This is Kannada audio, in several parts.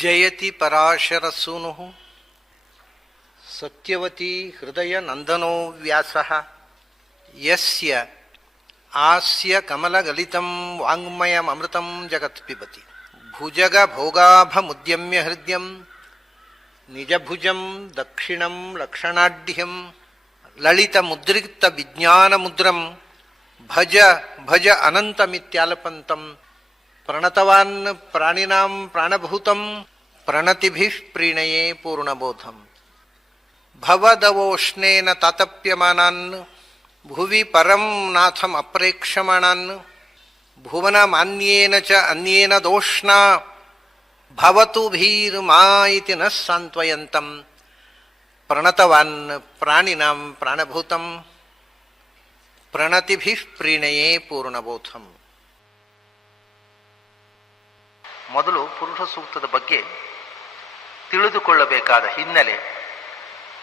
ಜಯತಿ ಪರಾಶರಸೂನು ಸತ್ಯವತಿ ಹೃದಯ ನಂದನೋ ವ್ಯಾಸ ಯಸ್ಯ ಆಸ್ಯ ಕಮಲಗಲಿತಂ ವಾಂಗ್ಮಯಮೃತಂ ಜಗತ್ ಪಿಬತಿ ಭುಜಗ ಭೋಗಾಭಮುದ್ಯಮ್ಯ ಹೃದಯಂ ನಿಜಭುಜಂ ದಕ್ಷಿಣಂ ಲಕ್ಷಣಾಢ್ಯಂ ಲಲಿತ ಮುದ್ರಿಕ್ತ ವಿಜ್ಞಾನ ಮುದ್ರಂ ಭಜ ಭಜ ಅನಂತಮಿತ್ಯಾಲಪಂತಂ ಪ್ರಣತವಾನ್ ಪ್ರಾಣಿನಾಂ ಪ್ರಾಣಭೂತಂ ಪ್ರಣತಿಭಿಃ ಪ್ರೀಣಯೇ ಪೂರ್ಣಬೋಧಂ ಭವದವೋಷ್ಣೇನ ತಾತಪ್ಯಮಾನಾನ್ ಭುವಿ ಪರಂ ನಾಥಂ ಅಪ್ರೇಕ್ಷಮಾಣಾನ್ ಭುವನಮಾನ್ಯೇನ ಚ ಅನ್ಯೇನ ದೋಷ್ಣಾ ಭವತು ಭೀರ್ಮಾ ಇತಿ ನ ಸಾಂತ್ವಯಂತಂ ಪ್ರಣತವಾನ್ ಪ್ರಾಣಿನಾಂ ಪ್ರಾಣಭೂತಂ ಪ್ರಣತಿಭಿಃ ಪ್ರೀಣಯೇ ಪೂರ್ಣಬೋಧಂ. ಮೊದಲು ಪುರುಷ ಸೂಕ್ತದ ಬಗ್ಗೆ ತಿಳಿದುಕೊಳ್ಳಬೇಕಾದ ಹಿನ್ನೆಲೆ,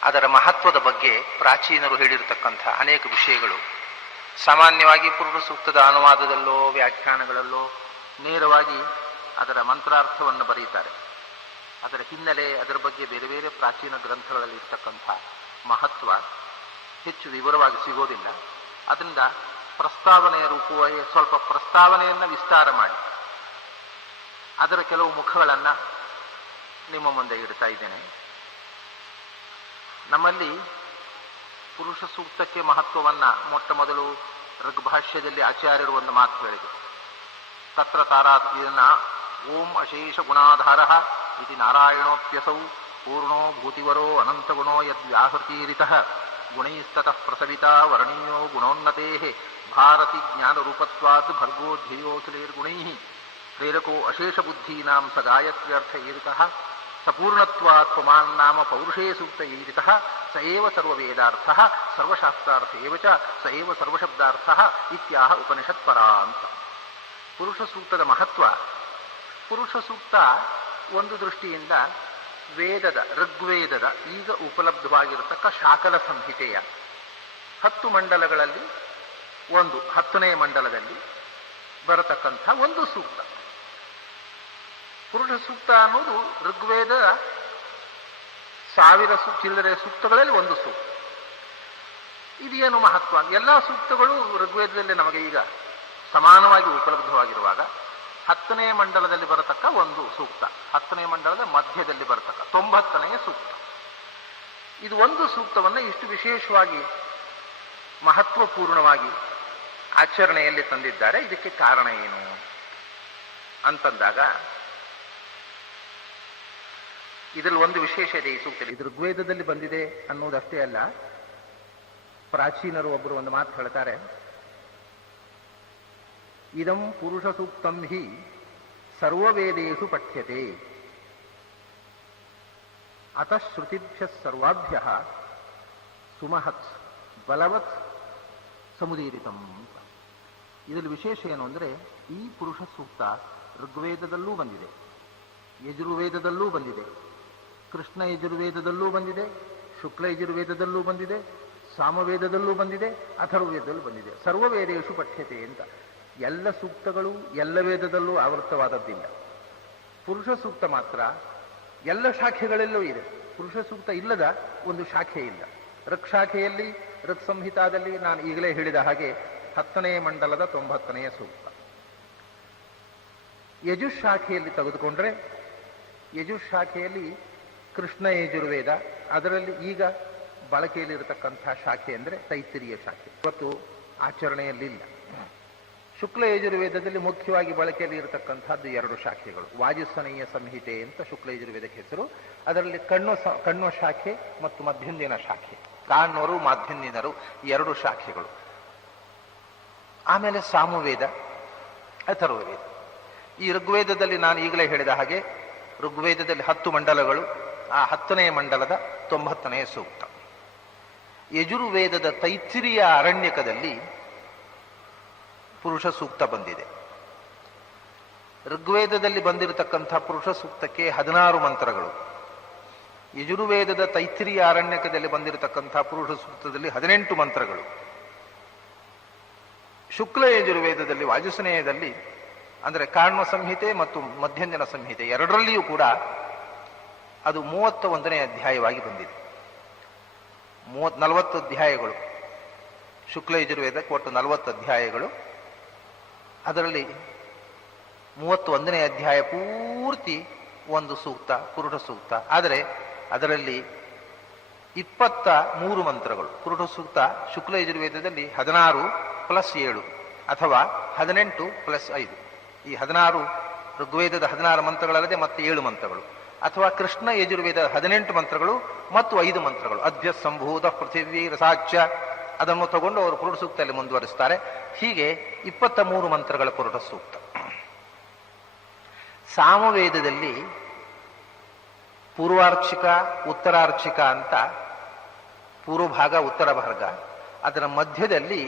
ಅದರ ಮಹತ್ವದ ಬಗ್ಗೆ ಪ್ರಾಚೀನರು ಹೇಳಿರತಕ್ಕಂಥ ಅನೇಕ ವಿಷಯಗಳು ಸಾಮಾನ್ಯವಾಗಿ ಪುರುಷ ಸೂಕ್ತದ ಅನುವಾದದಲ್ಲೋ ವ್ಯಾಖ್ಯಾನಗಳಲ್ಲೋ ನೇರವಾಗಿ ಅದರ ಮಂತ್ರಾರ್ಥವನ್ನು ಬರೆಯುತ್ತಾರೆ. ಅದರ ಹಿನ್ನೆಲೆ, ಅದರ ಬಗ್ಗೆ ಬೇರೆ ಬೇರೆ ಪ್ರಾಚೀನ ಗ್ರಂಥಗಳಲ್ಲಿ ಇರ್ತಕ್ಕಂಥ ಮಹತ್ವ ಹೆಚ್ಚು ವಿವರವಾಗಿ ಸಿಗೋದಿಲ್ಲ. ಅದರಿಂದ ಪ್ರಸ್ತಾವನೆಯ ರೂಪವಾಗಿ ಸ್ವಲ್ಪ ಪ್ರಸ್ತಾವನೆಯನ್ನು ವಿಸ್ತಾರ ಮಾಡಿ ಅದರ ಕೆಲವು ಮುಖಗಳನ್ನು ನಿಮ್ಮ ಮುಂದೆ ಇಡ್ತಾ ಇದ್ದೇನೆ. ನಮ್ಮಲ್ಲಿ ಪುರುಷ ಸೂಕ್ತಕ್ಕೆ ಮಹತ್ವವನ್ನು ಮೊಟ್ಟ ಮೊದಲು ಋಗ್ಭಾಷ್ಯದಲ್ಲಿ ಆಚಾರ್ಯರು ಒಂದು ಮಾತು ಹೇಳಿದರು. ತತ್ರ ತಾರಾತ್, ಇದನ್ನು ಓಂ ಅಶೇಷ ಗುಣಾಧಾರ ಇತಿ ನಾರಾಯಣೋಪ್ಯಸೌ ಪೂರ್ಣೋ ಭೂತಿವರೋ ಅನಂತಗುಣೋ ಯದ್ವ್ಯಾಹೃತೀರಿತಃ ಗುಣೈಸ್ತತಃ ಪ್ರಸವಿತಾ ವರ್ಣೀಯೋ ಗುಣೋನ್ನತೆ ಭಾರತಿ ಜ್ಞಾನರೂಪತ್ವಾದ್ ಭರ್ಗೋ ಧ್ಯೇಯೋಖಿಲೇರ್ಗುಣೈಃ ಪ್ರೇರಕೋ ಅಶೇಷ ಬುದ್ಧೀನಾಂ ಸ ಗಾಯತ್ರ್ಯರ್ಥ ಏರಿತಃ ಸಪೂರ್ಣತ್ವಾತ್ ಪುಮಾನ್ ನಾಮ ಪೌರುಷೇ ಸೂಕ್ತ ಏರಿತಃ ಸ ಏವ ಸರ್ವವೇದಾರ್ಥಃ ಸರ್ವಶಾಸ್ತ್ರಾರ್ಥ ಏವ ಚ ಸ ಏವ ಸರ್ವಶಬ್ದಾರ್ಥಃ ಇತ್ಯಾಹ ಉಪನಿಷತ್ ಪರ ಅಂತ. ಪುರುಷ ಸೂಕ್ತದ ಮಹತ್ವ. ಪುರುಷ ಸೂಕ್ತ ಒಂದು ದೃಷ್ಟಿಯಿಂದ ವೇದದ, ಋಗ್ವೇದದ ಈಗ ಉಪಲಬ್ಧವಾಗಿರತಕ್ಕ ಶಾಕಲ ಸಂಹಿತೆಯ 10 ಮಂಡಲಗಳಲ್ಲಿ ಒಂದು 10ನೇ ಮಂಡಲದಲ್ಲಿ ಬರತಕ್ಕಂಥ ಒಂದು ಸೂಕ್ತ. ಪುರುಷ ಸೂಕ್ತ ಅನ್ನೋದು ಋಗ್ವೇದದ 1000 ಚಿಲ್ಲರೆ ಸೂಕ್ತಗಳಲ್ಲಿ ಒಂದು ಸೂಕ್ತ. ಇದೇನು ಮಹತ್ವ? ಎಲ್ಲ ಸೂಕ್ತಗಳು ಋಗ್ವೇದದಲ್ಲಿ ನಮಗೆ ಈಗ ಸಮಾನವಾಗಿ ಉಪಲಬ್ಧವಾಗಿರುವಾಗ 10ನೇ ಮಂಡಲದಲ್ಲಿ ಬರತಕ್ಕ ಒಂದು ಸೂಕ್ತ, 10ನೇ ಮಂಡಲದ ಮಧ್ಯದಲ್ಲಿ ಬರತಕ್ಕ 90ನೇ ಸೂಕ್ತ. ಇದು ಒಂದು ಸೂಕ್ತವನ್ನು ಇಷ್ಟು ವಿಶೇಷವಾಗಿ ಮಹತ್ವಪೂರ್ಣವಾಗಿ ಆಚರಣೆಯಲ್ಲಿ ತಂದಿದ್ದಾರೆ. ಇದಕ್ಕೆ ಕಾರಣ ಏನು ಅಂತಂದಾಗ, ಇದರಲ್ಲಿ ಒಂದು ವಿಶೇಷ ಇದೆ ಈ ಸೂಕ್ತದಲ್ಲಿ. ಇದು ಋಗ್ವೇದದಲ್ಲಿ ಬಂದಿದೆ ಅನ್ನೋದಷ್ಟೇ ಅಲ್ಲ, ಪ್ರಾಚೀನರು ಒಬ್ಬರು ಒಂದು ಮಾತು ಹೇಳ್ತಾರೆ. ಇದಂ ಪುರುಷ ಸೂಕ್ತಂ ಹಿ ಸರ್ವವೇದೇಷು ಪಠ್ಯತೆ ಅತಃ ಶ್ರುತಿಭ್ಯ ಸರ್ವಾಭ್ಯ ಸುಮಹತ್ ಬಲವತ್ ಸಮುದೀರಿತಂ. ಇದರಲ್ಲಿ ವಿಶೇಷ ಏನು ಅಂದರೆ, ಈ ಪುರುಷ ಸೂಕ್ತ ಋಗ್ವೇದದಲ್ಲೂ ಬಂದಿದೆ, ಯಜುರ್ವೇದದಲ್ಲೂ ಬಂದಿದೆ, ಕೃಷ್ಣ ಯಜುರ್ವೇದದಲ್ಲೂ ಬಂದಿದೆ, ಶುಕ್ಲ ಯಜುರ್ವೇದದಲ್ಲೂ ಬಂದಿದೆ, ಸಾಮವೇದದಲ್ಲೂ ಬಂದಿದೆ, ಅಥರ್ವವೇದದಲ್ಲೂ ಬಂದಿದೆ. ಸರ್ವವೇದೇಶು ಪಠ್ಯತೆ ಅಂತ. ಎಲ್ಲ ಸೂಕ್ತಗಳು ಎಲ್ಲ ವೇದದಲ್ಲೂ ಆವೃತ್ತವಾದದ್ದಿಲ್ಲ. ಪುರುಷ ಸೂಕ್ತ ಮಾತ್ರ ಎಲ್ಲ ಶಾಖೆಗಳಲ್ಲೂ ಇದೆ. ಪುರುಷ ಸೂಕ್ತ ಇಲ್ಲದ ಒಂದು ಶಾಖೆ ಇಲ್ಲ. ಋಕ್ ಶಾಖೆಯಲ್ಲಿ, ಋಕ್ ಸಂಹಿತಾದಲ್ಲಿ ನಾನು ಈಗಲೇ ಹೇಳಿದ ಹಾಗೆ 10ನೇ ಮಂಡಲದ 90ನೆಯ ಸೂಕ್ತ. ಯಜುಶಾಖೆಯಲ್ಲಿ ತೆಗೆದುಕೊಂಡ್ರೆ, ಯಜುಶಾಖೆಯಲ್ಲಿ ಕೃಷ್ಣ ಯಜುರ್ವೇದ, ಅದರಲ್ಲಿ ಈಗ ಬಳಕೆಯಲ್ಲಿರತಕ್ಕಂಥ ಶಾಖೆ ಅಂದರೆ ತೈತ್ತಿರಿಯ ಶಾಖೆ, ಇವತ್ತು ಆಚರಣೆಯಲ್ಲಿಲ್ಲ. ಶುಕ್ಲ ಯಜುರ್ವೇದದಲ್ಲಿ ಮುಖ್ಯವಾಗಿ ಬಳಕೆಯಲ್ಲಿ ಇರತಕ್ಕಂಥದ್ದು 2 ಶಾಖೆಗಳು. ವಾಜುಸನೀಯ ಸಂಹಿತೆ ಅಂತ ಶುಕ್ಲ ಯಜುರ್ವೇದಕ್ಕೆ ಹೆಸರು. ಅದರಲ್ಲಿ ಕಣ್ಣು ಶಾಖೆ ಮತ್ತು ಮಧ್ಯಂದಿನ ಶಾಖೆ, ಕಾಣ್ವರು ಮಾಧ್ಯಂದಿನರು 2 ಶಾಖೆಗಳು. ಆಮೇಲೆ ಸಾಮವೇದ, ಅಥರ್ವವೇದ. ಈ ಋಗ್ವೇದದಲ್ಲಿ ನಾನು ಈಗಲೇ ಹೇಳಿದ ಹಾಗೆ ಋಗ್ವೇದದಲ್ಲಿ 10 ಮಂಡಲಗಳು, ಆ 10ನೇ ಮಂಡಲದ 90ನೇ ಸೂಕ್ತ. ಯಜುರ್ವೇದದ ತೈತ್ತಿರಿಯ ಅರಣ್ಯಕದಲ್ಲಿ ಪುರುಷ ಸೂಕ್ತ ಬಂದಿದೆ. ಋಗ್ವೇದದಲ್ಲಿ ಬಂದಿರತಕ್ಕಂಥ ಪುರುಷ ಸೂಕ್ತಕ್ಕೆ 16 ಮಂತ್ರಗಳು, ಯಜುರ್ವೇದದ ತೈತ್ತಿರಿಯ ಅರಣ್ಯಕದಲ್ಲಿ ಬಂದಿರತಕ್ಕಂಥ ಪುರುಷ ಸೂಕ್ತದಲ್ಲಿ 18 ಮಂತ್ರಗಳು, ಶುಕ್ಲ ಯಜುರ್ವೇದದಲ್ಲಿ ವಾಜುಸನೇಯದಲ್ಲಿ ಅಂದರೆ ಕಾಣ್ವ ಸಂಹಿತೆ ಮತ್ತು ಮಧ್ಯಂಜನ ಸಂಹಿತೆ ಎರಡರಲ್ಲಿಯೂ ಕೂಡ ಅದು 31ನೇ ಅಧ್ಯಾಯವಾಗಿ ಬಂದಿದೆ. 40 ಅಧ್ಯಾಯಗಳು, ಶುಕ್ಲ ಯಜುರ್ವೇದಕ್ಕೆ ಒಟ್ಟು 40 ಅಧ್ಯಾಯಗಳು. ಅದರಲ್ಲಿ 31ನೇ ಅಧ್ಯಾಯ ಪೂರ್ತಿ ಒಂದು ಸೂಕ್ತ, ಪುರುಷ ಸೂಕ್ತ. ಆದರೆ ಅದರಲ್ಲಿ 23 ಮಂತ್ರಗಳು. ಪುರುಷ ಸೂಕ್ತ ಶುಕ್ಲ ಯಜುರ್ವೇದದಲ್ಲಿ 16 + 7 ಅಥವಾ 18 + 5. ಈ 16 ಋಗ್ವೇದದ 16 ಮಂತ್ರಗಳಲ್ಲದೆ ಮತ್ತೆ 7 ಮಂತ್ರಗಳು, ಅಥವಾ ಕೃಷ್ಣ ಯಜುರ್ವೇದ 18 ಮಂತ್ರಗಳು ಮತ್ತು 5 ಮಂತ್ರಗಳು. ಅದ್ಯ ಸಂಭೂತ ಪೃಥಿವೀ ರಸಾಚ್ಯ ಅದನ್ನು ತಗೊಂಡು ಅವರು ಪುರುಷ ಸೂಕ್ತದಲ್ಲಿ ಮುಂದುವರಿಸ್ತಾರೆ. ಹೀಗೆ 23 ಮಂತ್ರಗಳ ಪುರುಷ ಸೂಕ್ತ. ಸಾಮವೇದದಲ್ಲಿ ಪೂರ್ವಾರ್ಚಿಕ, ಉತ್ತರಾರ್ಚಿಕ ಅಂತ ಪೂರ್ವ ಭಾಗ, ಉತ್ತರ ಭಾಗ. ಅದರ ಮಧ್ಯದಲ್ಲಿ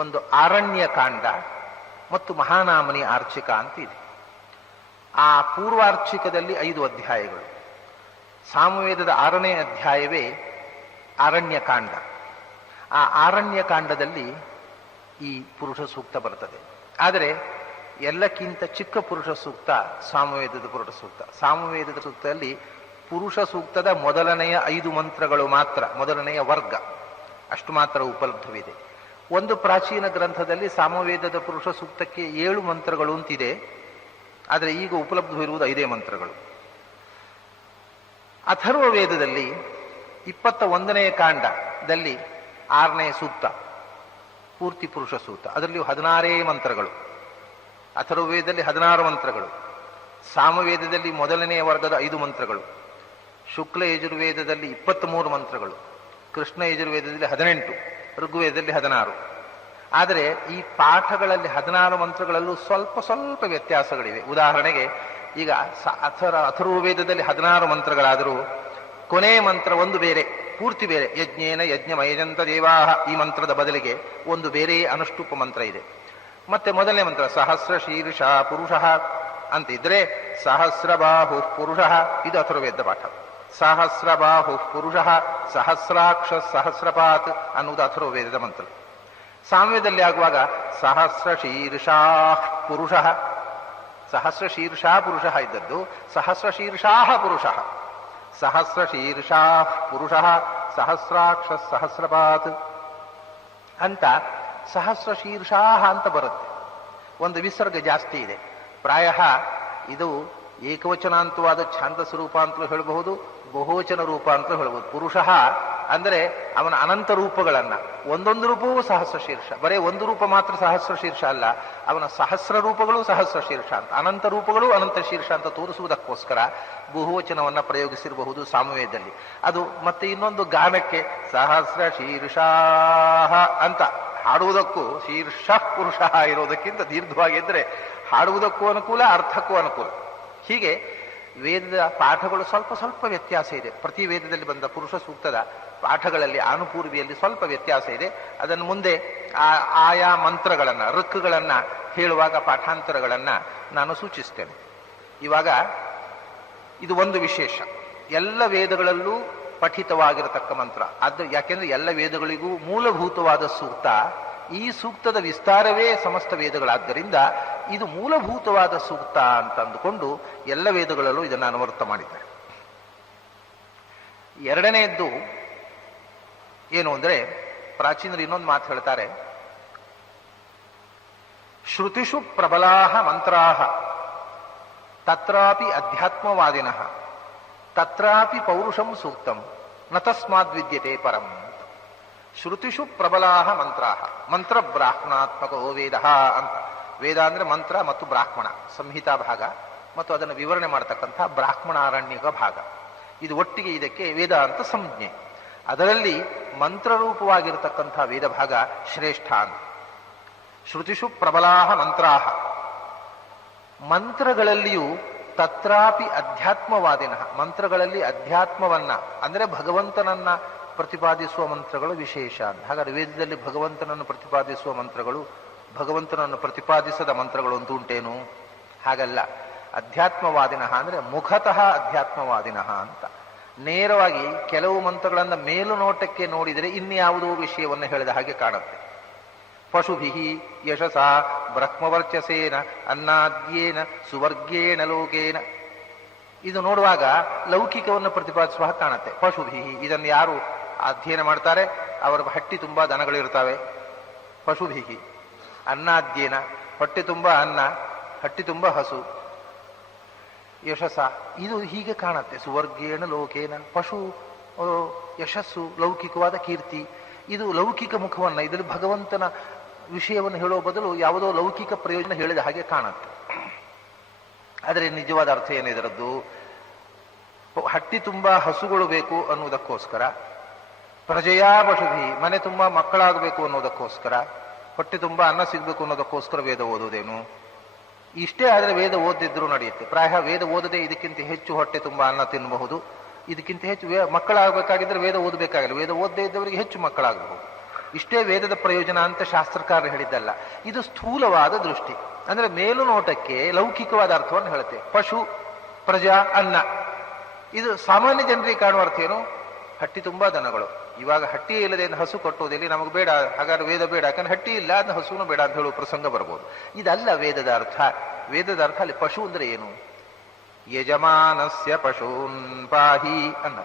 ಒಂದು ಆರಣ್ಯ ಕಾಂಡ ಮತ್ತು ಮಹಾನಾಮನಿ ಆರ್ಚಿಕ ಅಂತ ಇದೆ. ಆ ಪೂರ್ವಾರ್ಚಿಕದಲ್ಲಿ 5 ಅಧ್ಯಾಯಗಳು. ಸಾಮವೇದದ 6ನೇ ಅಧ್ಯಾಯವೇ ಆರಣ್ಯ ಕಾಂಡ. ಆ ಆರಣ್ಯ ಕಾಂಡದಲ್ಲಿ ಈ ಪುರುಷ ಸೂಕ್ತ ಬರ್ತದೆ. ಆದರೆ ಎಲ್ಲಕ್ಕಿಂತ ಚಿಕ್ಕ ಪುರುಷ ಸೂಕ್ತ ಸಾಮವೇದದ ಪುರುಷ ಸೂಕ್ತ. ಸಾಮವೇದದ ಸೂಕ್ತದಲ್ಲಿ ಪುರುಷ ಸೂಕ್ತದ ಮೊದಲನೆಯ 5 ಮಂತ್ರಗಳು ಮಾತ್ರ, ಮೊದಲನೆಯ ವರ್ಗ ಅಷ್ಟು ಮಾತ್ರ ಉಪಲಬ್ಧವಿದೆ. ಒಂದು ಪ್ರಾಚೀನ ಗ್ರಂಥದಲ್ಲಿ ಸಾಮವೇದದ ಪುರುಷ ಸೂಕ್ತಕ್ಕೆ 7 ಮಂತ್ರಗಳು ಅಂತಿದೆ. ಆದರೆ ಈಗ ಉಪಲಬ್ಧವಿರುವುದು 5 ಮಂತ್ರಗಳು. ಅಥರ್ವ ವೇದದಲ್ಲಿ 21ನೇ ಕಾಂಡದಲ್ಲಿ 6ನೇ ಸೂಕ್ತ ಪೂರ್ತಿ ಪುರುಷ ಸೂಕ್ತ. ಅದರಲ್ಲಿಯೂ 16 ಮಂತ್ರಗಳು. ಅಥರ್ವ ವೇದದಲ್ಲಿ 16 ಮಂತ್ರಗಳು. ಸಾಮವೇದದಲ್ಲಿ ಮೊದಲನೆಯ ವರ್ಗದ 5 ಮಂತ್ರಗಳು. ಶುಕ್ಲ ಯಜುರ್ವೇದದಲ್ಲಿ 23 ಮಂತ್ರಗಳು. ಕೃಷ್ಣ ಯಜುರ್ವೇದದಲ್ಲಿ 18, ಋಗ್ವೇದದಲ್ಲಿ 16. ಆದರೆ ಈ ಪಾಠಗಳಲ್ಲಿ 16 ಮಂತ್ರಗಳಲ್ಲೂ ಸ್ವಲ್ಪ ಸ್ವಲ್ಪ ವ್ಯತ್ಯಾಸಗಳಿವೆ. ಉದಾಹರಣೆಗೆ ಈಗ ಅಥರ್ವ ವೇದದಲ್ಲಿ 16 ಮಂತ್ರಗಳಾದರೂ ಕೊನೆಯ ಮಂತ್ರ ಒಂದು ಬೇರೆ, ಪೂರ್ತಿ ಬೇರೆ. ಯಜ್ಞೇನ ಯಜ್ಞಮಯಜಂತ ದೇವಾಹ ಈ ಮಂತ್ರದ ಬದಲಿಗೆ ಒಂದು ಬೇರೆ ಅನುಷ್ಠುಪ ಮಂತ್ರ ಇದೆ. ಮತ್ತೆ ಮೊದಲನೇ ಮಂತ್ರ ಸಹಸ್ರ ಶೀರ್ಷ ಪುರುಷ ಅಂತಿದ್ರೆ ಸಹಸ್ರಬಾಹು ಪುರುಷ, ಇದು ಅಥರ್ವವೇದ ಪಾಠ. ಸಹಸ್ರಬಾಹು ಪುರುಷ ಸಹಸ್ರಾಕ್ಷ ಸಹಸ್ರಪಾತ್ ಅನ್ನುವುದು ಅಥರ್ವವೇದದ ಮಂತ್ರ. ಸಾಮವೇದದಲ್ಲಿ ಆಗುವಾಗ ಸಹಸ್ರ ಶೀರ್ಷಾ ಪುರುಷ, ಸಹಸ್ರ ಶೀರ್ಷಾ ಪುರುಷ ಇದ್ದದ್ದು ಸಹಸ್ರ ಶೀರ್ಷಾ ಪುರುಷ, ಸಹಸ್ರ ಶೀರ್ಷಾ ಪುರುಷ ಸಹಸ್ರಾಕ್ಷ ಸಹಸ್ರಪಾತ್ ಅಂತ ಸಹಸ್ರ ಶೀರ್ಷಾ ಅಂತ ಬರುತ್ತೆ. ಒಂದು ವಿಸರ್ಗ ಜಾಸ್ತಿ ಇದೆ. ಪ್ರಾಯ ಇದು ಏಕವಚನಾಂತವಾದ ಛಾಂದಸ ರೂಪ ಅಂತಲೂ ಹೇಳಬಹುದು, ಬಹುವಚನ ರೂಪ ಅಂತಲೂ ಹೇಳಬಹುದು. ಪುರುಷ ಅಂದರೆ ಅವನ ಅನಂತ ರೂಪಗಳನ್ನ, ಒಂದೊಂದು ರೂಪವೂ ಸಹಸ್ರ ಶೀರ್ಷ. ಬರೇ ಒಂದು ರೂಪ ಮಾತ್ರ ಸಹಸ್ರ ಶೀರ್ಷ ಅಲ್ಲ, ಅವನ ಸಹಸ್ರ ರೂಪಗಳು ಸಹಸ್ರ ಶೀರ್ಷ ಅಂತ, ಅನಂತ ರೂಪಗಳು ಅನಂತ ಶೀರ್ಷ ಅಂತ ತೋರಿಸುವುದಕ್ಕೋಸ್ಕರ ಬಹುವಚನವನ್ನ ಪ್ರಯೋಗಿಸಿರಬಹುದು ಸಾಮವೇದದಲ್ಲಿ. ಅದು ಮತ್ತೆ ಇನ್ನೊಂದು ಗಾನಕ್ಕೆ ಸಹಸ್ರ ಶೀರ್ಷಾ ಅಂತ ಹಾಡುವುದಕ್ಕೂ ಶೀರ್ಷ ಪುರುಷ ಇರೋದಕ್ಕಿಂತ ದೀರ್ಘವಾಗಿದ್ದರೆ ಹಾಡುವುದಕ್ಕೂ ಅನುಕೂಲ, ಅರ್ಥಕ್ಕೂ ಅನುಕೂಲ. ಹೀಗೆ ವೇದದ ಪಾಠಗಳು ಸ್ವಲ್ಪ ಸ್ವಲ್ಪ ವ್ಯತ್ಯಾಸ ಇದೆ. ಪ್ರತಿ ವೇದದಲ್ಲಿ ಬಂದ ಪುರುಷ ಸೂಕ್ತದ ಪಾಠಗಳಲ್ಲಿ ಆನುಪೂರ್ವಿಯಲ್ಲಿ ಸ್ವಲ್ಪ ವ್ಯತ್ಯಾಸ ಇದೆ. ಅದನ್ನು ಮುಂದೆ ಆಯಾ ಮಂತ್ರಗಳನ್ನ, ಋಕ್ಕುಗಳನ್ನ ಹೇಳುವಾಗ ಪಾಠಾಂತರಗಳನ್ನ ನಾನು ಸೂಚಿಸ್ತೇನೆ. ಇವಾಗ ಇದು ಒಂದು ವಿಶೇಷ, ಎಲ್ಲ ವೇದಗಳಲ್ಲೂ ಪಠಿತವಾಗಿರತಕ್ಕ ಮಂತ್ರ. ಯಾಕೆಂದ್ರೆ ಎಲ್ಲ ವೇದಗಳಿಗೂ ಮೂಲಭೂತವಾದ ಸೂಕ್ತ. ಈ ಸೂಕ್ತದ ವಿಸ್ತಾರವೇ ಸಮಸ್ತ ವೇದಗಳಾದ್ದರಿಂದ ಇದು ಮೂಲಭೂತವಾದ ಸೂಕ್ತ ಅಂತ ಅಂದುಕೊಂಡು ಎಲ್ಲ ವೇದಗಳಲ್ಲೂ ಇದನ್ನು ಅನುವರ್ತ ಮಾಡಿದ್ದಾರೆ. ಎರಡನೆಯದ್ದು ಏನು ಅಂದ್ರೆ, ಪ್ರಾಚೀನರು ಇನ್ನೊಂದು ಮಾತು ಹೇಳ್ತಾರೆ, ಶ್ರುತಿಷು ಪ್ರಬಲಾಹ ಮಂತ್ರಾಹ ತತ್ರಾಪಿ ಅಧ್ಯಾತ್ಮವಾದಿನಃ ತತ್ರಾಪಿ ಪೌರುಷಂ ಸೂಕ್ತಂ ನ ತಸ್ಮಾದ್ ವಿದ್ಯತೆ ಪರಂ. ಶ್ರುತಿಷು ಪ್ರಬಲಾಹ ಮಂತ್ರಾಹ, ಮಂತ್ರ ಬ್ರಾಹ್ಮಣಾತ್ಮಕೋ ವೇದ ಅಂತ. ವೇದ ಅಂದ್ರೆ ಮಂತ್ರ ಮತ್ತು ಬ್ರಾಹ್ಮಣ, ಸಂಹಿತಾ ಭಾಗ ಮತ್ತು ಅದನ್ನು ವಿವರಣೆ ಮಾಡತಕ್ಕಂಥ ಬ್ರಾಹ್ಮಣಾರಣ್ಯಕ ಭಾಗ. ಇದು ಒಟ್ಟಿಗೆ ಇದಕ್ಕೆ ವೇದ ಅಂತ ಸಂಜ್ಞೆ. ಅದರಲ್ಲಿ ಮಂತ್ರರೂಪವಾಗಿರತಕ್ಕಂಥ ವೇದ ಭಾಗ ಶ್ರೇಷ್ಠ ಅಂತ. ಶ್ರುತಿಷು ಪ್ರಬಲಾಹ ಮಂತ್ರಾಹ, ಮಂತ್ರಗಳಲ್ಲಿಯೂ ತತ್ರಾಪಿ ಅಧ್ಯಾತ್ಮವಾದಿನಃ, ಮಂತ್ರಗಳಲ್ಲಿ ಅಧ್ಯಾತ್ಮವನ್ನ ಅಂದ್ರೆ ಭಗವಂತನನ್ನ ಪ್ರತಿಪಾದಿಸುವ ಮಂತ್ರಗಳು ವಿಶೇಷ ಅಂತ. ಹಾಗಾದ್ರೆ ವೇದದಲ್ಲಿ ಭಗವಂತನನ್ನು ಪ್ರತಿಪಾದಿಸುವ ಮಂತ್ರಗಳು, ಭಗವಂತನನ್ನು ಪ್ರತಿಪಾದಿಸದ ಮಂತ್ರಗಳು ಅಂತ ಉಂಟೇನು? ಹಾಗಲ್ಲ. ಅಧ್ಯಾತ್ಮವಾದಿನಃ ಅಂದ್ರೆ ಮುಖತಃ ಅಧ್ಯಾತ್ಮವಾದಿನಃ ಅಂತ. ನೇರವಾಗಿ ಕೆಲವು ಮಂತ್ರಗಳನ್ನ ಮೇಲುನೋಟಕ್ಕೆ ನೋಡಿದರೆ ಇನ್ಯಾವುದೋ ವಿಷಯವನ್ನು ಹೇಳಿದ ಹಾಗೆ ಕಾಣುತ್ತೆ. ಪಶುಭಿಹಿ ಯಶಸ ಬ್ರಹ್ಮವರ್ಚಸೇನ ಅನ್ನಾದ್ಯೇನ ಸುವರ್ಗೇಣ ಲೋಕೇನ ಇದು ನೋಡುವಾಗ ಲೌಕಿಕವನ್ನು ಪ್ರತಿಪಾದಿಸುವ ಹಾಗೆ ಕಾಣುತ್ತೆ. ಪಶುಭಿ, ಇದನ್ನು ಯಾರು ಅಧ್ಯಯನ ಮಾಡ್ತಾರೆ ಅವರ ಹಟ್ಟಿ ತುಂಬಾ ದನಗಳಿರ್ತಾವೆ. ಪಶುಭಿ ಅನ್ನಾದ್ಯೇನ, ಹೊಟ್ಟೆ ತುಂಬ ಅನ್ನ, ಹಟ್ಟಿ ತುಂಬ ಹಸು. ಯಶಸ್ಸ, ಇದು ಹೀಗೆ ಕಾಣುತ್ತೆ. ಸುವರ್ಗೇಣ ಲೋಕೇನ, ಪಶು ಯಶಸ್ಸು, ಲೌಕಿಕವಾದ ಕೀರ್ತಿ. ಇದು ಲೌಕಿಕ ಮುಖವನ್ನ, ಇದರಲ್ಲಿ ಭಗವಂತನ ವಿಷಯವನ್ನು ಹೇಳುವ ಬದಲು ಯಾವುದೋ ಲೌಕಿಕ ಪ್ರಯೋಜನ ಹೇಳಿದ ಹಾಗೆ ಕಾಣುತ್ತೆ. ಆದರೆ ನಿಜವಾದ ಅರ್ಥ ಏನು ಇದರದ್ದು? ಹಟ್ಟಿ ತುಂಬ ಹಸುಗಳು ಬೇಕು ಅನ್ನುವುದಕ್ಕೋಸ್ಕರ, ಪ್ರಜೆಯಾ ಪಶುಭಿ, ಮನೆ ತುಂಬ ಮಕ್ಕಳಾಗಬೇಕು ಅನ್ನೋದಕ್ಕೋಸ್ಕರ, ಹೊಟ್ಟೆ ತುಂಬ ಅನ್ನ ಸಿಗಬೇಕು ಅನ್ನೋದಕ್ಕೋಸ್ಕರ ವೇದ ಓದೋದೇನು? ಇಷ್ಟೇ ಆದರೆ ವೇದ ಓದಿದ್ರು ನಡೆಯುತ್ತೆ. ಪ್ರಾಯ ವೇದ ಓದದೆ ಇದಕ್ಕಿಂತ ಹೆಚ್ಚು ಹೊಟ್ಟೆ ತುಂಬ ಅನ್ನ ತಿನ್ನಬಹುದು, ಇದಕ್ಕಿಂತ ಹೆಚ್ಚು ಮಕ್ಕಳಾಗಬೇಕಾಗಿದ್ದರೆ ವೇದ ಓದಬೇಕಾಗಿಲ್ಲ, ವೇದ ಓದದೇ ಇದ್ದವರಿಗೆ ಹೆಚ್ಚು ಮಕ್ಕಳಾಗಬಹುದು. ಇಷ್ಟೇ ವೇದದ ಪ್ರಯೋಜನ ಅಂತ ಶಾಸ್ತ್ರಕಾರರು ಹೇಳಿದ್ದಲ್ಲ. ಇದು ಸ್ಥೂಲವಾದ ದೃಷ್ಟಿ, ಅಂದ್ರೆ ಮೇಲು ನೋಟಕ್ಕೆ ಲೌಕಿಕವಾದ ಅರ್ಥವನ್ನು ಹೇಳುತ್ತೆ. ಪಶು, ಪ್ರಜಾ, ಅನ್ನ, ಇದು ಸಾಮಾನ್ಯ ಜನರಿಗೆ ಕಾಣುವ ಅರ್ಥ ಏನು? ಹಟ್ಟಿ ತುಂಬಾ ದನಗಳು. ಇವಾಗ ಹಟ್ಟಿ ಇಲ್ಲದೆ ಹಸು ಕಟ್ಟುವುದಿಲ್ಲ, ನಮಗೆ ಬೇಡ, ಹಾಗಾದ್ರೆ ವೇದ ಬೇಡ, ಯಾಕಂದ್ರೆ ಹಟ್ಟಿ ಇಲ್ಲ ಅದನ್ನ ಹಸುನು ಬೇಡ ಅಂತ ಹೇಳುವ ಪ್ರಸಂಗ ಬರ್ಬೋದು. ಇದಲ್ಲ ವೇದದ ಅರ್ಥ. ವೇದದ ಅರ್ಥ ಅಲ್ಲಿ ಪಶು ಅಂದ್ರೆ ಏನು? ಯಜಮಾನಸ್ಯ ಪಶೂನ್ ಪಾಹಿ ಅನ್ನ.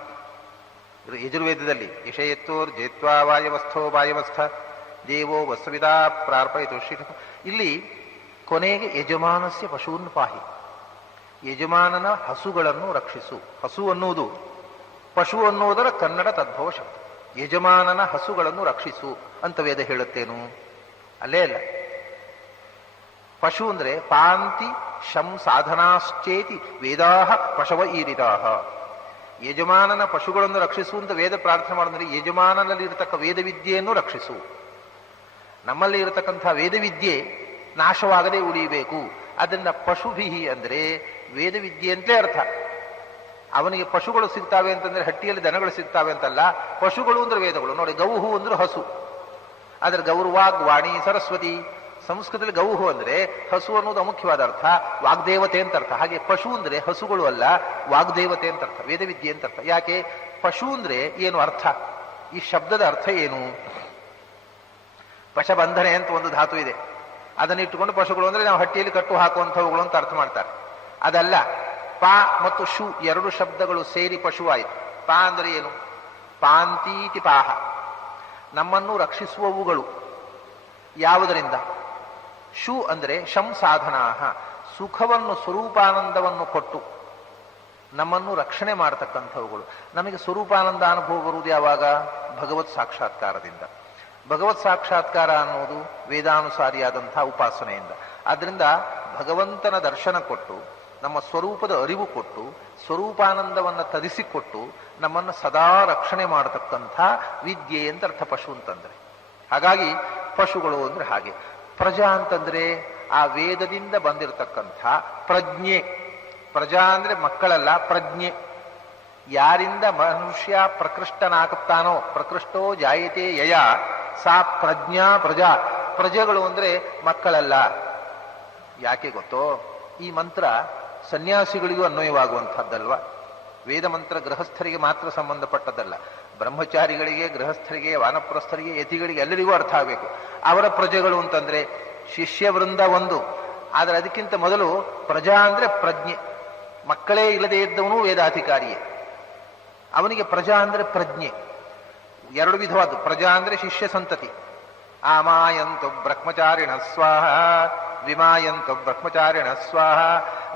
ಯಜುರ್ವೇದದಲ್ಲಿ ಯಶಯತ್ತೋರ್ ಜೇತ್ವಾ ವಾಯವಸ್ಥೋ ವಾಯವಸ್ಥ ದೇವೋ ವಸ್ತುವಿದಾ ಪ್ರಾರ್ಪಯಿತು ಶ್ರೀ. ಇಲ್ಲಿ ಕೊನೆಗೆ ಯಜಮಾನಸ್ಯ ಪಶೂನ್ ಪಾಹಿ, ಯಜಮಾನನ ಹಸುಗಳನ್ನು ರಕ್ಷಿಸು. ಹಸು ಅನ್ನುವುದು ಪಶು ಅನ್ನುವುದರ ಕನ್ನಡ ತದ್ಭವ ಶಬ್ದ. ಯಜಮಾನನ ಹಸುಗಳನ್ನು ರಕ್ಷಿಸು ಅಂತ ವೇದ ಹೇಳುತ್ತೇನು? ಅಲ್ಲೇ ಅಲ್ಲ. ಪಶು ಅಂದ್ರೆ ಪಾಂತಿ ಶಂ ಸಾಧನಾಶ್ಚೇತಿ ವೇದಾಹ ಪಶವ ಈರಿದಾಹ. ಯಜಮಾನನ ಪಶುಗಳನ್ನು ರಕ್ಷಿಸು ಅಂತ ವೇದ ಪ್ರಾರ್ಥನೆ ಮಾಡಿದ್ರೆ ಯಜಮಾನನಲ್ಲಿ ಇರತಕ್ಕ ವೇದವಿದ್ಯೆಯನ್ನು ರಕ್ಷಿಸು. ನಮ್ಮಲ್ಲಿ ಇರತಕ್ಕಂಥ ವೇದವಿದ್ಯೆ ನಾಶವಾಗದೆ ಉಳಿಯಬೇಕು. ಅದನ್ನ ಪಶುಭಿಹಿ ಅಂದ್ರೆ ವೇದವಿದ್ಯೆ ಅಂತಲೇ ಅರ್ಥ. ಅವನಿಗೆ ಪಶುಗಳು ಸಿಗ್ತಾವೆ ಅಂತಂದ್ರೆ ಹಟ್ಟಿಯಲ್ಲಿ ದನಗಳು ಸಿಗ್ತಾವೆ ಅಂತಲ್ಲ. ಪಶುಗಳು ಅಂದ್ರೆ ವೇದಗಳು. ನೋಡಿ, ಗೌಹು ಅಂದ್ರೆ ಹಸು, ಆದ್ರೆ ಗೌರ್ವಾಗ್ ವಾಣಿ ಸರಸ್ವತಿ. ಸಂಸ್ಕೃತದಲ್ಲಿ ಗೌಹು ಅಂದ್ರೆ ಹಸು ಅನ್ನೋದು ಅಮುಖ್ಯವಾದ ಅರ್ಥ, ವಾಗ್ದೇವತೆ ಅಂತ ಅರ್ಥ. ಹಾಗೆ ಪಶು ಅಂದ್ರೆ ಹಸುಗಳು ಅಲ್ಲ, ವಾಗ್ದೇವತೆ ಅಂತ ಅರ್ಥ, ವೇದವಿದ್ಯೆ ಅಂತ ಅರ್ಥ. ಯಾಕೆ ಪಶು ಅಂದ್ರೆ ಏನು ಅರ್ಥ? ಈ ಶಬ್ದದ ಅರ್ಥ ಏನು? ಪಶಬಂಧನೆ ಅಂತ ಒಂದು ಧಾತು ಇದೆ, ಅದನ್ನ ಇಟ್ಟುಕೊಂಡು ಪಶುಗಳು ಅಂದ್ರೆ ನಾವು ಹಟ್ಟಿಯಲ್ಲಿ ಕಟ್ಟು ಹಾಕುವಂಥವುಗಳು ಅಂತ ಅರ್ಥ ಮಾಡ್ತಾರೆ. ಅದಲ್ಲ. ಪಾ ಮತ್ತು ಶು ಎರಡು ಶಬ್ದಗಳು ಸೇರಿ ಪಶುವಾಯಿತು. ಪಾ ಅಂದ್ರೆ ಏನು? ಪಾಂತೀತಿ ಪಾಹ, ನಮ್ಮನ್ನು ರಕ್ಷಿಸುವವುಗಳು. ಯಾವುದರಿಂದ? ಶು ಅಂದ್ರೆ ಶಂ ಸಾಧನಾಹ, ಸುಖವನ್ನು ಸ್ವರೂಪಾನಂದವನ್ನು ಕೊಟ್ಟು ನಮ್ಮನ್ನು ರಕ್ಷಣೆ ಮಾಡತಕ್ಕಂಥವುಗಳು. ನಮಗೆ ಸ್ವರೂಪಾನಂದ ಅನುಭವ ಬರುವುದು ಯಾವಾಗ? ಭಗವತ್ ಸಾಕ್ಷಾತ್ಕಾರದಿಂದ. ಭಗವತ್ ಸಾಕ್ಷಾತ್ಕಾರ ಅನ್ನೋದು ವೇದಾನುಸಾರಿಯಾದಂಥ ಉಪಾಸನೆಯಿಂದ. ಆದ್ರಿಂದ ಭಗವಂತನ ದರ್ಶನ ಕೊಟ್ಟು ನಮ್ಮ ಸ್ವರೂಪದ ಅರಿವು ಕೊಟ್ಟು ಸ್ವರೂಪಾನಂದವನ್ನು ತರಿಸಿಕೊಟ್ಟು ನಮ್ಮನ್ನು ಸದಾ ರಕ್ಷಣೆ ಮಾಡತಕ್ಕಂಥ ವಿದ್ಯೆ ಅಂತ ಅರ್ಥ ಪಶು ಅಂತಂದ್ರೆ. ಹಾಗಾಗಿ ಪಶುಗಳು ಅಂದ್ರೆ ಹಾಗೆ. ಪ್ರಜಾ ಅಂತಂದ್ರೆ ಆ ವೇದದಿಂದ ಬಂದಿರತಕ್ಕಂಥ ಪ್ರಜ್ಞೆ. ಪ್ರಜಾ ಅಂದ್ರೆ ಮಕ್ಕಳಲ್ಲ, ಪ್ರಜ್ಞೆ. ಯಾರಿಂದ ಮನುಷ್ಯ ಪ್ರಕೃಷ್ಟನಾಗುತ್ತಾನೋ, ಪ್ರಕೃಷ್ಟೋ ಜಾಯತೆ ಯಯ ಸಾ ಪ್ರಜ್ಞಾ ಪ್ರಜಾ. ಪ್ರಜೆಗಳು ಅಂದ್ರೆ ಮಕ್ಕಳಲ್ಲ. ಯಾಕೆ ಗೊತ್ತೋ? ಈ ಮಂತ್ರ ಸನ್ಯಾಸಿಗಳಿಗೂ ಅನ್ವಯವಾಗುವಂಥದ್ದಲ್ವ. ವೇದ ಮಂತ್ರ ಗೃಹಸ್ಥರಿಗೆ ಮಾತ್ರ ಸಂಬಂಧಪಟ್ಟದ್ದಲ್ಲ. ಬ್ರಹ್ಮಚಾರಿಗಳಿಗೆ, ಗೃಹಸ್ಥರಿಗೆ, ವಾನಪ್ರಸ್ಥರಿಗೆ, ಯತಿಗಳಿಗೆ ಎಲ್ಲರಿಗೂ ಅರ್ಥ ಆಗಬೇಕು. ಅವರ ಪ್ರಜೆಗಳು ಅಂತಂದ್ರೆ ಶಿಷ್ಯವೃಂದ ಒಂದು. ಆದರೆ ಅದಕ್ಕಿಂತ ಮೊದಲು ಪ್ರಜಾ ಅಂದ್ರೆ ಪ್ರಜ್ಞೆ. ಮಕ್ಕಳೇ ಇಲ್ಲದೆ ಇದ್ದವನು ವೇದಾಧಿಕಾರಿಯೇ. ಅವನಿಗೆ ಪ್ರಜಾ ಅಂದ್ರೆ ಪ್ರಜ್ಞೆ. ಎರಡು ವಿಧವಾದ್ದು. ಪ್ರಜಾ ಅಂದ್ರೆ ಶಿಷ್ಯ ಸಂತತಿ. ಆಮಾಯಂತು ಬ್ರಹ್ಮಚಾರಿಣ ಸ್ವಾಹ ವಿಮಾಯಂತು ಬ್ರಹ್ಮಚಾರಿಣ ಸ್ವಾಹ.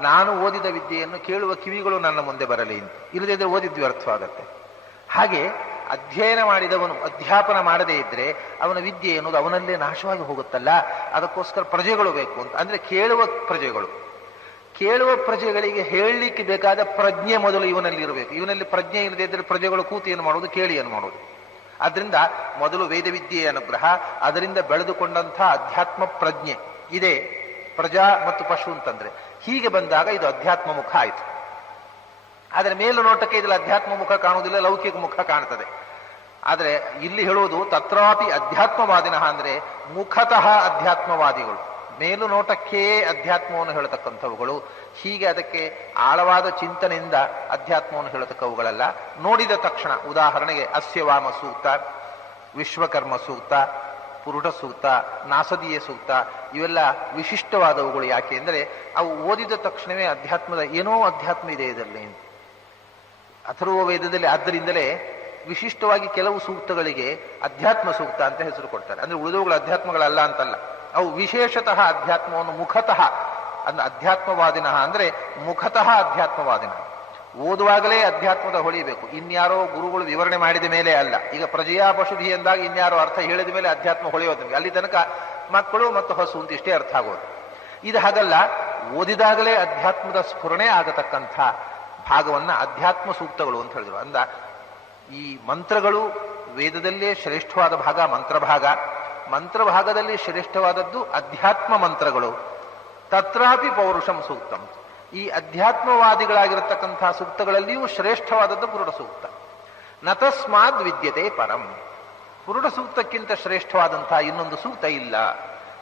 ನಾನು ಓದಿದ ವಿದ್ಯೆಯನ್ನು ಕೇಳುವ ಕಿವಿಗಳು ನನ್ನ ಮುಂದೆ ಬರಲಿ ಅಂತ. ಇಲ್ಲದಿದ್ದರೆ ಓದಿದ್ವಿ ಅರ್ಥವಾಗತ್ತೆ. ಹಾಗೆ ಅಧ್ಯಯನ ಮಾಡಿದವನು ಅಧ್ಯಾಪನ ಮಾಡದೇ ಇದ್ರೆ ಅವನ ವಿದ್ಯೆ ಎನ್ನುವುದು ಅವನಲ್ಲೇ ನಾಶವಾಗಿ ಹೋಗುತ್ತಲ್ಲ. ಅದಕ್ಕೋಸ್ಕರ ಪ್ರಜೆಗಳು ಬೇಕು ಅಂತ. ಅಂದ್ರೆ ಕೇಳುವ ಪ್ರಜೆಗಳು. ಕೇಳುವ ಪ್ರಜೆಗಳಿಗೆ ಹೇಳಲಿಕ್ಕೆ ಬೇಕಾದ ಪ್ರಜ್ಞೆ ಮೊದಲು ಇವನಲ್ಲಿ ಇರಬೇಕು. ಇವನಲ್ಲಿ ಪ್ರಜ್ಞೆ ಇಲ್ಲದೆ ಇದ್ರೆ ಪ್ರಜೆಗಳು ಕೂತು ಏನು ಮಾಡೋದು, ಕೇಳಿ ಏನು ಮಾಡೋದು. ಆದ್ರಿಂದ ಮೊದಲು ವೇದವಿದ್ಯೆಯ ಅನುಗ್ರಹ, ಅದರಿಂದ ಬೆಳೆದುಕೊಂಡಂಥ ಅಧ್ಯಾತ್ಮ ಪ್ರಜ್ಞೆ ಇದೆ ಪ್ರಜಾ ಮತ್ತು ಪಶು ಅಂತಂದ್ರೆ. ಹೀಗೆ ಬಂದಾಗ ಇದು ಅಧ್ಯಾತ್ಮ ಮುಖ ಆಯಿತು. ಆದರೆ ಮೇಲು ನೋಟಕ್ಕೆ ಇದ್ರಲ್ಲಿ ಅಧ್ಯಾತ್ಮ ಮುಖ ಕಾಣುವುದಿಲ್ಲ, ಲೌಕಿಕ ಮುಖ ಕಾಣ್ತದೆ. ಆದರೆ ಇಲ್ಲಿ ಹೇಳುವುದು ತತ್ರಾಪಿ ಅಧ್ಯಾತ್ಮವಾದಿನಃ ಅಂದ್ರೆ ಮುಖತಃ ಅಧ್ಯಾತ್ಮವಾದಿಗಳು. ಮೇಲು ನೋಟಕ್ಕೇ ಅಧ್ಯಾತ್ಮವನ್ನು ಹೇಳತಕ್ಕಂಥವುಗಳು. ಹೀಗೆ ಅದಕ್ಕೆ ಆಳವಾದ ಚಿಂತನೆಯಿಂದ ಅಧ್ಯಾತ್ಮವನ್ನು ಹೇಳತಕ್ಕವುಗಳಲ್ಲ. ನೋಡಿದ ತಕ್ಷಣ, ಉದಾಹರಣೆಗೆ ಅಸ್ಯವಾಮ ಸೂಕ್ತ, ವಿಶ್ವಕರ್ಮ ಸೂಕ್ತ, ಪುರುಷ ಸೂಕ್ತ, ನಾಸದೀಯ ಸೂಕ್ತ ಇವೆಲ್ಲ ವಿಶಿಷ್ಟವಾದವುಗಳು. ಯಾಕೆ ಅಂದರೆ ಅವು ಓದಿದ ತಕ್ಷಣವೇ ಅಧ್ಯಾತ್ಮದ ಏನೋ ಅಧ್ಯಾತ್ಮ ಇದೆ ಇದರಲ್ಲಿ ಅಥರ್ವ ವೇದದಲ್ಲಿ. ಆದ್ದರಿಂದಲೇ ವಿಶಿಷ್ಟವಾಗಿ ಕೆಲವು ಸೂಕ್ತಗಳಿಗೆ ಅಧ್ಯಾತ್ಮ ಸೂಕ್ತ ಅಂತ ಹೆಸರು ಕೊಡ್ತಾರೆ. ಅಂದ್ರೆ ಉಳಿದವುಗಳು ಅಧ್ಯಾತ್ಮಗಳಲ್ಲ ಅಂತಲ್ಲ, ಅವು ವಿಶೇಷತಃ ಅಧ್ಯಾತ್ಮವನ್ನು ಮುಖತಃ ಅಂದ್ರೆ ಅಧ್ಯಾತ್ಮವಾದಿನ ಅಂದ್ರೆ ಮುಖತಃ ಅಧ್ಯಾತ್ಮವಾದಿನ. ಓದುವಾಗಲೇ ಅಧ್ಯಾತ್ಮದ ಹೊಳಿಬೇಕು, ಇನ್ಯಾರೋ ಗುರುಗಳು ವಿವರಣೆ ಮಾಡಿದ ಮೇಲೆ ಅಲ್ಲ. ಈಗ ಪ್ರಜೆಯಾ ಪಶುಧಿ ಎಂದಾಗ ಇನ್ಯಾರೋ ಅರ್ಥ ಹೇಳಿದ ಮೇಲೆ ಅಧ್ಯಾತ್ಮ ಹೊಳೆಯೋದು ನಮಗೆ. ಅಲ್ಲಿ ತನಕ ಮಕ್ಕಳು ಮತ್ತು ಹಸು ಅಂತ ಇಷ್ಟೇ ಅರ್ಥ ಆಗೋದು. ಇದು ಹಾಗಲ್ಲ, ಓದಿದಾಗಲೇ ಅಧ್ಯಾತ್ಮದ ಸ್ಫುರಣೆ ಆಗತಕ್ಕಂಥ ಭಾಗವನ್ನ ಅಧ್ಯಾತ್ಮ ಸೂಕ್ತಗಳು ಅಂತ ಹೇಳಿದ್ರು. ಅಂದ ಈ ಮಂತ್ರಗಳು ವೇದದಲ್ಲೇ ಶ್ರೇಷ್ಠವಾದ ಭಾಗ ಮಂತ್ರಭಾಗ. ಮಂತ್ರಭಾಗದಲ್ಲಿ ಶ್ರೇಷ್ಠವಾದದ್ದು ಅಧ್ಯಾತ್ಮ ಮಂತ್ರಗಳು. ತತ್ರಾಪಿ ಪೌರುಷಂ ಸೂಕ್ತಂ. ಈ ಅಧ್ಯಾತ್ಮವಾದಿಗಳಾಗಿರತಕ್ಕಂಥ ಸೂಕ್ತಗಳಲ್ಲಿಯೂ ಶ್ರೇಷ್ಠವಾದದ್ದು ಪುರುಷ ಸೂಕ್ತ. ನತಸ್ಮಾದ್ ವಿದ್ಯತೆ ಪರಂ. ಪುರುಷ ಸೂಕ್ತಕ್ಕಿಂತ ಶ್ರೇಷ್ಠವಾದಂತಹ ಇನ್ನೊಂದು ಸೂಕ್ತ ಇಲ್ಲ.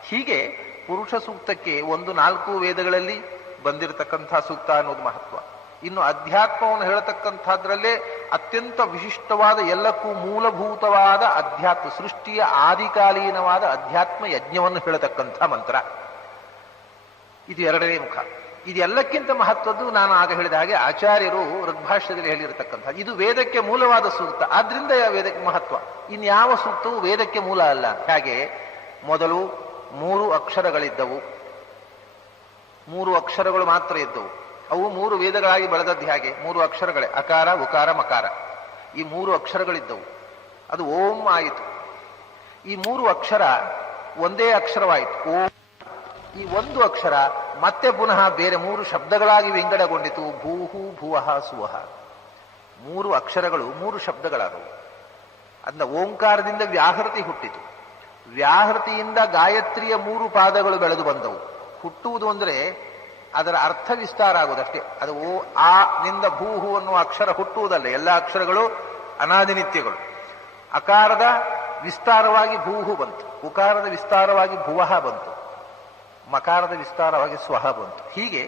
ಹೀಗೆ ಪುರುಷ ಸೂಕ್ತಕ್ಕೆ 4 ವೇದಗಳಲ್ಲಿ ಬಂದಿರತಕ್ಕಂಥ ಸೂಕ್ತ ಅನ್ನೋದು ಮಹತ್ವ. ಇನ್ನು ಅಧ್ಯಾತ್ಮವನ್ನು ಹೇಳತಕ್ಕಂಥದ್ರಲ್ಲೇ ಅತ್ಯಂತ ವಿಶಿಷ್ಟವಾದ ಎಲ್ಲಕ್ಕೂ ಮೂಲಭೂತವಾದ ಅಧ್ಯಾತ್ಮ, ಸೃಷ್ಟಿಯ ಆದಿಕಾಲೀನವಾದ ಅಧ್ಯಾತ್ಮ ಯಜ್ಞವನ್ನು ಹೇಳತಕ್ಕಂಥ ಮಂತ್ರ. ಇದು 2ನೇ ಮುಖ. ಇದೆಲ್ಲಕ್ಕಿಂತ ಮಹತ್ವದ್ದು ನಾನು ಆಗ ಹೇಳಿದ ಹಾಗೆ ಆಚಾರ್ಯರು ಋಗ್ಭಾಷ್ಯದಲ್ಲಿ ಹೇಳಿರತಕ್ಕಂಥ ಇದು ವೇದಕ್ಕೆ ಮೂಲವಾದ ಸೂಕ್ತ. ಆದ್ರಿಂದ ವೇದಕ್ಕೆ ಮಹತ್ವ. ಇನ್ಯಾವ ಸೂಕ್ತವು ವೇದಕ್ಕೆ ಮೂಲ ಅಲ್ಲ. ಹಾಗೆ ಮೊದಲು 3 ಅಕ್ಷರಗಳಿದ್ದವು, 3 ಅಕ್ಷರಗಳು ಮಾತ್ರ ಇದ್ದವು. ಅವು 3 ವೇದಗಳಾಗಿ ಬೆಳೆದದ್ದು. ಹಾಗೆ 3 ಅಕ್ಷರಗಳೇ ಅಕಾರ ಉಕಾರ ಮಕಾರ. ಈ 3 ಅಕ್ಷರಗಳಿದ್ದವು. ಅದು ಓಂ ಆಯಿತು. ಈ 3 ಅಕ್ಷರ ಒಂದೇ ಅಕ್ಷರವಾಯಿತು ಓಂ. ಈ ಒಂದು ಅಕ್ಷರ ಮತ್ತೆ ಪುನಃ ಬೇರೆ 3 ಶಬ್ದಗಳಾಗಿ ವಿಂಗಡಗೊಂಡಿತು. ಭೂಹು ಭುವಃ ಸುವಹ. 3 ಅಕ್ಷರಗಳು 3 ಶಬ್ದಗಳಾದವು. ಅದನ್ನ ಓಂಕಾರದಿಂದ ವ್ಯಾಹೃತಿ ಹುಟ್ಟಿತು. ವ್ಯಾಹೃತಿಯಿಂದ ಗಾಯತ್ರಿಯ 3 ಪಾದಗಳು ಬೆಳೆದು ಬಂದವು. ಹುಟ್ಟುವುದು ಅಂದ್ರೆ ಅದರ ಅರ್ಥ ವಿಸ್ತಾರ ಆಗುವುದಷ್ಟೇ. ಅದು ಆ ನಿಂದ ಭೂಹು ಅನ್ನುವ ಅಕ್ಷರ ಹುಟ್ಟುವುದಲ್ಲ. ಎಲ್ಲ ಅಕ್ಷರಗಳು ಅನಾದಿನಿತ್ಯಗಳು. ಅಕಾರದ ವಿಸ್ತಾರವಾಗಿ ಭೂಹು ಬಂತು, ಉಕಾರದ ವಿಸ್ತಾರವಾಗಿ ಭುವಃ ಬಂತು, ಮಕಾರದ ವಿಸ್ತಾರವಾಗಿ ಸ್ವಹ ಬಂತು. ಹೀಗೆ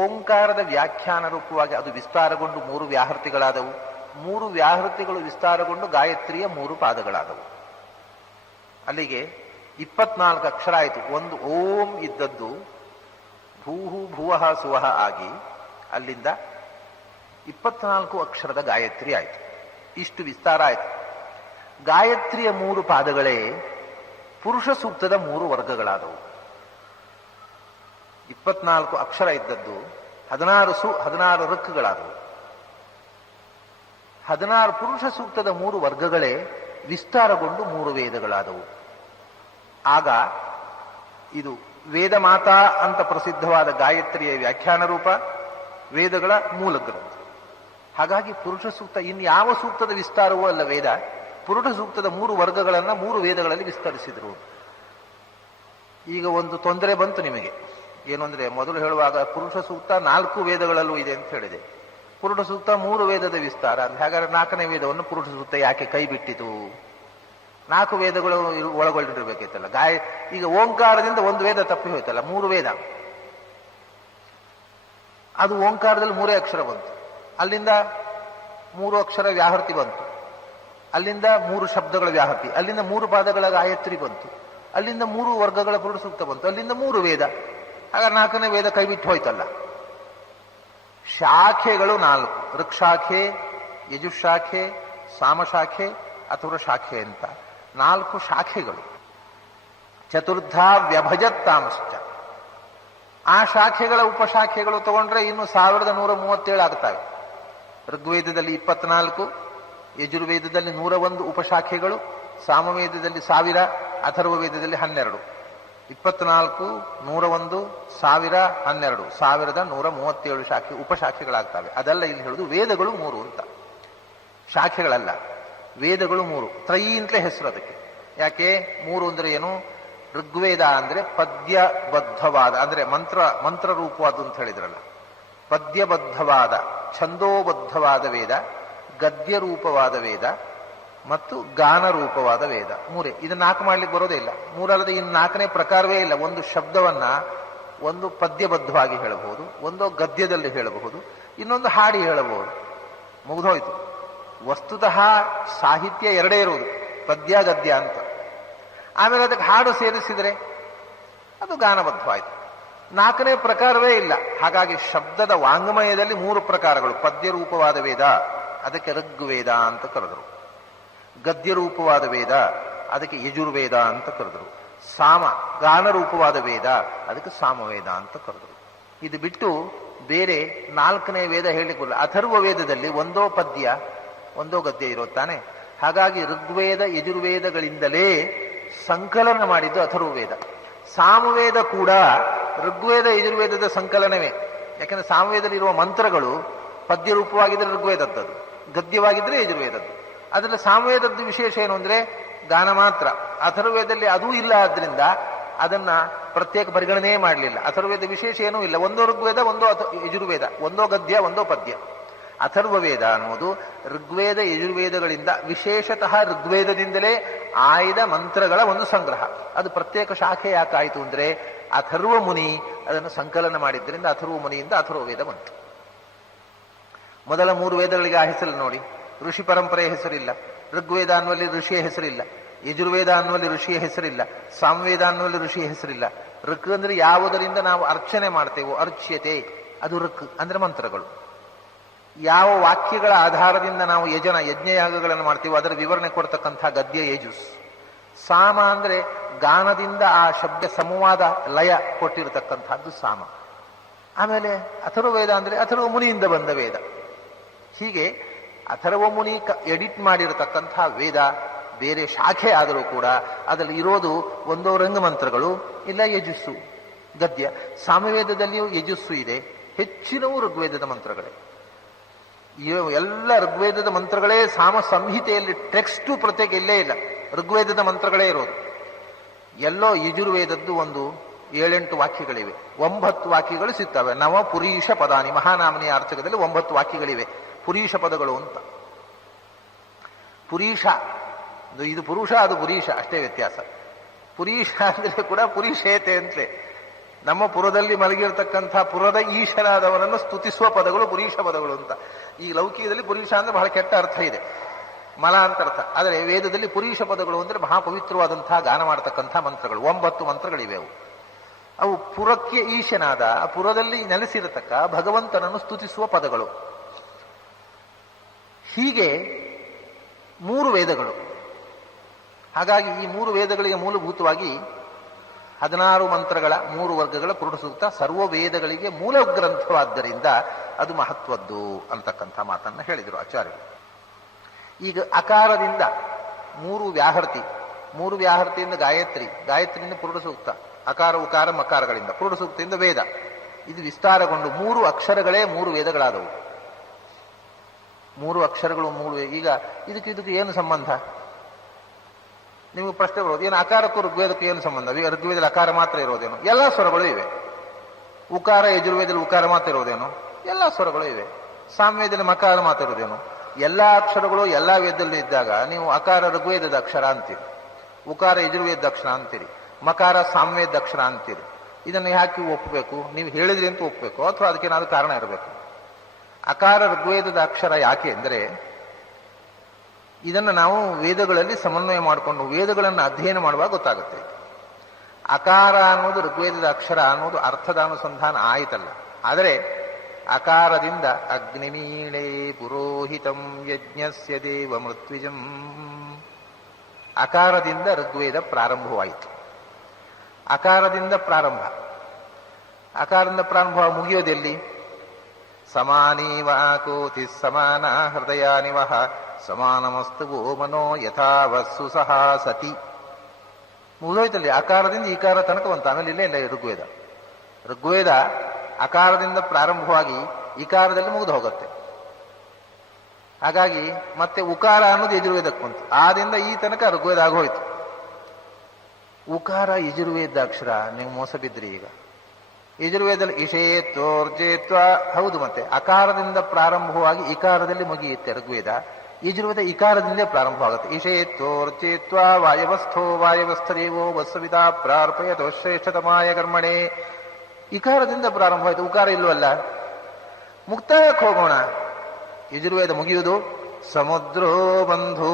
ಓಂಕಾರದ ವ್ಯಾಖ್ಯಾನ ರೂಪವಾಗಿ ಅದು ವಿಸ್ತಾರಗೊಂಡು 3 ವ್ಯಾಹೃತಿಗಳಾದವು. 3 ವ್ಯಾಹೃತಿಗಳು ವಿಸ್ತಾರಗೊಂಡು ಗಾಯತ್ರಿಯ 3 ಪಾದಗಳಾದವು. ಅಲ್ಲಿಗೆ 24 ಅಕ್ಷರ ಆಯಿತು. ಒಂದು ಓಂ ಇದ್ದದ್ದು ಭೂಹು ಭುವಃ ಸುವಹ ಆಗಿ ಅಲ್ಲಿಂದ 24 ಅಕ್ಷರದ ಗಾಯತ್ರಿ ಆಯಿತು. ಇಷ್ಟು ವಿಸ್ತಾರ ಆಯಿತು. ಗಾಯತ್ರಿಯ 3 ಪಾದಗಳೇ ಪುರುಷ ಸೂಕ್ತದ 3 ವರ್ಗಗಳಾದವು. 24 ಅಕ್ಷರ ಇದ್ದದ್ದು 16 ಋಕ್ಕುಗಳಾದವು. 16 ಪುರುಷ ಸೂಕ್ತದ 3 ವರ್ಗಗಳೇ ವಿಸ್ತಾರಗೊಂಡು 3 ವೇದಗಳಾದವು. ಆಗ ಇದು ವೇದ ಮಾತಾ ಅಂತ ಪ್ರಸಿದ್ಧವಾದ ಗಾಯತ್ರಿಯ ವ್ಯಾಖ್ಯಾನ ರೂಪ, ವೇದಗಳ ಮೂಲ ಗ್ರಂಥ. ಹಾಗಾಗಿ ಪುರುಷ ಸೂಕ್ತ ಇನ್ಯಾವ ಸೂಕ್ತದ ವಿಸ್ತಾರವೂ ಅಲ್ಲ ವೇದ. ಪುರುಷ ಸೂಕ್ತದ 3 ವರ್ಗಗಳನ್ನ 3 ವೇದಗಳಲ್ಲಿ ವಿಸ್ತರಿಸಿದರು. ಈಗ ಒಂದು ತೊಂದರೆ ಬಂತು ನಿಮಗೆ. ಏನು ಅಂದ್ರೆ, ಮೊದಲು ಹೇಳುವಾಗ ಪುರುಷ ಸೂಕ್ತ 4 ವೇದಗಳಲ್ಲೂ ಇದೆ ಅಂತ ಹೇಳಿದೆ. ಪುರುಷ ಸೂಕ್ತ 3 ವೇದದ ವಿಸ್ತಾರ. ಹಾಗಾದ್ರೆ 4ನೇ ವೇದವನ್ನು ಪುರುಷ ಸೂಕ್ತ ಯಾಕೆ ಕೈ ಬಿಟ್ಟಿತು? 4 ವೇದಗಳು ಒಳಗೊಂಡಿರ್ಬೇಕಿತ್ತಲ್ಲ. ಈಗ ಓಂಕಾರದಿಂದ 1 ವೇದ ತಪ್ಪಿ ಹೋಯ್ತಲ್ಲ, 3 ವೇದ. ಅದು ಓಂಕಾರದಲ್ಲಿ 3 ಅಕ್ಷರ ಬಂತು. ಅಲ್ಲಿಂದ 3 ಅಕ್ಷರ ವ್ಯಾಹೃತಿ ಬಂತು. ಅಲ್ಲಿಂದ 3 ಶಬ್ದಗಳ ವ್ಯಾಹೃತಿ. ಅಲ್ಲಿಂದ 3 ಪಾದಗಳ ಗಾಯತ್ರಿ ಬಂತು. ಅಲ್ಲಿಂದ 3 ವರ್ಗಗಳ ಪುರುಷ ಸೂಕ್ತ ಬಂತು. ಅಲ್ಲಿಂದ 3 ವೇದ. ಹಾಗಾದ್ರೆ 4ನೇ ವೇದ ಕೈ ಬಿಟ್ಟು ಹೋಯ್ತಲ್ಲ. ಶಾಖೆಗಳು 4: ಋಕ್ಷಾಖೆ, ಯಜುಶಾಖೆ, ಸಾಮಶಾಖೆ ಅಥವಾ ಶಾಖೆ ಅಂತ 4 ಶಾಖೆಗಳು. ಚತುರ್ಧ ವ್ಯಭಜತ್ತಾಂಶ್ಚ. ಆ ಶಾಖೆಗಳ ಉಪಶಾಖೆಗಳು ತಗೊಂಡ್ರೆ ಇನ್ನು 1137 ಆಗ್ತವೆ. ಋಗ್ವೇದದಲ್ಲಿ 24, ಯಜುರ್ವೇದದಲ್ಲಿ 101 ಉಪಶಾಖೆಗಳು, ಸಾಮವೇದದಲ್ಲಿ 1000, ಅಥರ್ವ ವೇದದಲ್ಲಿ 12. 24, 101, 1000, 12, 1137 ಶಾಖೆ ಉಪಶಾಖೆಗಳಾಗ್ತವೆ. ಅದೆಲ್ಲ ಇಲ್ಲಿ ಹೇಳುದು ವೇದಗಳು 3 ಅಂತ. ಶಾಖೆಗಳಲ್ಲ, ವೇದಗಳು 3. ತ್ರಯಿ ಅಂತಲೇ ಹೆಸರು ಅದಕ್ಕೆ. ಯಾಕೆ 3 ಅಂದ್ರೆ ಏನು? ಋಗ್ವೇದ ಅಂದ್ರೆ ಪದ್ಯಬದ್ಧವಾದ, ಅಂದ್ರೆ ಮಂತ್ರ ರೂಪವಾದ ಅಂತ ಹೇಳಿದ್ರಲ್ಲ. ಪದ್ಯಬದ್ಧವಾದ, ಛಂದೋಬದ್ಧವಾದ ವೇದ, ಗದ್ಯ ರೂಪವಾದ ವೇದ ಮತ್ತು ಗಾನ ರೂಪವಾದ ವೇದ. 3. ಇದನ್ನ 4 ಮಾಡ್ಲಿಕ್ಕೆ ಬರೋದೇ ಇಲ್ಲ. 3 ಅಲ್ಲದೆ ಇನ್ನು 4ನೇ ಪ್ರಕಾರವೇ ಇಲ್ಲ. ಒಂದು ಶಬ್ದವನ್ನ ಒಂದು ಪದ್ಯಬದ್ಧವಾಗಿ ಹೇಳಬಹುದು, ಒಂದು ಗದ್ಯದಲ್ಲಿ ಹೇಳಬಹುದು, ಇನ್ನೊಂದು ಹಾಡಿ ಹೇಳಬಹುದು. ಮುಗಿದೋಯ್ತು. ವಸ್ತುತಃ ಸಾಹಿತ್ಯ 2 ಇರುವುದು, ಪದ್ಯ ಗದ್ಯ ಅಂತ. ಆಮೇಲೆ ಅದಕ್ಕೆ ಹಾಡು ಸೇರಿಸಿದರೆ ಅದು ಗಾನಬದ್ಧವಾಯಿತು. 4ನೇ ಪ್ರಕಾರವೇ ಇಲ್ಲ. ಹಾಗಾಗಿ ಶಬ್ದದ ವಾಂಗ್ಮಯದಲ್ಲಿ 3 ಪ್ರಕಾರಗಳು. ಪದ್ಯರೂಪವಾದ ವೇದ, ಅದಕ್ಕೆ ಋಗ್ವೇದ ಅಂತ ಕರೆದರು. ಗದ್ಯರೂಪವಾದ ವೇದ, ಅದಕ್ಕೆ ಯಜುರ್ವೇದ ಅಂತ ಕರೆದರು. ಗಾನರೂಪವಾದ ವೇದ, ಅದಕ್ಕೆ ಸಾಮವೇದ ಅಂತ ಕರೆದರು. ಇದು ಬಿಟ್ಟು ಬೇರೆ 4ನೇ ವೇದ ಹೇಳಿಕ್ ಬರಲ್ಲ. ಅಥರ್ವ ವೇದದಲ್ಲಿ ಒಂದೋ ಪದ್ಯ ಒಂದೋ ಗದ್ಯ ಇರುತ್ತಾನೆ. ಹಾಗಾಗಿ ಋಗ್ವೇದ ಯಜುರ್ವೇದಗಳಿಂದಲೇ ಸಂಕಲನ ಮಾಡಿದ್ದು ಅಥರ್ವ ವೇದ. ಸಾಮವೇದ ಕೂಡ ಋಗ್ವೇದ ಯಜುರ್ವೇದದ ಸಂಕಲನವೇ. ಯಾಕಂದ್ರೆ ಸಾಮವೇದದಲ್ಲಿರುವ ಮಂತ್ರಗಳು ಪದ್ಯ ರೂಪವಾಗಿದ್ರೆ ಋಗ್ವೇದದ್ದು, ಗದ್ಯವಾಗಿದ್ರೆ ಯಜುರ್ವೇದದ್ದು. ಅದರಲ್ಲಿ ಸಾಮವೇದದ್ದು ವಿಶೇಷ ಏನು ಅಂದ್ರೆ ಗಾನ ಮಾತ್ರ. ಅಥರ್ವೇದದಲ್ಲಿ ಅದೂ ಇಲ್ಲ. ಆದ್ರಿಂದ ಅದನ್ನ ಪ್ರತ್ಯೇಕ ಪರಿಗಣನೆ ಮಾಡಲಿಲ್ಲ. ಅಥರ್ವೇದ ವಿಶೇಷ ಏನೂ ಇಲ್ಲ. ಒಂದೋ ಋಗ್ವೇದ ಒಂದೋ ಯಜುರ್ವೇದ, ಒಂದೋ ಗದ್ಯ ಒಂದೋ ಪದ್ಯ. ಅಥರ್ವವೇದ ಅನ್ನೋದು ಋಗ್ವೇದ ಯಜುರ್ವೇದಗಳಿಂದ, ವಿಶೇಷತಃ ಋಗ್ವೇದದಿಂದಲೇ ಆಯ್ದ ಮಂತ್ರಗಳ ಒಂದು ಸಂಗ್ರಹ. ಅದು ಪ್ರತ್ಯೇಕ ಶಾಖೆ ಯಾಕಾಯಿತು ಅಂದ್ರೆ ಅಥರ್ವ ಮುನಿ ಅದನ್ನು ಸಂಕಲನ ಮಾಡಿದ್ದರಿಂದ ಅಥರ್ವ ಮುನಿಯಿಂದ ಅಥರ್ವವೇದ ಬಂತು. ಮೊದಲ 3 ವೇದಗಳಿಗೆ ಆ ಹೆಸರು ನೋಡಿ. ಋಷಿ ಪರಂಪರೆಯ ಹೆಸರಿಲ್ಲ. ಋಗ್ವೇದ ಅನ್ನುವಲ್ಲಿ ಋಷಿಯ ಹೆಸರಿಲ್ಲ. ಯಜುರ್ವೇದ ಅನ್ನುವಲ್ಲಿ ಋಷಿಯ ಹೆಸರಿಲ್ಲ. ಸಾಮವೇದ ಅನ್ನುವಲ್ಲಿ ಋಷಿಯ ಹೆಸರಿಲ್ಲ. ಋಕ್ ಅಂದ್ರೆ ಯಾವುದರಿಂದ ನಾವು ಅರ್ಚನೆ ಮಾಡ್ತೇವೋ, ಅರ್ಚ್ಯತೆ, ಅದು ಋಕ್ ಅಂದ್ರೆ ಮಂತ್ರಗಳು. ಯಾವ ವಾಕ್ಯಗಳ ಆಧಾರದಿಂದ ನಾವು ಯಜ್ಞಯಾಗಗಳನ್ನು ಮಾಡ್ತೀವೋ ಅದರ ವಿವರಣೆ ಕೊಡ್ತಕ್ಕಂಥ ಗದ್ಯ ಯಜುಸ್. ಸಾಮ ಅಂದ್ರೆ ಗಾನದಿಂದ ಆ ಶಬ್ದ ಸಂವಾದ ಲಯ ಕೊಟ್ಟಿರತಕ್ಕಂಥದ್ದು ಸಾಮ. ಆಮೇಲೆ ಅಥರ್ವವೇದ ಅಂದ್ರೆ ಅಥರ್ವ ಮುನಿಯಿಂದ ಬಂದ ವೇದ. ಹೀಗೆ ಅಥರ್ವ ಮುನಿ ಎಡಿಟ್ ಮಾಡಿರತಕ್ಕಂಥ ವೇದ ಬೇರೆ ಶಾಖೆ ಆದರೂ ಕೂಡ ಅದರಲ್ಲಿ ಇರೋದು ಒಂದೋ ರಂಗಮಂತ್ರಗಳು, ಇಲ್ಲ ಯಜುಸ್ಸು ಗದ್ಯ. ಸಾಮವೇದದಲ್ಲಿಯೂ ಯಜುಸ್ಸು ಇದೆ. ಹೆಚ್ಚಿನವು ಋಗ್ವೇದದ ಮಂತ್ರಗಳೇ. ಎಲ್ಲ ಋಗ್ವೇದದ ಮಂತ್ರಗಳೇ. ಸಾಮ ಸಂಹಿತೆಯಲ್ಲಿ ಟೆಕ್ಸ್ಟು ಪ್ರತ್ಯೇಕ ಇಲ್ಲೇ ಇಲ್ಲ, ಋಗ್ವೇದದ ಮಂತ್ರಗಳೇ ಇರೋದು. ಎಲ್ಲೋ ಯಜುರ್ವೇದದ್ದು ಒಂದು 7-8 ವಾಕ್ಯಗಳಿವೆ. 9 ವಾಕ್ಯಗಳು ಸಿಗ್ತವೆ. ನವ ಪುರೀಶ ಪದಾನಿ, ಮಹಾನಾಮನಿಯ ಅರ್ಥಕದಲ್ಲಿ 9 ವಾಕ್ಯಗಳಿವೆ. ಪುರೀಶ ಪದಗಳು ಅಂತ. ಪುರೀಶ ಇದು ಪುರುಷ, ಅದು ಪುರೀಶ, ಅಷ್ಟೇ ವ್ಯತ್ಯಾಸ. ಪುರೀಶ ಅಂದ್ರೆ ಕೂಡ ಪುರೀಶೇತೆ ಅಂತಲೇ. ನಮ್ಮ ಪುರದಲ್ಲಿ ಮಲಗಿರ್ತಕ್ಕಂಥ ಪುರದ ಈಶನಾದವನನ್ನು ಸ್ತುತಿಸುವ ಪದಗಳು ಪುರೀಶ ಪದಗಳು ಅಂತ. ಈ ಲೌಕಿಕದಲ್ಲಿ ಪುರೀಶ ಅಂದ್ರೆ ಬಹಳ ಕೆಟ್ಟ ಅರ್ಥ ಇದೆ, ಮಲ ಅಂತ ಅರ್ಥ. ಆದರೆ ವೇದದಲ್ಲಿ ಪುರೀಶ ಪದಗಳು ಅಂದ್ರೆ ಮಹಾಪವಿತ್ರವಾದಂತಹ ಗಾನ ಮಾಡತಕ್ಕಂಥ ಮಂತ್ರಗಳು. 9 ಮಂತ್ರಗಳಿವೆ. ಅವು ಪುರಕ್ಕೆ ಈಶನಾದ, ಪುರದಲ್ಲಿ ನೆಲೆಸಿರತಕ್ಕ ಭಗವಂತನನ್ನು ಸ್ತುತಿಸುವ ಪದಗಳು. ಹೀಗೆ 3 ವೇದಗಳು. ಹಾಗಾಗಿ ಈ 3 ವೇದಗಳಿಗೆ ಮೂಲಭೂತವಾಗಿ 16 ಮಂತ್ರಗಳ 3 ವರ್ಗಗಳ ಪುರುಷ ಸೂಕ್ತ ಸರ್ವ ವೇದಗಳಿಗೆ ಮೂಲ ಗ್ರಂಥವಾದ್ದರಿಂದ ಅದು ಮಹತ್ವದ್ದು ಅಂತಕ್ಕಂಥ ಮಾತನ್ನ ಹೇಳಿದರು ಆಚಾರ್ಯರು. ಈಗ ಅಕಾರದಿಂದ 3 ವ್ಯಾಹೃತಿ, 3 ವ್ಯಾಹೃತಿಯಿಂದ ಗಾಯತ್ರಿಯಿಂದ ಪುರುಷ ಸೂಕ್ತ, ಅಕಾರ ಉಕಾರ ಮಕಾರಗಳಿಂದ ಪುರುಷ ಸೂಕ್ತದಿಂದ ವೇದ. ಇದು ವಿಸ್ತಾರಗೊಂಡು 3 ಅಕ್ಷರಗಳೇ 3 ವೇದಗಳಾದವು. 3 ಅಕ್ಷರಗಳು 3. ಈಗ ಇದಕ್ಕೆ ಏನು ಸಂಬಂಧ? ನಿಮಗೆ ಪ್ರಶ್ನೆ ಬರೋದು, ಏನು ಅಕಾರಕ್ಕೂ ಋಗ್ವೇದಕ್ಕೂ ಏನು ಸಂಬಂಧ? ಈಗ ಋಗ್ವೇದದಲ್ಲಿ ಅಕಾರ ಮಾತ್ರ ಇರೋದೇನು? ಎಲ್ಲ ಸ್ವರಗಳು ಇವೆ. ಉಕಾರ ಯಜುರ್ವೇದದಲ್ಲಿ ಉಕಾರ ಮಾತ್ರ ಇರೋದೇನು? ಎಲ್ಲ ಸ್ವರಗಳು ಇವೆ. ಸಾಮವೇದದಲ್ಲಿ ಮಕಾರ ಮಾತ್ರ ಇರೋದೇನು? ಎಲ್ಲ ಅಕ್ಷರಗಳು ಎಲ್ಲ ವೇದದಲ್ಲಿ ಇದ್ದಾಗ ನೀವು ಅಕಾರ ಋಗ್ವೇದದ ಅಕ್ಷರ ಅಂತೀರಿ, ಉಕಾರ ಯಜುರ್ವೇದದ ಅಕ್ಷರ ಅಂತೀರಿ, ಮಕಾರ ಸಾಮವೇದ ಅಕ್ಷರ ಅಂತೀರಿ. ಇದನ್ನು ಯಾಕೆ ಒಪ್ಪಬೇಕು? ನೀವು ಹೇಳಿದ್ರಿ ಅಂತ ಒಪ್ಪಬೇಕು, ಅಥವಾ ಅದಕ್ಕೇನಾದ್ರೂ ಕಾರಣ ಇರಬೇಕು. ಅಕಾರ ಋಗ್ವೇದದ ಅಕ್ಷರ ಯಾಕೆ ಅಂದರೆ ಇದನ್ನು ನಾವು ವೇದಗಳಲ್ಲಿ ಸಮನ್ವಯ ಮಾಡಿಕೊಂಡು ವೇದಗಳನ್ನು ಅಧ್ಯಯನ ಮಾಡುವಾಗ ಗೊತ್ತಾಗುತ್ತೆ. ಅಕಾರ ಅನ್ನೋದು ಋಗ್ವೇದದ ಅಕ್ಷರ ಅನ್ನೋದು ಅರ್ಥದ ಅನುಸಂಧಾನ ಆಯಿತಲ್ಲ. ಆದರೆ ಅಕಾರದಿಂದ ಅಗ್ನಿಮೀಳೆ ಪುರೋಹಿತಂ ಯಜ್ಞಸ್ಯ ದೇವ ಮೃತ್ವಿಜಂ, ಅಕಾರದಿಂದ ಋಗ್ವೇದ ಪ್ರಾರಂಭವಾಯಿತು. ಅಕಾರದಿಂದ ಪ್ರಾರಂಭ ಮುಗಿಯೋದೆಲ್ಲಿ? ಸಮಾನೀವ ಕೋತಿ ಸಮಾನ ಹೃದಯಾನಿವಹ ಸಮಾನಮಸ್ತು ಮನೋ ಯಥಾವಸ್ಸು ಸಹ ಸತಿ. ಮುಗಿದೋಯ್ತಲ್ಲಿ. ಅಕಾರದಿಂದ ಈಕಾರ ತನಕ ಬಂತ. ಆಮೇಲೆ ಇಲ್ಲೇ ಇಲ್ಲ ಋಗ್ವೇದ ಅಕಾರದಿಂದ ಪ್ರಾರಂಭವಾಗಿ ಈಕಾರದಲ್ಲಿ ಮುಗಿದು ಹೋಗುತ್ತೆ. ಹಾಗಾಗಿ ಮತ್ತೆ ಉಕಾರ ಅನ್ನೋದು ಯಜುರ್ವೇದಕ್ಕೆ ಬಂತು. ಆದಿಂದ ಈ ತನಕ ಋಗ್ವೇದ ಆಗೋಯ್ತು. ಉಕಾರ ಯಜುರ್ವೇದ ಅಕ್ಷರ. ನೀವು ಮೋಸ ಬಿದ್ರಿ. ಈಗ ಯಜುರ್ವೇದದಲ್ಲಿ ಇಷೇತ್ವರ್ಜೇತ್ವ, ಹೌದು. ಮತ್ತೆ ಅಕಾರದಿಂದ ಪ್ರಾರಂಭವಾಗಿ ಇಕಾರದಲ್ಲಿ ಮುಗಿಯುತ್ತೆ ಋಗ್ವೇದ. ಯಜುರ್ವೇದ ಇಕಾರದಿಂದಲೇ ಪ್ರಾರಂಭವಾಗುತ್ತೆ. ಇಷೇತ್ವರ್ಜೇತ್ವ ವಾಯವಸ್ಥೋ ವಾಯವಸ್ಥದೇವೋ ವತ್ಸವಿತಾ ಪ್ರಾರ್ಪಯತೋ ಶ್ರೇಷ್ಠತಮಾಯ ಕರ್ಮಣೆ. ಇಕಾರದಿಂದ ಪ್ರಾರಂಭವಾಯಿತು. ಉಕಾರ ಇಲ್ಲವಲ್ಲ. ಮುಕ್ತಾಯಕ್ಕೆ ಹೋಗೋಣ. ಯಜುರ್ವೇದ ಮುಗಿಯುವುದು ಸಮುದ್ರೋ ಬಂಧು,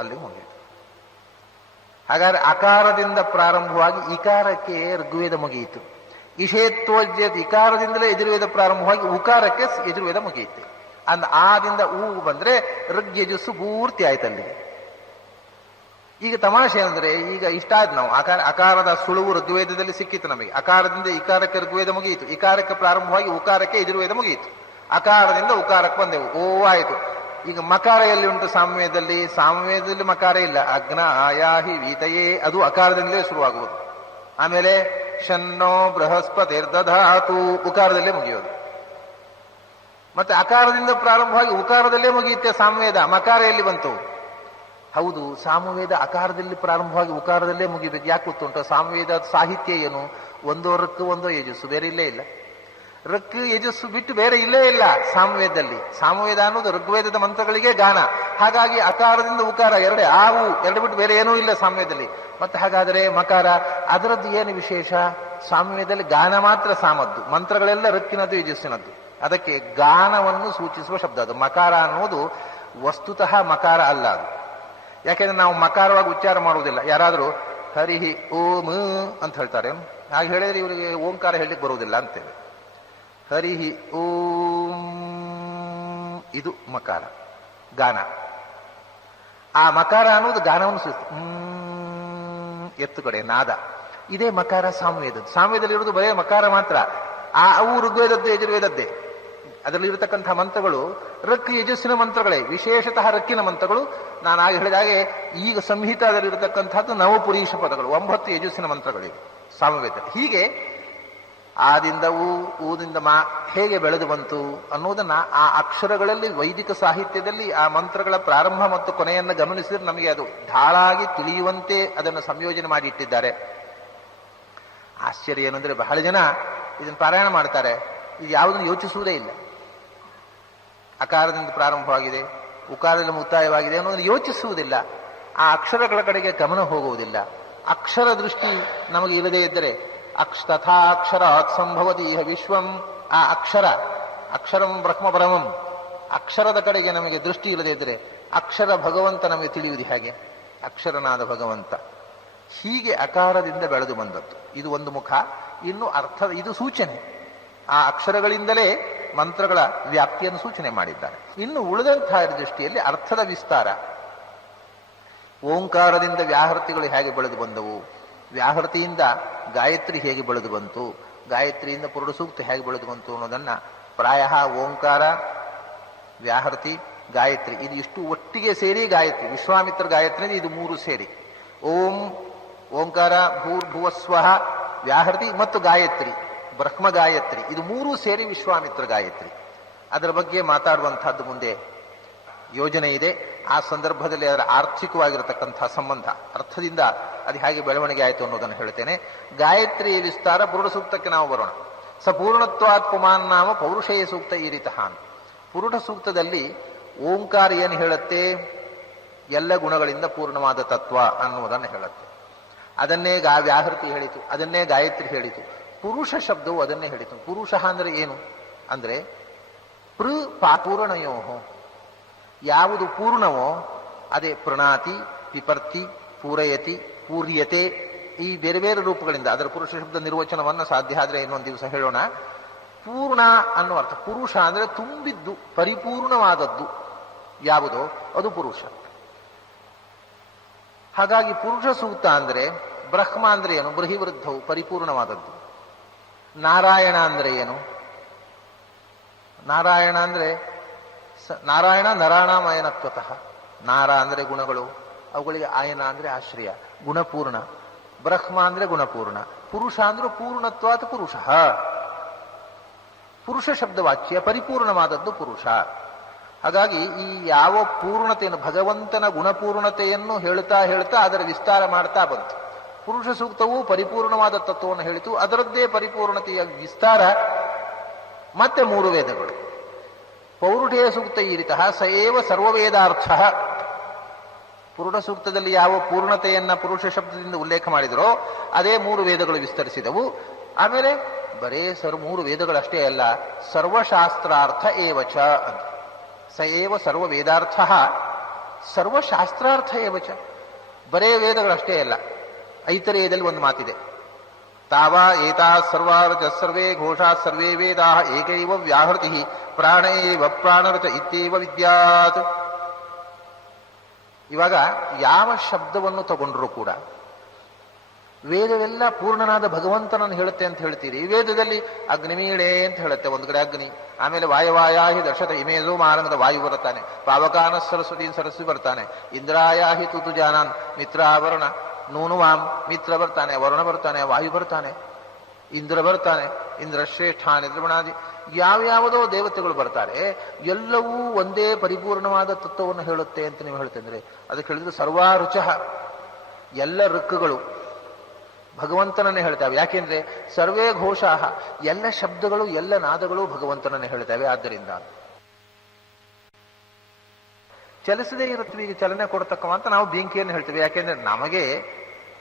ಅಲ್ಲಿ ಮುಗಿಯುತ್ತೆ. ಹಾಗಾದ್ರೆ ಅಕಾರದಿಂದ ಪ್ರಾರಂಭವಾಗಿ ಇಕಾರಕ್ಕೆ ಋಗ್ವೇದ ಮುಗಿಯಿತು. ಇಷೇತ್ವಜ್ಯ ಇಕಾರದಿಂದಲೇ ಯಜುರ್ವೇದ ಪ್ರಾರಂಭವಾಗಿ ಉಕಾರಕ್ಕೆ ಯಜುರ್ವೇದ ಮುಗಿಯುತ್ತೆ. ಆದಿಂದ ಊ ಬಂದ್ರೆ ಋಗ್ಯಜಸ್ಸು ಪೂರ್ತಿ ಆಯ್ತಲ್ಲಿಗೆ. ಈಗ ತಮಾಷೆ ಅಂದ್ರೆ ಈಗ ಇಷ್ಟ ಆಯ್ತು ನಾವು ಅಕಾರದ ಸುಳುವು ಋಗ್ವೇದದಲ್ಲಿ ಸಿಕ್ಕಿತ್ತು ನಮಗೆ. ಅಕಾರದಿಂದ ಇಕಾರಕ್ಕೆ ಋಗ್ವೇದ ಮುಗಿಯಿತು, ಇಕಾರಕ್ಕೆ ಪ್ರಾರಂಭವಾಗಿ ಉಕಾರಕ್ಕೆ ಯಜುರ್ವೇದ ಮುಗಿಯಿತು, ಅಕಾರದಿಂದ ಉಕಾರಕ್ಕೆ ಬಂದೆವು, ಓ ಆಯಿತು. ಈಗ ಮಕಾರ ಎಲ್ಲಿ ಉಂಟು ಸಾಮವೇದದಲ್ಲಿ? ಸಾಮವೇದದಲ್ಲಿ ಮಕಾರ ಇಲ್ಲ. ಅಗ್ನ ಆಯಾಹಿ ವೀತಯೇ ಅದು ಅಕಾರದಿಂದಲೇ ಶುರುವಾಗುವುದು. ಆಮೇಲೆ ಶನ್ನೋ ಬೃಹಸ್ಪತಿರ್ದಧಾತು ಉಕಾರದಲ್ಲೇ ಮುಗಿಯೋದು. ಮತ್ತೆ ಅಕಾರದಿಂದ ಪ್ರಾರಂಭವಾಗಿ ಉಕಾರದಲ್ಲೇ ಮುಗಿಯುತ್ತೆ ಸಾಮವೇದ. ಮಕಾರ ಎಲ್ಲಿ ಬಂತು? ಹೌದು, ಸಾಮವೇದ ಅಕಾರದಲ್ಲಿ ಪ್ರಾರಂಭವಾಗಿ ಉಕಾರದಲ್ಲೇ ಮುಗಿಬೇಕು. ಯಾಕೆ ಗೊತ್ತುಂಟು? ಸಾಮವೇದ ಸಾಹಿತ್ಯ ಏನು? ಒಂದೋ ಋಕ್ ಒಂದೋ ಯಜಸ್ಸು, ಬೇರೆ ಇಲ್ಲೇ ಇಲ್ಲ. ಋಕ್ ಯಜಸ್ಸು ಬಿಟ್ಟು ಬೇರೆ ಇಲ್ಲೇ ಇಲ್ಲ ಸಾಮವೇದದಲ್ಲಿ. ಸಾಮವೇದ ಅನ್ನೋದು ಋಗ್ವೇದದ ಮಂತ್ರಗಳಿಗೆ ಗಾನ. ಹಾಗಾಗಿ ಅಕಾರದಿಂದ ಉಕಾರ ಎರಡೇ, ಆವು ಎರಡು ಬಿಟ್ಟು ಬೇರೆ ಏನೂ ಇಲ್ಲ ಸಾಮವೇದದಲ್ಲಿ. ಮತ್ತೆ ಹಾಗಾದರೆ ಮಕಾರ ಅದರದ್ದು ಏನು ವಿಶೇಷ? ಸಾಮವೇದದಲ್ಲಿ ಗಾನ ಮಾತ್ರ ಸಾಮದ್ದು, ಮಂತ್ರಗಳೆಲ್ಲ ಋಕ್ಕಿನದ್ದು ಯಜಸ್ಸಿನದ್ದು. ಅದಕ್ಕೆ ಗಾನವನ್ನು ಸೂಚಿಸುವ ಶಬ್ದ ಅದು. ಮಕಾರ ಅನ್ನೋದು ವಸ್ತುತಃ ಮಕಾರ ಅಲ್ಲ ಅದು. ಯಾಕೆಂದ್ರೆ ನಾವು ಮಕಾರವಾಗಿ ಉಚ್ಚಾರ ಮಾಡುವುದಿಲ್ಲ. ಯಾರಾದರೂ ಹರಿಹಿ ಓಂ ಅಂತ ಹೇಳ್ತಾರೆ, ಹಾಗೆ ಹೇಳಿದ್ರೆ ಇವರಿಗೆ ಓಂಕಾರ ಹೇಳಲಿಕ್ಕೆ ಬರುವುದಿಲ್ಲ ಅಂತೇವೆ. ಹರಿಹಿ ಓಂ ಇದು ಮಕಾರ, ಗಾನ. ಆ ಮಕಾರ ಅನ್ನೋದು ಗಾನವನ್ನು ಸೂಚಿಸುತ್ತೆ. ಎತ್ತು ಕಡೆ ನಾದ, ಇದೇ ಮಕಾರ ಸಾಮವೇದದ್ದು. ಸಾಮವೇದದಲ್ಲಿ ಇರುವುದು ಬರೇ ಮಕಾರ ಮಾತ್ರ. ಅವು ಋಗ್ವೇದದ್ದು ಯಜುರ್ವೇದದ್ದೇ. ಅದರಲ್ಲಿ ಇರತಕ್ಕಂತಹ ಮಂತ್ರಗಳು ಋಕ್ ಯಜಸ್ಸಿನ ಮಂತ್ರಗಳೇ, ವಿಶೇಷತಃ ಋಕ್ಕಿನ ಮಂತ್ರಗಳು. ನಾನು ಆಗ ಹೇಳಿದ ಹಾಗೆ ಈಗ ಸಂಹಿತಾದಲ್ಲಿ ಇರತಕ್ಕಂಥದ್ದು ನವಪುರೀಶ ಪದಗಳು, 9 ಯಜಸ್ಸಿನ ಮಂತ್ರಗಳಿವೆ ಸಾಮವೇದ. ಹೀಗೆ ಆದಿಂದ ಊದಿಂದ ಮಾ ಹೇಗೆ ಬೆಳೆದು ಬಂತು ಅನ್ನೋದನ್ನ ಆ ಅಕ್ಷರಗಳಲ್ಲಿ ವೈದಿಕ ಸಾಹಿತ್ಯದಲ್ಲಿ ಆ ಮಂತ್ರಗಳ ಪ್ರಾರಂಭ ಮತ್ತು ಕೊನೆಯನ್ನು ಗಮನಿಸಿದ್ರೆ ನಮಗೆ ಅದು ಢಾಳಾಗಿ ತಿಳಿಯುವಂತೆ ಅದನ್ನು ಸಂಯೋಜನೆ ಮಾಡಿ ಇಟ್ಟಿದ್ದಾರೆ. ಆಶ್ಚರ್ಯ ಏನಂದ್ರೆ ಬಹಳ ಜನ ಇದನ್ನು ಪಾರಾಯಣ ಮಾಡ್ತಾರೆ, ಇದು ಯಾವುದನ್ನು ಯೋಚಿಸುವುದೇ ಇಲ್ಲ. ಅಕಾರದಿಂದ ಪ್ರಾರಂಭವಾಗಿದೆ, ಉಕಾರದಿಂದ ಮುಕ್ತಾಯವಾಗಿದೆ ಅನ್ನೋದನ್ನು ಯೋಚಿಸುವುದಿಲ್ಲ. ಆ ಅಕ್ಷರಗಳ ಕಡೆಗೆ ಗಮನ ಹೋಗುವುದಿಲ್ಲ. ಅಕ್ಷರ ದೃಷ್ಟಿ ನಮಗೆ ಇಲ್ಲದೇ ಇದ್ದರೆ ತಥಾಕ್ಷರಾತ್ ಸಂಭವತಿ ಇಹ ವಿಶ್ವಂ. ಆ ಅಕ್ಷರಂ ಬ್ರಹ್ಮಪರಮಂ, ಅಕ್ಷರದ ಕಡೆಗೆ ನಮಗೆ ದೃಷ್ಟಿ ಇಲ್ಲದೇ ಇದ್ದರೆ ಅಕ್ಷರ ಭಗವಂತ ನಮಗೆ ತಿಳಿಯುವುದು ಹೇಗೆ? ಅಕ್ಷರನಾದ ಭಗವಂತ. ಹೀಗೆ ಅಕಾರದಿಂದ ಬೆಳೆದು ಬಂದದ್ದು ಇದು ಒಂದು ಮುಖ. ಇನ್ನು ಅರ್ಥ, ಇದು ಸೂಚನೆ. ಆ ಅಕ್ಷರಗಳಿಂದಲೇ ಮಂತ್ರಗಳ ವ್ಯಾಪ್ತಿಯನ್ನು ಸೂಚನೆ ಮಾಡಿದ್ದಾರೆ. ಇನ್ನು ಉಳಿದಂತಹ ದೃಷ್ಟಿಯಲ್ಲಿ ಅರ್ಥದ ವಿಸ್ತಾರ. ಓಂಕಾರದಿಂದ ವ್ಯಾಹೃತಿಗಳು ಹೇಗೆ ಬೆಳೆದು ಬಂದವು, ವ್ಯಾಹೃತಿಯಿಂದ ಗಾಯತ್ರಿ ಹೇಗೆ ಬೆಳೆದು ಬಂತು, ಗಾಯತ್ರಿಯಿಂದ ಪುರುಡ ಸೂಕ್ತ ಹೇಗೆ ಬೆಳೆದು ಬಂತು ಅನ್ನೋದನ್ನ ಪ್ರಾಯ ಓಂಕಾರ, ವ್ಯಾಹೃತಿ, ಗಾಯತ್ರಿ ಇದು ಇಷ್ಟು ಒಟ್ಟಿಗೆ ಸೇರಿ ಗಾಯತ್ರಿ, ವಿಶ್ವಾಮಿತ್ರ ಗಾಯತ್ರಿ ಇದು 3 ಸೇರಿ. ಓಂಕಾರ, ಭೂರ್ಭುವಸ್ವಃ, ವ್ಯಾಹೃತಿ ಮತ್ತು ಗಾಯತ್ರಿ, ಬ್ರಹ್ಮ ಗಾಯತ್ರಿ ಇದು 3 ಸೇರಿ ವಿಶ್ವಾಮಿತ್ರ ಗಾಯತ್ರಿ. ಅದರ ಬಗ್ಗೆ ಮಾತಾಡುವಂತಹದ್ದು ಮುಂದೆ ಯೋಜನೆ ಇದೆ. ಆ ಸಂದರ್ಭದಲ್ಲಿ ಅದರ ಆರ್ಥಿಕವಾಗಿರತಕ್ಕಂತಹ ಸಂಬಂಧ, ಅರ್ಥದಿಂದ ಅದು ಹೇಗೆ ಬೆಳವಣಿಗೆ ಆಯಿತು ಅನ್ನೋದನ್ನು ಹೇಳ್ತೇನೆ. ಗಾಯತ್ರಿಯ ವಿಸ್ತಾರ ಪುರುಡ ಸೂಕ್ತಕ್ಕೆ ನಾವು ಬರೋಣ. ಸಪೂರ್ಣತ್ವಾತ್ ಪುಮಾನ್ ನಾಮ ಪೌರುಷೇಯ ಸೂಕ್ತ ಈ ರೀತಹಾನ್. ಪುರುಡ ಸೂಕ್ತದಲ್ಲಿ ಓಂಕಾರ ಏನು ಹೇಳುತ್ತೆ? ಎಲ್ಲ ಗುಣಗಳಿಂದ ಪೂರ್ಣವಾದ ತತ್ವ ಅನ್ನುವುದನ್ನು ಹೇಳುತ್ತೆ. ಅದನ್ನೇ ವ್ಯಾಹೃತಿ ಹೇಳಿತು, ಅದನ್ನೇ ಗಾಯತ್ರಿ ಹೇಳಿತು. ಪುರುಷ ಶಬ್ದವು ಅದನ್ನೇ ಹೇಳಿತು. ಪುರುಷ ಅಂದ್ರೆ ಏನು ಅಂದ್ರೆ ಪೂರ್ಣಯೋ, ಯಾವುದು ಪೂರ್ಣವೋ ಅದೇ ಪ್ರಣಾತಿ, ಪಿಪರ್ತಿ, ಪೂರಯತಿ, ಪೂರ್ಯತೆ ಈ ಬೇರೆ ಬೇರೆ ರೂಪಗಳಿಂದ ಅದರ ಪುರುಷ ಶಬ್ದ ನಿರ್ವಚನವನ್ನು ಸಾಧ್ಯ ಆದ್ರೆ ಇನ್ನೊಂದು ದಿವಸ ಹೇಳೋಣ. ಪೂರ್ಣ ಅನ್ನುವ ಅರ್ಥ. ಪುರುಷ ಅಂದ್ರೆ ತುಂಬಿದ್ದು, ಪರಿಪೂರ್ಣವಾದದ್ದು ಯಾವುದೋ ಅದು ಪುರುಷ. ಹಾಗಾಗಿ ಪುರುಷ ಸೂಕ್ತ ಅಂದ್ರೆ ಬ್ರಹ್ಮ ಅಂದ್ರೆ ಏನು? ಬೃಹಿವೃದ್ಧವು, ಪರಿಪೂರ್ಣವಾದದ್ದು. ನಾರಾಯಣ ಅಂದ್ರೆ ಏನು? ನಾರಾಯಣ ಅಂದ್ರೆ ನಾರಾಯಣ ನರಾಣಾಮಯನತ್ವತಃ. ನಾರ ಅಂದ್ರೆ ಗುಣಗಳು, ಅವುಗಳಿಗೆ ಆಯನ ಅಂದ್ರೆ ಆಶ್ರಯ, ಗುಣಪೂರ್ಣ. ಬ್ರಹ್ಮ ಅಂದ್ರೆ ಗುಣಪೂರ್ಣ. ಪುರುಷ ಅಂದ್ರೆ ಪೂರ್ಣತ್ವಾತ್ ಪುರುಷ. ಪುರುಷ ಶಬ್ದವಾಚ್ಯ ಪರಿಪೂರ್ಣವಾದದ್ದು ಪುರುಷ. ಹಾಗಾಗಿ ಈ ಯಾವ ಪೂರ್ಣತೆಯನ್ನು, ಭಗವಂತನ ಗುಣಪೂರ್ಣತೆಯನ್ನು ಹೇಳ್ತಾ ಅದರ ವಿಸ್ತಾರ ಮಾಡ್ತಾ ಬಂತು. ಪುರುಷ ಸೂಕ್ತವು ಪರಿಪೂರ್ಣವಾದ ತತ್ವವನ್ನು ಹೇಳಿತು, ಅದರದ್ದೇ ಪರಿಪೂರ್ಣತೆಯ ವಿಸ್ತಾರ ಮತ್ತೆ 3 ವೇದಗಳು. ಪೌರುಷೇಯ ಸೂಕ್ತ ಈ ರೀತಃ ಸಏವ ಸರ್ವವೇದಾರ್ಥ. ಪುರುಷ ಸೂಕ್ತದಲ್ಲಿ ಯಾವ ಪೂರ್ಣತೆಯನ್ನ ಪುರುಷ ಶಬ್ದದಿಂದ ಉಲ್ಲೇಖ ಮಾಡಿದರೋ ಅದೇ 3 ವೇದಗಳು ವಿಸ್ತರಿಸಿದವು. ಆಮೇಲೆ ಬರೇ 3 ವೇದಗಳಷ್ಟೇ ಅಲ್ಲ, ಸರ್ವಶಾಸ್ತ್ರಾರ್ಥ ಏವಚ ಅಂತ. ಸಏವ ಸರ್ವ ವೇದಾರ್ಥ ಸರ್ವಶಾಸ್ತ್ರಾರ್ಥ ಏವಚ. ಬರೇ ವೇದಗಳಷ್ಟೇ ಅಲ್ಲ, ಐತರೇಯದಲ್ಲಿ ಒಂದು ಮಾತಿದೆ, ತಾವ ಏತಾ ಸರ್ವಾರಚ ಸರ್ವೇ ಘೋಷಾ ಸರ್ವೇ ವೇದಾ ಏಕೈವ ವ್ಯಾಹೃತಿ ಪ್ರಾಣ ಏವ ಪ್ರಾಣರಚ ಇತ್ಯೇವ ವಿದ್ಯಾತ್. ಇವಾಗ ಯಾವ ಶಬ್ದವನ್ನು ತಗೊಂಡ್ರೂ ಕೂಡ ವೇದವೆಲ್ಲ ಪೂರ್ಣನಾದ ಭಗವಂತನನ್ನು ಹೇಳುತ್ತೆ ಅಂತ ಹೇಳ್ತೀರಿ. ಈ ವೇದದಲ್ಲಿ ಅಗ್ನಿಮೀಳೆ ಅಂತ ಹೇಳುತ್ತೆ, ಒಂದು ಕಡೆ ಅಗ್ನಿ, ಆಮೇಲೆ ವಾಯವಾಯಾಹಿ ದರ್ಶತ ಇಮೇಜೋ ಮಾರಂಗದ ವಾಯು ಬರ್ತಾನೆ, ಪಾವಕಾನ ಸರಸ್ವತಿ ಸರಸ್ವತಿ ಬರ್ತಾನೆ, ಇಂದ್ರಾಯಾಹಿ ತುತುಜಾನಾನ್ ಮಿತ್ರಾವರಣ ನೂನುವಾಂ ಮಿತ್ರ ಬರ್ತಾನೆ, ವರುಣ ಬರ್ತಾನೆ, ವಾಯು ಬರ್ತಾನೆ, ಇಂದ್ರ ಬರ್ತಾನೆ, ಇಂದ್ರ ಶ್ರೇಷ್ಠ ನಿರ್ಮಣಾದಿ ಯಾವ್ಯಾವುದೋ ದೇವತೆಗಳು ಬರ್ತಾರೆ. ಎಲ್ಲವೂ ಒಂದೇ ಪರಿಪೂರ್ಣವಾದ ತತ್ವವನ್ನು ಹೇಳುತ್ತೆ ಅಂತ ನೀವು ಹೇಳ್ತಂದ್ರೆ ಅದಕ್ಕೆ ಹೇಳಿದ್ರೆ ಸರ್ವಾರುಚ, ಎಲ್ಲ ಋಕ್ಕುಗಳು ಭಗವಂತನನ್ನೇ ಹೇಳ್ತಾವೆ. ಯಾಕೆಂದ್ರೆ ಸರ್ವೇ ಘೋಷಾಹ, ಎಲ್ಲ ಶಬ್ದಗಳು ಎಲ್ಲ ನಾದಗಳು ಭಗವಂತನನ್ನೇ ಹೇಳ್ತಾವೆ. ಆದ್ದರಿಂದ ಚಲಿಸದೇ ಇರುತ್ತವೆ, ಈಗ ಚಲನೆ ಕೊಡ್ತಕ್ಕವ ಅಂತ ನಾವು ಬೆಂಕಿಯನ್ನು ಹೇಳ್ತೀವಿ. ಯಾಕೆಂದ್ರೆ ನಮಗೆ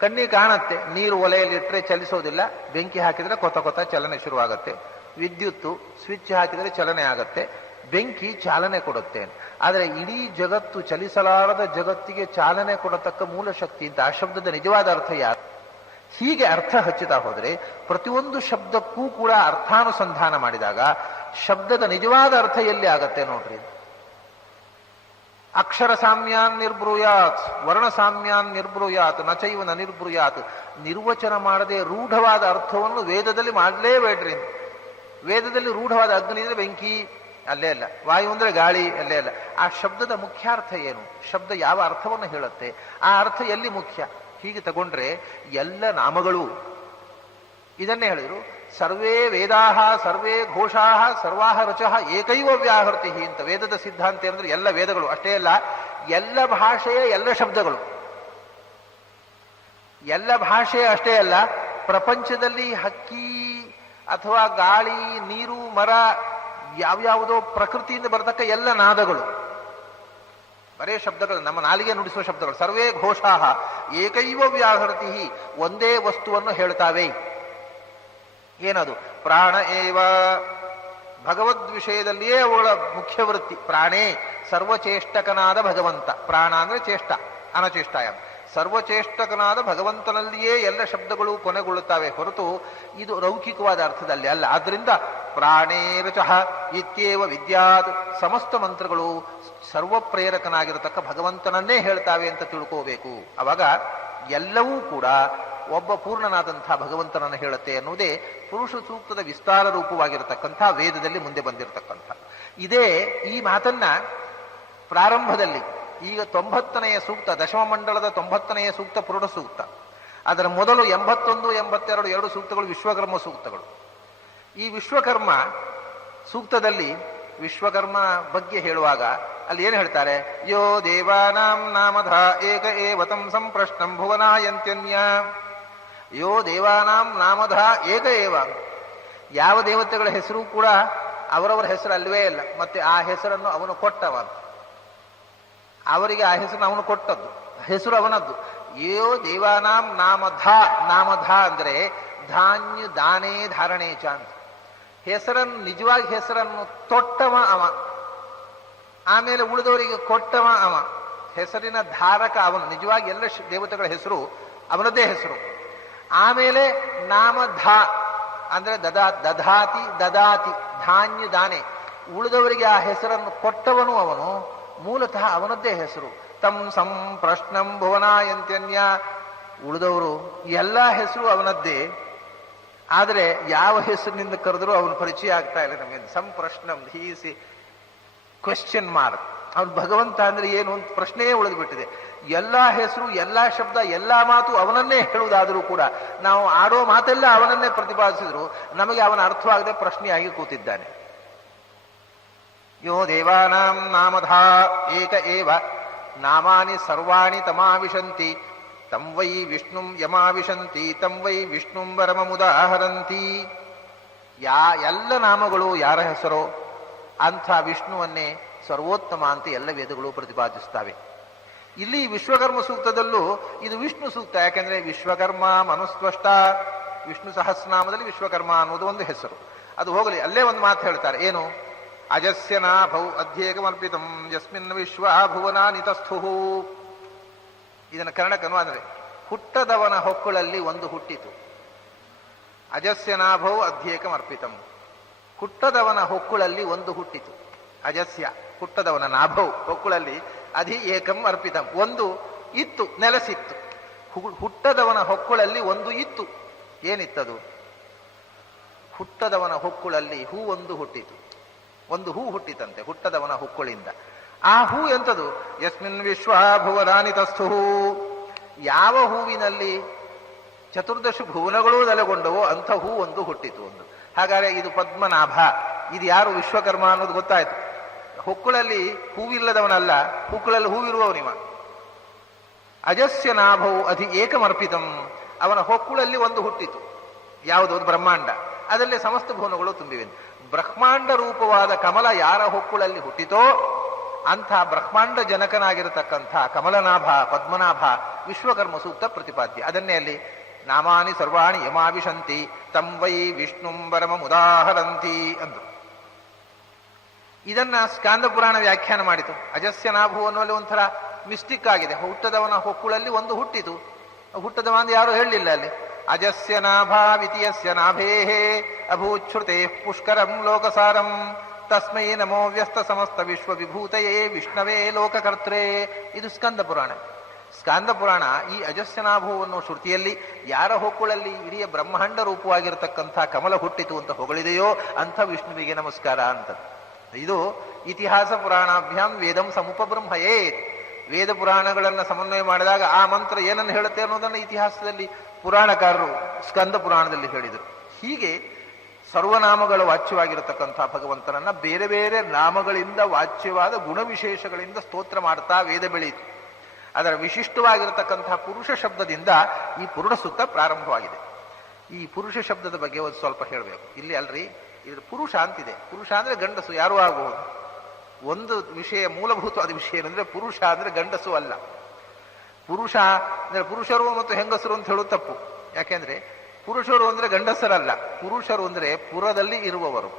ಕಣ್ಣಿಗೆ ಕಾಣತ್ತೆ, ನೀರು ಒಲೆಯಲ್ಲಿಟ್ಟರೆ ಚಲಿಸೋದಿಲ್ಲ, ಬೆಂಕಿ ಹಾಕಿದ್ರೆ ಕೊತ ಕೊತ ಚಲನೆ ಶುರುವಾಗತ್ತೆ. ವಿದ್ಯುತ್ತು ಸ್ವಿಚ್ ಹಾಕಿದರೆ ಚಲನೆ ಆಗತ್ತೆ, ಬೆಂಕಿ ಚಾಲನೆ ಕೊಡುತ್ತೆ. ಆದರೆ ಇಡೀ ಜಗತ್ತು ಚಲಿಸಲಾರದ ಜಗತ್ತಿಗೆ ಚಾಲನೆ ಕೊಡತಕ್ಕ ಮೂಲ ಶಕ್ತಿ ಅಂತ ಆ ಶಬ್ದದ ನಿಜವಾದ ಅರ್ಥ ಯಾರು? ಹೀಗೆ ಅರ್ಥ ಹಚ್ಚುತ್ತಾ ಹೋದರೆ ಪ್ರತಿಯೊಂದು ಶಬ್ದಕ್ಕೂ ಕೂಡ ಅರ್ಥಾನುಸಂಧಾನ ಮಾಡಿದಾಗ ಶಬ್ದದ ನಿಜವಾದ ಅರ್ಥ ಎಲ್ಲಿ ಆಗತ್ತೆ ನೋಡ್ರಿ. ಅಕ್ಷರ ಸಾಮ್ಯಾನ್ ನಿರ್ಬ್ರೂಯಾತ್, ವರ್ಣ ಸಾಮ್ಯಾನ್ ನಿರ್ಬ್ರೂಯಾತ್, ನಚೈವ ನ ನಿರ್ಬ್ರೂಯಾತ್. ನಿರ್ವಚನ ಮಾಡದೆ ರೂಢವಾದ ಅರ್ಥವನ್ನು ವೇದದಲ್ಲಿ ಮಾಡಲೇಬೇಡ್ರಿ. ವೇದದಲ್ಲಿ ರೂಢವಾದ ಅಗ್ನಿ ಅಂದ್ರೆ ಬೆಂಕಿ, ಅಲ್ಲೇ ಅಲ್ಲ. ವಾಯು ಅಂದ್ರೆ ಗಾಳಿ, ಅಲ್ಲೇ ಅಲ್ಲ. ಆ ಶಬ್ದದ ಮುಖ್ಯಾರ್ಥ ಏನು? ಶಬ್ದ ಯಾವ ಅರ್ಥವನ್ನು ಹೇಳುತ್ತೆ? ಆ ಅರ್ಥ ಎಲ್ಲಿ ಮುಖ್ಯ? ಹೀಗೆ ತಗೊಂಡ್ರೆ ಎಲ್ಲ ನಾಮಗಳು ಇದನ್ನೇ ಹೇಳಿದ್ರು. ಸರ್ವೇ ವೇದಾಹ ಸರ್ವೇ ಘೋಷಾಹ ಸರ್ವಾಹ ರಚಃ ಏಕೈವ ವ್ಯಾಹೃತಿ ಅಂತ ವೇದದ ಸಿದ್ಧಾಂತ ಅಂದ್ರೆ ಎಲ್ಲ ವೇದಗಳು ಅಷ್ಟೇ ಅಲ್ಲ, ಎಲ್ಲ ಭಾಷೆಯ ಎಲ್ಲ ಶಬ್ದಗಳು, ಎಲ್ಲ ಭಾಷೆಯ ಅಷ್ಟೇ ಅಲ್ಲ, ಪ್ರಪಂಚದಲ್ಲಿ ಹಕ್ಕಿ ಅಥವಾ ಗಾಳಿ, ನೀರು, ಮರ, ಯಾವ್ಯಾವುದೋ ಪ್ರಕೃತಿಯಿಂದ ಬರತಕ್ಕ ಎಲ್ಲ ನಾದಗಳು, ಬರೇ ಶಬ್ದಗಳು, ನಮ್ಮ ನಾಲಿಗೆ ನುಡಿಸುವ ಶಬ್ದಗಳು. ಸರ್ವೇ ಘೋಷಾಹ ಏಕೈವ ವ್ಯಾಹೃತಿ, ಒಂದೇ ವಸ್ತುವನ್ನು ಹೇಳ್ತಾವೆ. ಏನದು? ಪ್ರಾಣ ಏವ. ಭಗವದ್ ವಿಷಯದಲ್ಲಿಯೇ ಅವಳ ಮುಖ್ಯ ವೃತ್ತಿ ಪ್ರಾಣೇ. ಸರ್ವಚೇಷ್ಟಕನಾದ ಭಗವಂತ. ಪ್ರಾಣ ಅಂದ್ರೆ ಚೇಷ್ಟ, ಅನಚೇಷ್ಟಾಯ. ಸರ್ವಚೇಷ್ಟಕನಾದ ಭಗವಂತನಲ್ಲಿಯೇ ಎಲ್ಲ ಶಬ್ದಗಳು ಕೊನೆಗೊಳ್ಳುತ್ತವೆ ಹೊರತು ಇದು ಲೌಕಿಕವಾದ ಅರ್ಥದಲ್ಲಿ ಅಲ್ಲ. ಆದ್ರಿಂದ ಪ್ರಾಣೇರಚಃ ಇತ್ಯೇವ ವಿದ್ಯಾತ್. ಸಮಸ್ತ ಮಂತ್ರಗಳು ಸರ್ವಪ್ರೇರಕನಾಗಿರತಕ್ಕ ಭಗವಂತನನ್ನೇ ಹೇಳ್ತಾವೆ ಅಂತ ತಿಳ್ಕೋಬೇಕು. ಅವಾಗ ಎಲ್ಲವೂ ಕೂಡ ಒಬ್ಬ ಪೂರ್ಣನಾದಂತಹ ಭಗವಂತನನ್ನು ಹೇಳುತ್ತೆ ಅನ್ನುವುದೇ ಪುರುಷ ಸೂಕ್ತದ ವಿಸ್ತಾರ ರೂಪವಾಗಿರತಕ್ಕಂಥ ವೇದದಲ್ಲಿ ಮುಂದೆ ಬಂದಿರತಕ್ಕಂಥ. ಇದೇ ಈ ಮಾತನ್ನ ಪ್ರಾರಂಭದಲ್ಲಿ ಈಗ 90ನೆಯ ಸೂಕ್ತ, ದಶಮ ಮಂಡಲದ 90ನೆಯ ಸೂಕ್ತ ಪುರುಷ ಸೂಕ್ತ. ಅದರ ಮೊದಲು 81, 82 ಎರಡು ಸೂಕ್ತಗಳು ವಿಶ್ವಕರ್ಮ ಸೂಕ್ತಗಳು. ಈ ವಿಶ್ವಕರ್ಮ ಸೂಕ್ತದಲ್ಲಿ ವಿಶ್ವಕರ್ಮ ಬಗ್ಗೆ ಹೇಳುವಾಗ ಅಲ್ಲಿ ಏನು ಹೇಳ್ತಾರೆ? ಯೋ ದೇವಾನಾಂ ನಾಮಧ ಏಕ ಏವತಂ ಸಂಪ್ರಶ್ನಂ ಭುವನಾಯಂತ್ಯನ್ಯ. ಯೋ ದೇವಾನಾಂ ನಾಮಧ ಏಕ ಏವ. ಯಾವ ದೇವತೆಗಳ ಹೆಸರು ಕೂಡ ಅವರವರ ಹೆಸರು ಅಲ್ವೇ ಇಲ್ಲ, ಮತ್ತೆ ಆ ಹೆಸರನ್ನು ಅವನು ಕೊಟ್ಟವ, ಅವರಿಗೆ ಆ ಹೆಸರನ್ನು ಅವನು ಕೊಟ್ಟದ್ದು, ಹೆಸರು ಅವನದ್ದು. ಯೋ ದೇವಾನಾಂ ನಾಮಧ. ನಾಮಧ ಅಂದ್ರೆ ಧಾನ್ಯ ದಾನೇ ಧಾರಣೆ ಚ ಅಂತ. ಹೆಸರನ್ನು, ನಿಜವಾಗಿ ಹೆಸರನ್ನು ತೊಟ್ಟವ ಅವ, ಆಮೇಲೆ ಉಳಿದವರಿಗೆ ಕೊಟ್ಟವ ಅವ. ಹೆಸರಿನ ಧಾರಕ ಅವನು. ನಿಜವಾಗಿ ಎಲ್ಲ ದೇವತೆಗಳ ಹೆಸರು ಅವನದ್ದೇ ಹೆಸರು. ಆಮೇಲೆ ನಾಮಧ ಅಂದ್ರೆ ದಧಾತಿ ದದಾತಿ, ಧಾನ್ಯ ದಾನೆ. ಉಳಿದವರಿಗೆ ಆ ಹೆಸರನ್ನು ಕೊಟ್ಟವನು ಅವನು, ಮೂಲತಃ ಅವನದ್ದೇ ಹೆಸರು. ತಂ ಸಂಪ್ರಶ್ನಂ ಭುವನಾಯಂತ್ಯನ್ಯ. ಉಳಿದವರು ಎಲ್ಲ ಹೆಸರು ಅವನದ್ದೇ, ಆದರೆ ಯಾವ ಹೆಸರಿನಿಂದ ಕರೆದರೂ ಅವನು ಪರಿಚಯ ಆಗ್ತಾ ಇಲ್ಲ ನಮಗೆ. ಸಂಪ್ರಶ್ನಂ, ಹೀಸಿ ಕ್ವೆಶ್ಚನ್ ಮಾರ್ಕ್. ಅವನು ಭಗವಂತ ಅಂದ್ರೆ ಏನು ಅಂತ ಪ್ರಶ್ನೆಯೇ ಉಳಿದ್ಬಿಟ್ಟಿದೆ. ಎಲ್ಲಾ ಹೆಸರು, ಎಲ್ಲಾ ಶಬ್ದ, ಎಲ್ಲಾ ಮಾತು ಅವನನ್ನೇ ಹೇಳುವುದಾದರೂ ಕೂಡ ನಾವು ಆಡೋ ಮಾತೆಲ್ಲ ಅವನನ್ನೇ ಪ್ರತಿಪಾದಿಸಿದ್ರು ನಮಗೆ ಅವನ ಅರ್ಥವಾಗದೆ ಪ್ರಶ್ನೆಯಾಗಿ ಕೂತಿದ್ದಾನೆ. ಯೋ ದೇವಾನಾಂ ನಾಮಧಾ ಏಕ ಏವ ನಾಮಾನಿ ಸರ್ವಾಣಿ ತಮಾವಿಶಂತಿ ತಂ ವೈ ವಿಷ್ಣುಂ ಯಮಾವಿಶಂತಿ ತಂ ವೈ ವಿಷ್ಣುಂ ವರಮಮುದಾಹರಂತಿ. ಎಲ್ಲ ನಾಮಗಳು ಯಾರ ಹೆಸರೋ ಅಂಥ ವಿಷ್ಣುವನ್ನೇ ಸರ್ವೋತ್ತಮ ಅಂತ ಎಲ್ಲ ವೇದಗಳು ಪ್ರತಿಪಾದಿಸ್ತವೆ. ಇಲ್ಲಿ ವಿಶ್ವಕರ್ಮ ಸೂಕ್ತದಲ್ಲೂ ಇದು ವಿಷ್ಣು ಸೂಕ್ತ. ಯಾಕೆಂದ್ರೆ ವಿಶ್ವಕರ್ಮ ಮನುಸ್ಪಷ್ಟ, ವಿಷ್ಣು ಸಹಸ್ರನಾಮದಲ್ಲಿ ವಿಶ್ವಕರ್ಮ ಅನ್ನೋದು ಒಂದು ಹೆಸರು. ಅದು ಹೋಗಲಿ, ಅಲ್ಲೇ ಒಂದು ಮಾತು ಹೇಳ್ತಾರೆ. ಏನು? ಅಜಸ್ಯ ನಾಭೌ ಅಧ್ಯೇಕಮರ್ಪಿತಂ ಯಸ್ಮಿನ್ ವಿಶ್ವ ಭುವನಾನಿ ತಸ್ಥುಃ. ಇದನ್ನು ಕನ್ನಡಕ್ಕೆ ಅನುವಾದರೆ ಹುಟ್ಟದವನ ಹೊಕ್ಕುಳಲ್ಲಿ ಒಂದು ಹುಟ್ಟಿತು, ಅಜಸ್ಯ ನಾಭೌ ಅಧ್ಯೇಕಂ ಅರ್ಪಿತಂ. ಹುಟ್ಟದವನ ಹೊಕ್ಕುಳಲ್ಲಿ ಒಂದು ಹುಟ್ಟಿತು, ಅಜಸ್ಯ ಹುಟ್ಟದವನ ನಾಭೌ ಹೊಕ್ಕುಳಲ್ಲಿ ಅಧಿ ಏಕಂ ಅರ್ಪಿತಂ, ಒಂದು ಇತ್ತು, ನೆಲೆಸಿತ್ತು. ಹುಟ್ಟದವನ ಹೊಕ್ಕುಳಲ್ಲಿ ಒಂದು ಇತ್ತು. ಏನಿತ್ತದು? ಹುಟ್ಟದವನ ಹೊಕ್ಕುಳಲ್ಲಿ ಹೂ ಒಂದು ಹುಟ್ಟಿತು. ಒಂದು ಹೂ ಹುಟ್ಟಿತಂತೆ ಹುಟ್ಟದವನ ಹೊಕ್ಕುಳಿಂದ. ಆ ಹೂ ಎಂಥದು? ಯಸ್ಮಿನ್ ವಿಶ್ವ ಭುವನಾನಿ ತಸ್ಥು. ಯಾವ ಹೂವಿನಲ್ಲಿ ಚತುರ್ದಶ ಭುವನಗಳೂ ನೆಲೆಗೊಂಡವೋ ಅಂಥ ಹೂ ಒಂದು ಹುಟ್ಟಿತು. ಒಂದು ಹಾಗಾದ್ರೆ ಇದು ಪದ್ಮನಾಭ. ಇದು ಯಾರು? ವಿಶ್ವಕರ್ಮ ಅನ್ನೋದು ಗೊತ್ತಾಯ್ತು. ಹೊಕ್ಕುಳಲ್ಲಿ ಹೂವಿಲ್ಲದವನಲ್ಲ, ಹೊಕ್ಕುಳಲ್ಲಿ ಹೂವಿರುವವನಿವ. ಅಜಸ್ಯ ನಾಭೌ ಅಧಿ ಏಕಮರ್ಪಿತಂ. ಅವನ ಹೊಕ್ಕುಳಲ್ಲಿ ಒಂದು ಹುಟ್ಟಿತು. ಯಾವುದೋ ಬ್ರಹ್ಮಾಂಡ, ಅದರಲ್ಲಿ ಸಮಸ್ತ ಭುವನಗಳು ತುಂಬಿವೆ. ಬ್ರಹ್ಮಾಂಡ ರೂಪವಾದ ಕಮಲ ಯಾರ ಹೊಕ್ಕುಳಲ್ಲಿ ಹುಟ್ಟಿತೋ ಅಂಥ ಬ್ರಹ್ಮಾಂಡ ಜನಕನಾಗಿರತಕ್ಕಂಥ ಕಮಲನಾಭ ಪದ್ಮನಾಭ ವಿಶ್ವಕರ್ಮ ಸೂಕ್ತ ಪ್ರತಿಪಾದ್ಯ. ಅದನ್ನೇ ಅಲ್ಲಿ ನಾಮಾನಿ ಸರ್ವಾಣಿ ಯಮಾವಿಶಂತಿ ತಂ ವೈ ವಿಷ್ಣುಂ ವರಮುದಾಹರಂತಿ ಅಂದು. ಇದನ್ನ ಸ್ಕಾಂದ ಪುರಾಣ ವ್ಯಾಖ್ಯಾನ ಮಾಡಿತು. ಅಜಸ್ಯ ನಾಭು ಅನ್ನುವಲ್ಲಿ ಒಂಥರ ಮಿಸ್ಟಿಕ್ ಆಗಿದೆ. ಹುಟ್ಟದವನ ಹೊಕ್ಕುಳಲ್ಲಿ ಒಂದು ಹುಟ್ಟಿತು. ಹುಟ್ಟದವ ಅಂತ ಯಾರು ಹೇಳಲಿಲ್ಲ ಅಲ್ಲಿ. ಅಜಸ್ಯ ನಾಭಾವಿತಿಯಸ್ಯ ನಾಭೇಹೇ ಅಭೂಚ್ಛ್ರುತೆ ಪುಷ್ಕರಂ ಲೋಕಸಾರಂ ತಸ್ಮೈ ನಮೋ ವ್ಯಸ್ತ ಸಮಸ್ತ ವಿಶ್ವ ವಿಭೂತಯೇ ವಿಷ್ಣವೇ ಲೋಕಕರ್ತ್ರೇ. ಇದು ಸ್ಕಂದ ಪುರಾಣ. ಸ್ಕಾಂದ ಪುರಾಣ ಈ ಅಜಸ್ಯನಾಭು ಅನ್ನೋ ಶ್ರುತಿಯಲ್ಲಿ ಯಾರ ಹೊಕ್ಕುಳಲ್ಲಿ ಇಡೀ ಬ್ರಹ್ಮಾಂಡ ರೂಪವಾಗಿರತಕ್ಕಂಥ ಕಮಲ ಹುಟ್ಟಿತು ಅಂತ ಹೊಗಳಿದೆಯೋ ಅಂಥ ವಿಷ್ಣುವಿಗೆ ನಮಸ್ಕಾರ ಅಂತ. ಇದು ಇತಿಹಾಸ ಪುರಾಣಾಭ್ಯಾಂ ವೇದಂ ಸಮುಪಬ್ರಹ್ಮಯೇ. ವೇದ ಪುರಾಣಗಳನ್ನು ಸಮನ್ವಯ ಮಾಡಿದಾಗ ಆ ಮಂತ್ರ ಏನನ್ನು ಹೇಳುತ್ತೆ ಅನ್ನೋದನ್ನು ಇತಿಹಾಸದಲ್ಲಿ ಪುರಾಣಕಾರರು ಸ್ಕಂದ ಪುರಾಣದಲ್ಲಿ ಹೇಳಿದರು. ಹೀಗೆ ಸರ್ವನಾಮಗಳ ವಾಚ್ಯವಾಗಿರತಕ್ಕಂಥ ಭಗವಂತನನ್ನ ಬೇರೆ ಬೇರೆ ನಾಮಗಳಿಂದ ವಾಚ್ಯವಾದ ಗುಣವಿಶೇಷಗಳಿಂದ ಸ್ತೋತ್ರ ಮಾಡ್ತಾ ವೇದ ಬೆಳೆಯಿತು. ಅದರ ವಿಶಿಷ್ಟವಾಗಿರತಕ್ಕಂತಹ ಪುರುಷ ಶಬ್ದದಿಂದ ಈ ಪುರುಷ ಸೂಕ್ತ ಪ್ರಾರಂಭವಾಗಿದೆ. ಈ ಪುರುಷ ಶಬ್ದದ ಬಗ್ಗೆ ಒಂದು ಸ್ವಲ್ಪ ಹೇಳಬೇಕು. ಇಲ್ಲಿ ಅಲ್ರಿ, ಇದು ಪುರುಷ ಅಂತಿದೆ. ಪುರುಷ ಅಂದ್ರೆ ಗಂಡಸು ಯಾರೂ ಆಗಬಹುದು. ಒಂದು ವಿಷಯ ಮೂಲಭೂತವಾದ ವಿಷಯ ಏನಂದ್ರೆ ಪುರುಷ ಅಂದ್ರೆ ಗಂಡಸು ಅಲ್ಲ. ಪುರುಷ ಅಂದ್ರೆ ಪುರುಷರು ಮತ್ತು ಹೆಂಗಸರು ಅಂತ ಹೇಳೋದು ತಪ್ಪು. ಯಾಕೆಂದ್ರೆ ಪುರುಷರು ಅಂದ್ರೆ ಗಂಡಸರಲ್ಲ. ಪುರುಷರು ಅಂದ್ರೆ ಪುರದಲ್ಲಿ ಇರುವವರು,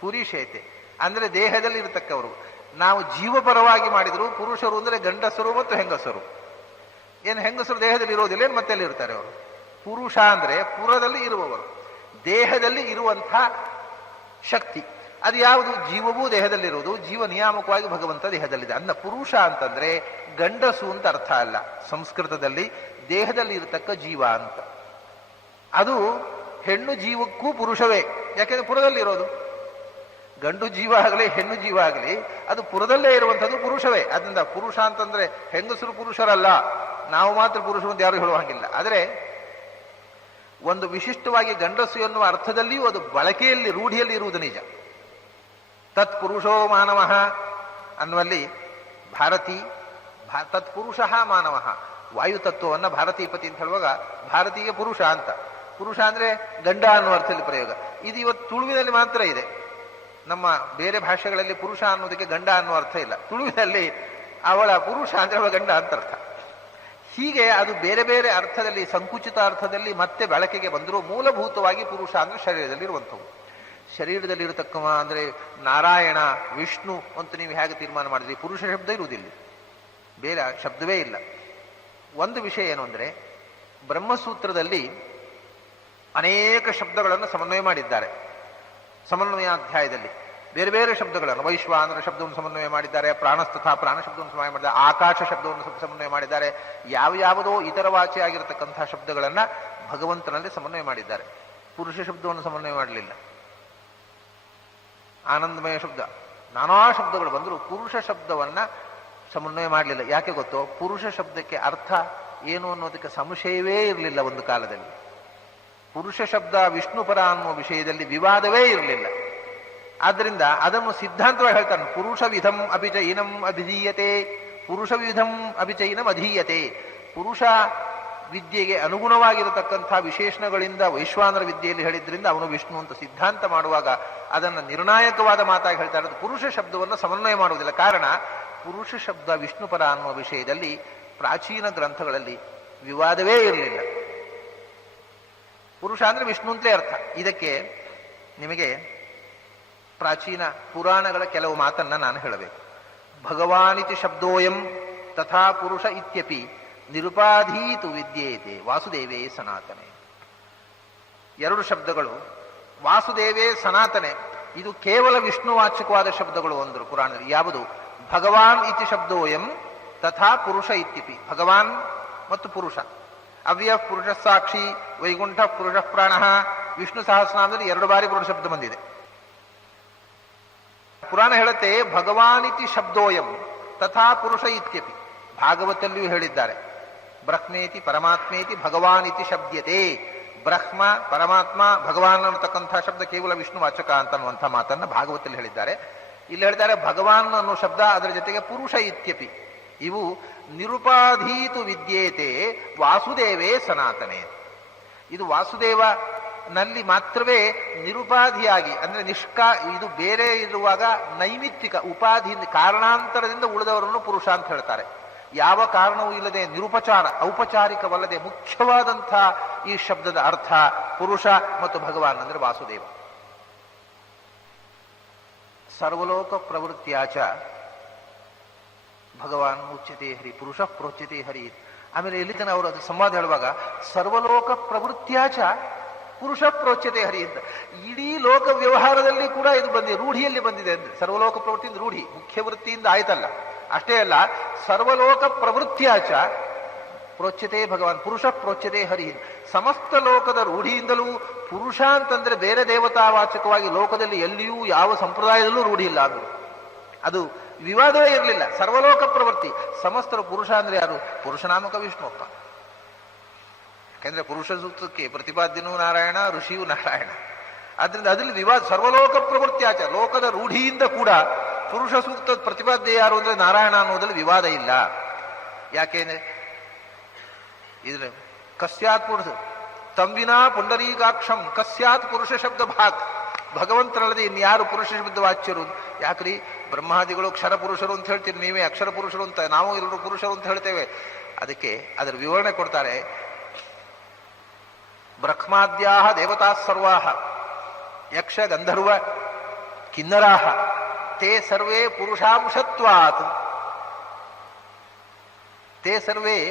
ಪುರುಷೇತೆ ಅಂದ್ರೆ ದೇಹದಲ್ಲಿ ಇರತಕ್ಕವರು. ನಾವು ಜೀವಪರವಾಗಿ ಮಾಡಿದ್ರು ಪುರುಷರು ಅಂದ್ರೆ ಗಂಡಸರು ಮತ್ತು ಹೆಂಗಸರು. ಏನು ಹೆಂಗಸರು ದೇಹದಲ್ಲಿ ಇರೋದಿಲ್ಲ, ಏನು ಮತ್ತೆ ಅಲ್ಲಿ ಇರ್ತಾರೆ ಅವರು. ಪುರುಷ ಅಂದ್ರೆ ಪುರದಲ್ಲಿ ಇರುವವರು, ದೇಹದಲ್ಲಿ ಇರುವಂಥ ಶಕ್ತಿ. ಅದು ಯಾವುದು? ಜೀವವೂ ದೇಹದಲ್ಲಿರುವುದು, ಜೀವ ನಿಯಾಮಕವಾಗಿ ಭಗವಂತ ದೇಹದಲ್ಲಿದೆ. ಅನ್ನ ಪುರುಷ ಅಂತಂದ್ರೆ ಗಂಡಸು ಅಂತ ಅರ್ಥ ಅಲ್ಲ. ಸಂಸ್ಕೃತದಲ್ಲಿ ದೇಹದಲ್ಲಿ ಇರತಕ್ಕ ಜೀವ ಅಂತ. ಅದು ಹೆಣ್ಣು ಜೀವಕ್ಕೂ ಪುರುಷವೇ. ಯಾಕೆಂದ್ರೆ ಪುರದಲ್ಲಿ ಇರೋದು. ಗಂಡು ಜೀವ ಆಗಲಿ ಹೆಣ್ಣು ಜೀವ ಆಗಲಿ ಅದು ಪುರದಲ್ಲೇ ಇರುವಂಥದ್ದು ಪುರುಷವೇ. ಅದರಿಂದ ಪುರುಷ ಅಂತಂದ್ರೆ ಹೆಂಗಸರು ಪುರುಷರಲ್ಲ, ನಾವು ಮಾತ್ರ ಪುರುಷರು ಅಂತ ಯಾರು ಹೇಳುವ ಹಾಗಿಲ್ಲ. ಆದರೆ ಒಂದು ವಿಶಿಷ್ಟವಾಗಿ ಗಂಡಸು ಎನ್ನುವ ಅರ್ಥದಲ್ಲಿಯೂ ಅದು ಬಳಕೆಯಲ್ಲಿ ರೂಢಿಯಲ್ಲಿ ಇರುವುದು ನಿಜ. ತತ್ ಪುರುಷೋ ಮಾನವ ಅನ್ನುವಲ್ಲಿ ಭಾರತಿ ತತ್ ಪುರುಷ ಮಾನವ ವಾಯುತತ್ವವನ್ನು ಭಾರತೀಪತಿ ಅಂತ ಹೇಳುವಾಗ ಭಾರತೀಯ ಪುರುಷ ಅಂತ. ಪುರುಷ ಅಂದ್ರೆ ಗಂಡ ಅನ್ನುವ ಅರ್ಥದಲ್ಲಿ ಪ್ರಯೋಗ. ಇದು ಇವತ್ತು ತುಳುವಿನಲ್ಲಿ ಮಾತ್ರ ಇದೆ. ನಮ್ಮ ಬೇರೆ ಭಾಷೆಗಳಲ್ಲಿ ಪುರುಷ ಅನ್ನೋದಕ್ಕೆ ಗಂಡ ಅನ್ನುವ ಅರ್ಥ ಇಲ್ಲ. ತುಳುವಿನಲ್ಲಿ ಅವಳ ಪುರುಷ ಅಂದ್ರೆ ಅವಳ ಗಂಡ ಅಂತ ಅರ್ಥ. ಹೀಗೆ ಅದು ಬೇರೆ ಬೇರೆ ಅರ್ಥದಲ್ಲಿ ಸಂಕುಚಿತ ಅರ್ಥದಲ್ಲಿ ಮತ್ತೆ ಬಳಕೆಗೆ ಬಂದರೂ ಮೂಲಭೂತವಾಗಿ ಪುರುಷ ಅಂದ್ರೆ ಶರೀರದಲ್ಲಿ ಇರುವಂಥವು. ಶರೀರದಲ್ಲಿ ಇರತಕ್ಕವ ಅಂದ್ರೆ ನಾರಾಯಣ ವಿಷ್ಣು ಅಂತ ನೀವು ಹೇಗೆ ತೀರ್ಮಾನ ಮಾಡಿದ್ರಿ? ಪುರುಷ ಶಬ್ದ ಇರುವುದಿಲ್ಲ, ಬೇರೆ ಶಬ್ದವೇ ಇಲ್ಲ. ಒಂದು ವಿಷಯ ಏನು ಅಂದ್ರೆ ಬ್ರಹ್ಮಸೂತ್ರದಲ್ಲಿ ಅನೇಕ ಶಬ್ದಗಳನ್ನು ಸಮನ್ವಯ ಮಾಡಿದ್ದಾರೆ. ಸಮನ್ವಯಾಧ್ಯಾಯದಲ್ಲಿ ಬೇರೆ ಬೇರೆ ಶಬ್ದಗಳನ್ನು ವೈಶ್ವಾನರ ಶಬ್ದವನ್ನು ಸಮನ್ವಯ ಮಾಡಿದ್ದಾರೆ, ಪ್ರಾಣಸ್ತಥಾ ಪ್ರಾಣ ಶಬ್ದವನ್ನು ಸಮನ್ವಯ ಮಾಡಿದ್ದಾರೆ, ಆಕಾಶ ಶಬ್ದವನ್ನು ಸಮನ್ವಯ ಮಾಡಿದ್ದಾರೆ. ಯಾವುದೋ ಇತರ ವಾಚಿ ಆಗಿರತಕ್ಕಂತಹ ಶಬ್ದಗಳನ್ನ ಭಗವಂತನಲ್ಲಿ ಸಮನ್ವಯ ಮಾಡಿದ್ದಾರೆ. ಪುರುಷ ಶಬ್ದವನ್ನು ಸಮನ್ವಯ ಮಾಡಲಿಲ್ಲ. ಆನಂದಮಯ ಶಬ್ದ ನಾನಾ ಶಬ್ದಗಳು ಬಂದರೂ ಪುರುಷ ಶಬ್ದವನ್ನ ಸಮನ್ವಯ ಮಾಡಲಿಲ್ಲ. ಯಾಕೆ ಗೊತ್ತೋ? ಪುರುಷ ಶಬ್ದಕ್ಕೆ ಅರ್ಥ ಏನು ಅನ್ನೋದಕ್ಕೆ ಸಂಶಯವೇ ಇರಲಿಲ್ಲ ಒಂದು ಕಾಲದಲ್ಲಿ. ಪುರುಷ ಶಬ್ದ ವಿಷ್ಣುಪರ ಅನ್ನುವ ವಿಷಯದಲ್ಲಿ ವಿವಾದವೇ ಇರಲಿಲ್ಲ. ಆದ್ದರಿಂದ ಅದನ್ನು ಸಿದ್ಧಾಂತವಾಗಿ ಹೇಳ್ತಾನೆ. ಪುರುಷ ವಿಧಂ ಅಭಿಚೈನಂ ಅಭಿಧೀಯತೆ, ಪುರುಷ ವಿಧಂ ಅಭಿಚೈನಂ ಅಧೀಯತೆ. ಪುರುಷ ವಿದ್ಯೆಗೆ ಅನುಗುಣವಾಗಿರತಕ್ಕಂಥ ವಿಶೇಷಣಗಳಿಂದ ವೈಶ್ವಾನರ ವಿದ್ಯೆಯಲ್ಲಿ ಹೇಳಿದ್ರಿಂದ ಅವನು ವಿಷ್ಣು ಅಂತ ಸಿದ್ಧಾಂತ ಮಾಡುವಾಗ ಅದನ್ನು ನಿರ್ಣಾಯಕವಾದ ಮಾತಾಗಿ ಹೇಳ್ತಾರೆ. ಪುರುಷ ಶಬ್ದವನ್ನು ಸಮನ್ವಯ ಮಾಡುವುದಿಲ್ಲ. ಕಾರಣ ಪುರುಷ ಶಬ್ದ ವಿಷ್ಣುಪರ ಅನ್ನುವ ವಿಷಯದಲ್ಲಿ ಪ್ರಾಚೀನ ಗ್ರಂಥಗಳಲ್ಲಿ ವಿವಾದವೇ ಇರಲಿಲ್ಲ. ಪುರುಷ ಅಂದ್ರೆ ವಿಷ್ಣು ಅಂತಲೇ ಅರ್ಥ. ಇದಕ್ಕೆ ನಿಮಗೆ ಪ್ರಾಚೀನ ಪುರಾಣಗಳ ಕೆಲವು ಮಾತನ್ನ ನಾನು ಹೇಳಬೇಕು. ಭಗವಾನಿತಿ ಶಬ್ದೋಯಂ ತಥಾ ಪುರುಷ ಇತ್ಯಪಿ ನಿರುಪಾಧೀತು ವಿದ್ಯೇತೆ ವಾಸುದೇವೇ ಸನಾತನೆ. ಎರಡು ಶಬ್ದಗಳು ವಾಸುದೇವೇ ಸನಾತನೆ, ಇದು ಕೇವಲ ವಿಷ್ಣುವಾಚಕವಾದ ಶಬ್ದಗಳು ಅಂದರು ಪುರಾಣದಲ್ಲಿ. ಯಾವುದು? ಭಗವಾನ್ ಇತಿ ಶಬ್ದೋಯಂ ತಥಾ ಪುರುಷ ಇತ್ಯಪಿ. ಭಗವಾನ್ ಮತ್ತು ಪುರುಷ, ಅವ್ಯ ಪುರುಷ ಸಾಕ್ಷಿ, ವೈಕುಂಠ ಪುರುಷ ಪ್ರಾಣ. ವಿಷ್ಣು ಸಹಸ್ರನಾಮದಲ್ಲಿ 2 ಬಾರಿ ಪುರುಷ ಶಬ್ದ ಬಂದಿದೆ. ಪುರಾಣ ಹೇಳುತ್ತೆ ಭಗವಾನ್ ಇತಿ ಶಬ್ದೋಯಂ ತಥಾ ಪುರುಷ ಇತ್ಯಪಿ. ಭಾಗವತಲ್ಲಿಯೂ ಹೇಳಿದ್ದಾರೆ, ಬ್ರಹ್ಮೇತಿ ಪರಮಾತ್ಮೇತಿ ಭಗವಾನ್ ಇತಿ ಶಬ್ದ್ಯತೆ. ಬ್ರಹ್ಮ, ಪರಮಾತ್ಮ, ಭಗವಾನ್ ಅನ್ನತಕ್ಕಂಥ ಶಬ್ದ ಕೇವಲ ವಿಷ್ಣು ವಾಚಕ ಅಂತನ್ನುವಂಥ ಮಾತನ್ನ ಭಾಗವತಲ್ಲಿ ಹೇಳಿದ್ದಾರೆ. ಇಲ್ಲಿ ಹೇಳ್ತಾರೆ ಭಗವಾನ್ ಅನ್ನೋ ಶಬ್ದ, ಅದರ ಜೊತೆಗೆ ಪುರುಷ ಇತ್ಯಪಿ. ಇವು ನಿರುಪಾಧೀತು ವಿದ್ಯೇತೆ ವಾಸುದೇವೇ ಸನಾತನೆ. ಇದು ವಾಸುದೇವನಲ್ಲಿ ಮಾತ್ರವೇ ನಿರುಪಾಧಿಯಾಗಿ, ಅಂದ್ರೆ ಇದು ಬೇರೆ ಇರುವಾಗ ನೈಮಿತ್ತಿಕ ಉಪಾಧಿ ಕಾರಣಾಂತರದಿಂದ ಉಳಿದವರನ್ನು ಪುರುಷ ಅಂತ ಹೇಳ್ತಾರೆ. ಯಾವ ಕಾರಣವೂ ಇಲ್ಲದೆ ನಿರುಪಚಾರ ಔಪಚಾರಿಕವಲ್ಲದೆ ಮುಖ್ಯವಾದಂಥ ಈ ಶಬ್ದದ ಅರ್ಥ ಪುರುಷ ಮತ್ತು ಭಗವಾನ್ ಅಂದ್ರೆ ವಾಸುದೇವ. ಸರ್ವಲೋಕ ಪ್ರವೃತ್ತಿಯಾಚ ಭಗವಾನ್ ಉಚ್ಯತೆ ಹರಿ, ಪುರುಷ ಪ್ರೋಚ್ಯತೆ ಹರಿ. ಆಮೇಲೆ ಎಲ್ಲಿ ತನ ಅವರು ಅದು ಸಂವಾದ ಹೇಳುವಾಗ ಸರ್ವಲೋಕ ಪ್ರವೃತ್ತಿಯಾಚ ಪುರುಷ ಪ್ರೋಚ್ಯತೆ ಹರಿ ಅಂತ. ಇಡೀ ಲೋಕ ವ್ಯವಹಾರದಲ್ಲಿ ಕೂಡ ಇದು ಬಂದಿದೆ, ರೂಢಿಯಲ್ಲಿ ಬಂದಿದೆ ಅಂದ್ರೆ. ಸರ್ವಲೋಕ ಪ್ರವೃತ್ತಿಯಿಂದ ರೂಢಿ, ಮುಖ್ಯ ವೃತ್ತಿಯಿಂದ ಆಯ್ತಲ್ಲ. ಅಷ್ಟೇ ಅಲ್ಲ, ಸರ್ವಲೋಕ ಪ್ರವೃತ್ತಿಯಾಚ ಪ್ರೋಚ್ಯತೆ ಭಗವಾನ್ ಪುರುಷ ಪ್ರೋಚ್ಯತೆ ಹರಿ. ಸಮಸ್ತ ಲೋಕದ ರೂಢಿಯಿಂದಲೂ ಪುರುಷ ಅಂತಂದ್ರೆ ಬೇರೆ ದೇವತಾವಾಚಕವಾಗಿ ಲೋಕದಲ್ಲಿ ಎಲ್ಲಿಯೂ ಯಾವ ಸಂಪ್ರದಾಯದಲ್ಲೂ ರೂಢಿ ಇಲ್ಲ. ಅದು ವಿವಾದವೇ ಇರಲಿಲ್ಲ. ಸರ್ವಲೋಕ ಪ್ರವೃತ್ತಿ, ಸಮಸ್ತರು ಪುರುಷ ಅಂದ್ರೆ ಯಾರು? ಪುರುಷನಾಮಕ ವಿಷ್ಣುವಪ್ಪ. ಯಾಕೆಂದ್ರೆ ಪುರುಷ ಸೂತ್ರಕ್ಕೆ ಪ್ರತಿಪಾದ್ಯನೂ ನಾರಾಯಣ, ಋಷಿಯೂ ನಾರಾಯಣ. ಆದ್ರಿಂದ ಅದ್ರಲ್ಲಿ ವಿವಾದ. ಸರ್ವಲೋಕ ಪ್ರವೃತ್ತಿಯಾಚ, ಲೋಕದ ರೂಢಿಯಿಂದ ಕೂಡ ಪುರುಷ ಸೂಕ್ತ ಪ್ರತಿಪಾದ್ಯ ಯಾರು ಅಂದ್ರೆ ನಾರಾಯಣ ಅನ್ನೋದ್ರಲ್ಲಿ ವಿವಾದ ಇಲ್ಲ. ಯಾಕೆಂದ್ರೆ ಇದ್ರೆ ಕಸ್ಯಾತ್ ಪುರುಷ ತಂವಿನಾ ಪುಂಡರೀಕಾಕ್ಷಂ ಕಸ್ಯಾತ್ ಪುರುಷ ಶಬ್ದ ಭಾಗ್. ಭಗವಂತನಲ್ಲದೆ ಇನ್ಯಾರು ಪುರುಷ ಶಬ್ದ ವಾಚ್ಯರು? ಯಾಕ್ರಿ ಬ್ರಹ್ಮಾದಿಗಳು ಕ್ಷರ ಪುರುಷರು ಅಂತ ಹೇಳ್ತೀರಿ, ನೀವೇ ಅಕ್ಷರ ಪುರುಷರು ಅಂತ, ನಾವು ಎಲ್ಲರೂ ಪುರುಷರು ಅಂತ ಹೇಳ್ತೇವೆ. ಅದಕ್ಕೆ ಅದರ ವಿವರಣೆ ಕೊಡ್ತಾರೆ. ಬ್ರಹ್ಮಾದ್ಯಾಹ ದೇವತಾ ಸರ್ವಾಹ ಯಕ್ಷ ಗಂಧರ್ವ ಕಿನ್ನರಾಹ ತೇ ಸರ್ವೇ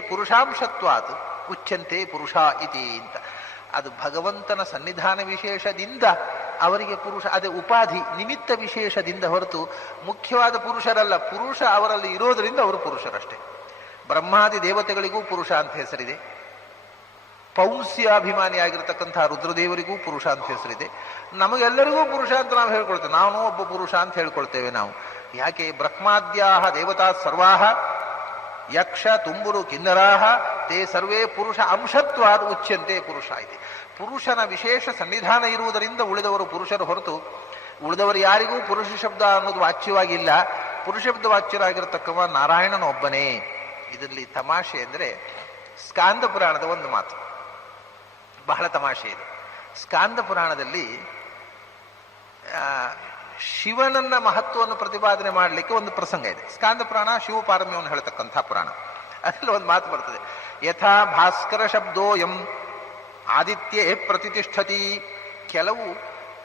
ಪುರುಷಾಂಶತ್ವಾತ್ ಉಚ್ಯಂತೆ ಪುರುಷ ಇತಿ ಅಂತ. ಅದು ಭಗವಂತನ ಸನ್ನಿಧಾನ ವಿಶೇಷದಿಂದ ಅವರಿಗೆ ಪುರುಷ, ಅದೇ ಉಪಾಧಿ ನಿಮಿತ್ತ ವಿಶೇಷದಿಂದ ಹೊರತು ಮುಖ್ಯವಾದ ಪುರುಷರಲ್ಲ. ಪುರುಷ ಅವರಲ್ಲಿ ಇರೋದರಿಂದ ಅವರು ಪುರುಷರಷ್ಟೇ. ಬ್ರಹ್ಮಾದಿ ದೇವತೆಗಳಿಗೂ ಪುರುಷ ಅಂತ ಹೆಸರಿದೆ. ಪೌಂಸ್ಯಾಭಿಮಾನಿಯಾಗಿರ್ತಕ್ಕಂಥ ರುದ್ರದೇವರಿಗೂ ಪುರುಷ ಅಂತ ಹೆಸರಿದೆ. ನಮಗೆಲ್ಲರಿಗೂ ಪುರುಷ ಅಂತ ನಾವು ಹೇಳ್ಕೊಳ್ತೇವೆ. ನಾವು ಒಬ್ಬ ಪುರುಷ ಅಂತ ಹೇಳ್ಕೊಳ್ತೇವೆ ನಾವು. ಯಾಕೆ? ಬ್ರಹ್ಮಾದ್ಯಾಹ ದೇವತಾ ಸರ್ವಾಹ ಯಕ್ಷ ತುಂಬುರು ಕಿನ್ನರಾಹ ತೇ ಸರ್ವೇ ಪುರುಷ ಅಂಶತ್ವಾದ ಉಚ್ಯಂತೆ ಪುರುಷ ಇದೆ. ಪುರುಷನ ವಿಶೇಷ ಸನ್ನಿಧಾನ ಇರುವುದರಿಂದ ಉಳಿದವರು ಪುರುಷರು ಹೊರತು ಉಳಿದವರು ಯಾರಿಗೂ ಪುರುಷ ಶಬ್ದ ಅನ್ನೋದು ವಾಚ್ಯವಾಗಿಲ್ಲ. ಪುರುಷ ಶಬ್ದ ವಾಚ್ಯರಾಗಿರತಕ್ಕವ ನಾರಾಯಣನೊಬ್ಬನೇ. ಇದರಲ್ಲಿ ತಮಾಷೆ ಅಂದರೆ ಸ್ಕಾಂದ ಪುರಾಣದ ಒಂದು ಮಾತು ಬಹಳ ತಮಾಷೆ ಇದೆ. ಸ್ಕಾಂದ ಪುರಾಣದಲ್ಲಿ ಶಿವನನ್ನ ಮಹತ್ವವನ್ನು ಪ್ರತಿಪಾದನೆ ಮಾಡಲಿಕ್ಕೆ ಒಂದು ಪ್ರಸಂಗ ಇದೆ. ಸ್ಕಾಂದ ಪುರಾಣ ಶಿವಪಾರಮ್ಯವನ್ನು ಹೇಳ್ತಕ್ಕಂಥ ಪುರಾಣ. ಅದರಲ್ಲಿ ಒಂದು ಮಾತು ಬರ್ತದೆ, ಯಥಾ ಭಾಸ್ಕರ ಶಬ್ದೋಯಂ ಆದಿತ್ಯೇ ಪ್ರತಿಷ್ಠತಿ. ಕೆಲವು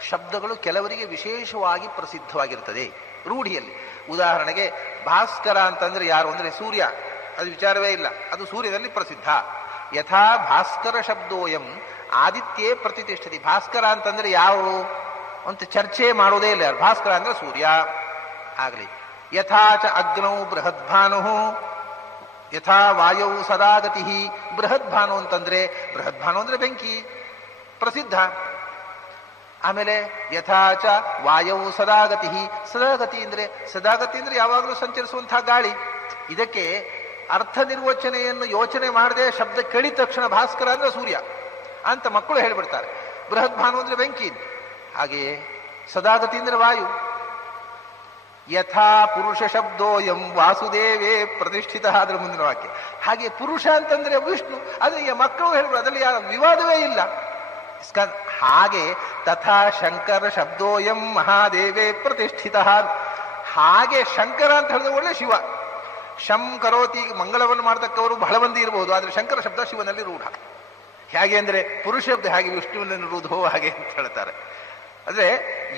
ಶಬ್ದಗಳು ಕೆಲವರಿಗೆ ವಿಶೇಷವಾಗಿ ಪ್ರಸಿದ್ಧವಾಗಿರ್ತದೆ ರೂಢಿಯಲ್ಲಿ. ಉದಾಹರಣೆಗೆ ಭಾಸ್ಕರ ಅಂತಂದ್ರೆ ಯಾರು ಅಂದ್ರೆ ಸೂರ್ಯ, ಅದು ವಿಚಾರವೇ ಇಲ್ಲ, ಅದು ಸೂರ್ಯನಲ್ಲಿ ಪ್ರಸಿದ್ಧ. ಯಥಾ ಭಾಸ್ಕರ ಶಬ್ದೋಯಂ ಆದಿತ್ಯೇ ಪ್ರತಿಷ್ಠತಿ. ಭಾಸ್ಕರ ಅಂತಂದ್ರೆ ಯಾವ ಅಂತ ಚರ್ಚೆ ಮಾಡೋದೇ ಇಲ್ಲ. ಭಾಸ್ಕರ ಅಂದ್ರೆ ಸೂರ್ಯ ಆಗಲಿ. ಯಥಾಚ ಅಗ್ನೌ ಬೃಹದ್ಭಾನು ಯಥಾ ವಾಯೌ ಸದಾಗತಿ. ಬೃಹದ್ಭಾನು ಅಂತಂದ್ರೆ ಬೃಹದ್ಭಾನು ಅಂದ್ರೆ ಬೆಂಕಿ, ಪ್ರಸಿದ್ಧ. ಆಮೇಲೆ ಯಥಾಚ ವಾಯೌ ಸದಾಗತಿ. ಸದಾಗತಿ ಅಂದ್ರೆ ಯಾವಾಗಲೂ ಸಂಚರಿಸುವಂತಹ ಗಾಳಿ. ಇದಕ್ಕೆ ಅರ್ಥ ನಿರ್ವಚನೆಯನ್ನು ಯೋಚನೆ ಮಾಡದೆ ಶಬ್ದ ಕೇಳಿದ ತಕ್ಷಣ ಭಾಸ್ಕರ ಅಂದ್ರೆ ಸೂರ್ಯ ಅಂತ ಮಕ್ಕಳು ಹೇಳಿಬಿಡ್ತಾರೆ. ಬೃಹದ್ಭಾನು ಅಂದ್ರೆ ಬೆಂಕಿ, ಹಾಗೆಯೇ ಸದಾಗತಿ ಅಂದ್ರೆ ವಾಯು. ಯಥಾ ಪುರುಷ ಶಬ್ದೋಯಂ ವಾಸುದೇವೇ ಪ್ರತಿಷ್ಠಿತ ಅದರ ಮುಂದಿನ ವಾಕ್ಯ. ಹಾಗೆ ಪುರುಷ ಅಂತಂದ್ರೆ ವಿಷ್ಣು, ಅದಕ್ಕೆ ಮಕ್ಕಳು ಹೇಳ್ಬಿಡು, ಅದರಲ್ಲಿ ಯಾರ ವಿವಾದವೇ ಇಲ್ಲ. ಹಾಗೆ ತಥಾ ಶಂಕರ ಶಬ್ದೋಯಂ ಮಹಾದೇವೇ ಪ್ರತಿಷ್ಠಿತ. ಹಾಗೆ ಶಂಕರ ಅಂತ ಹೇಳಿದ್ರೆ ಒಳ್ಳೆ ಶಿವ. ಶಂ ಕರೋತಿ, ಮಂಗಳವನ್ನು ಮಾಡತಕ್ಕವರು ಬಹಳ ಮಂದಿ ಇರಬಹುದು, ಆದರೆ ಶಂಕರ ಶಬ್ದ ಶಿವನಲ್ಲಿ ರೂಢ. ಹೇಗೆ ಅಂದ್ರೆ ಪುರುಷ ಶಬ್ದ ಹಾಗೆ ವಿಷ್ಣುವಿನಲ್ಲಿ ರೂಢೋ ಹಾಗೆ ಅಂತ ಹೇಳ್ತಾರೆ. ಅಂದ್ರೆ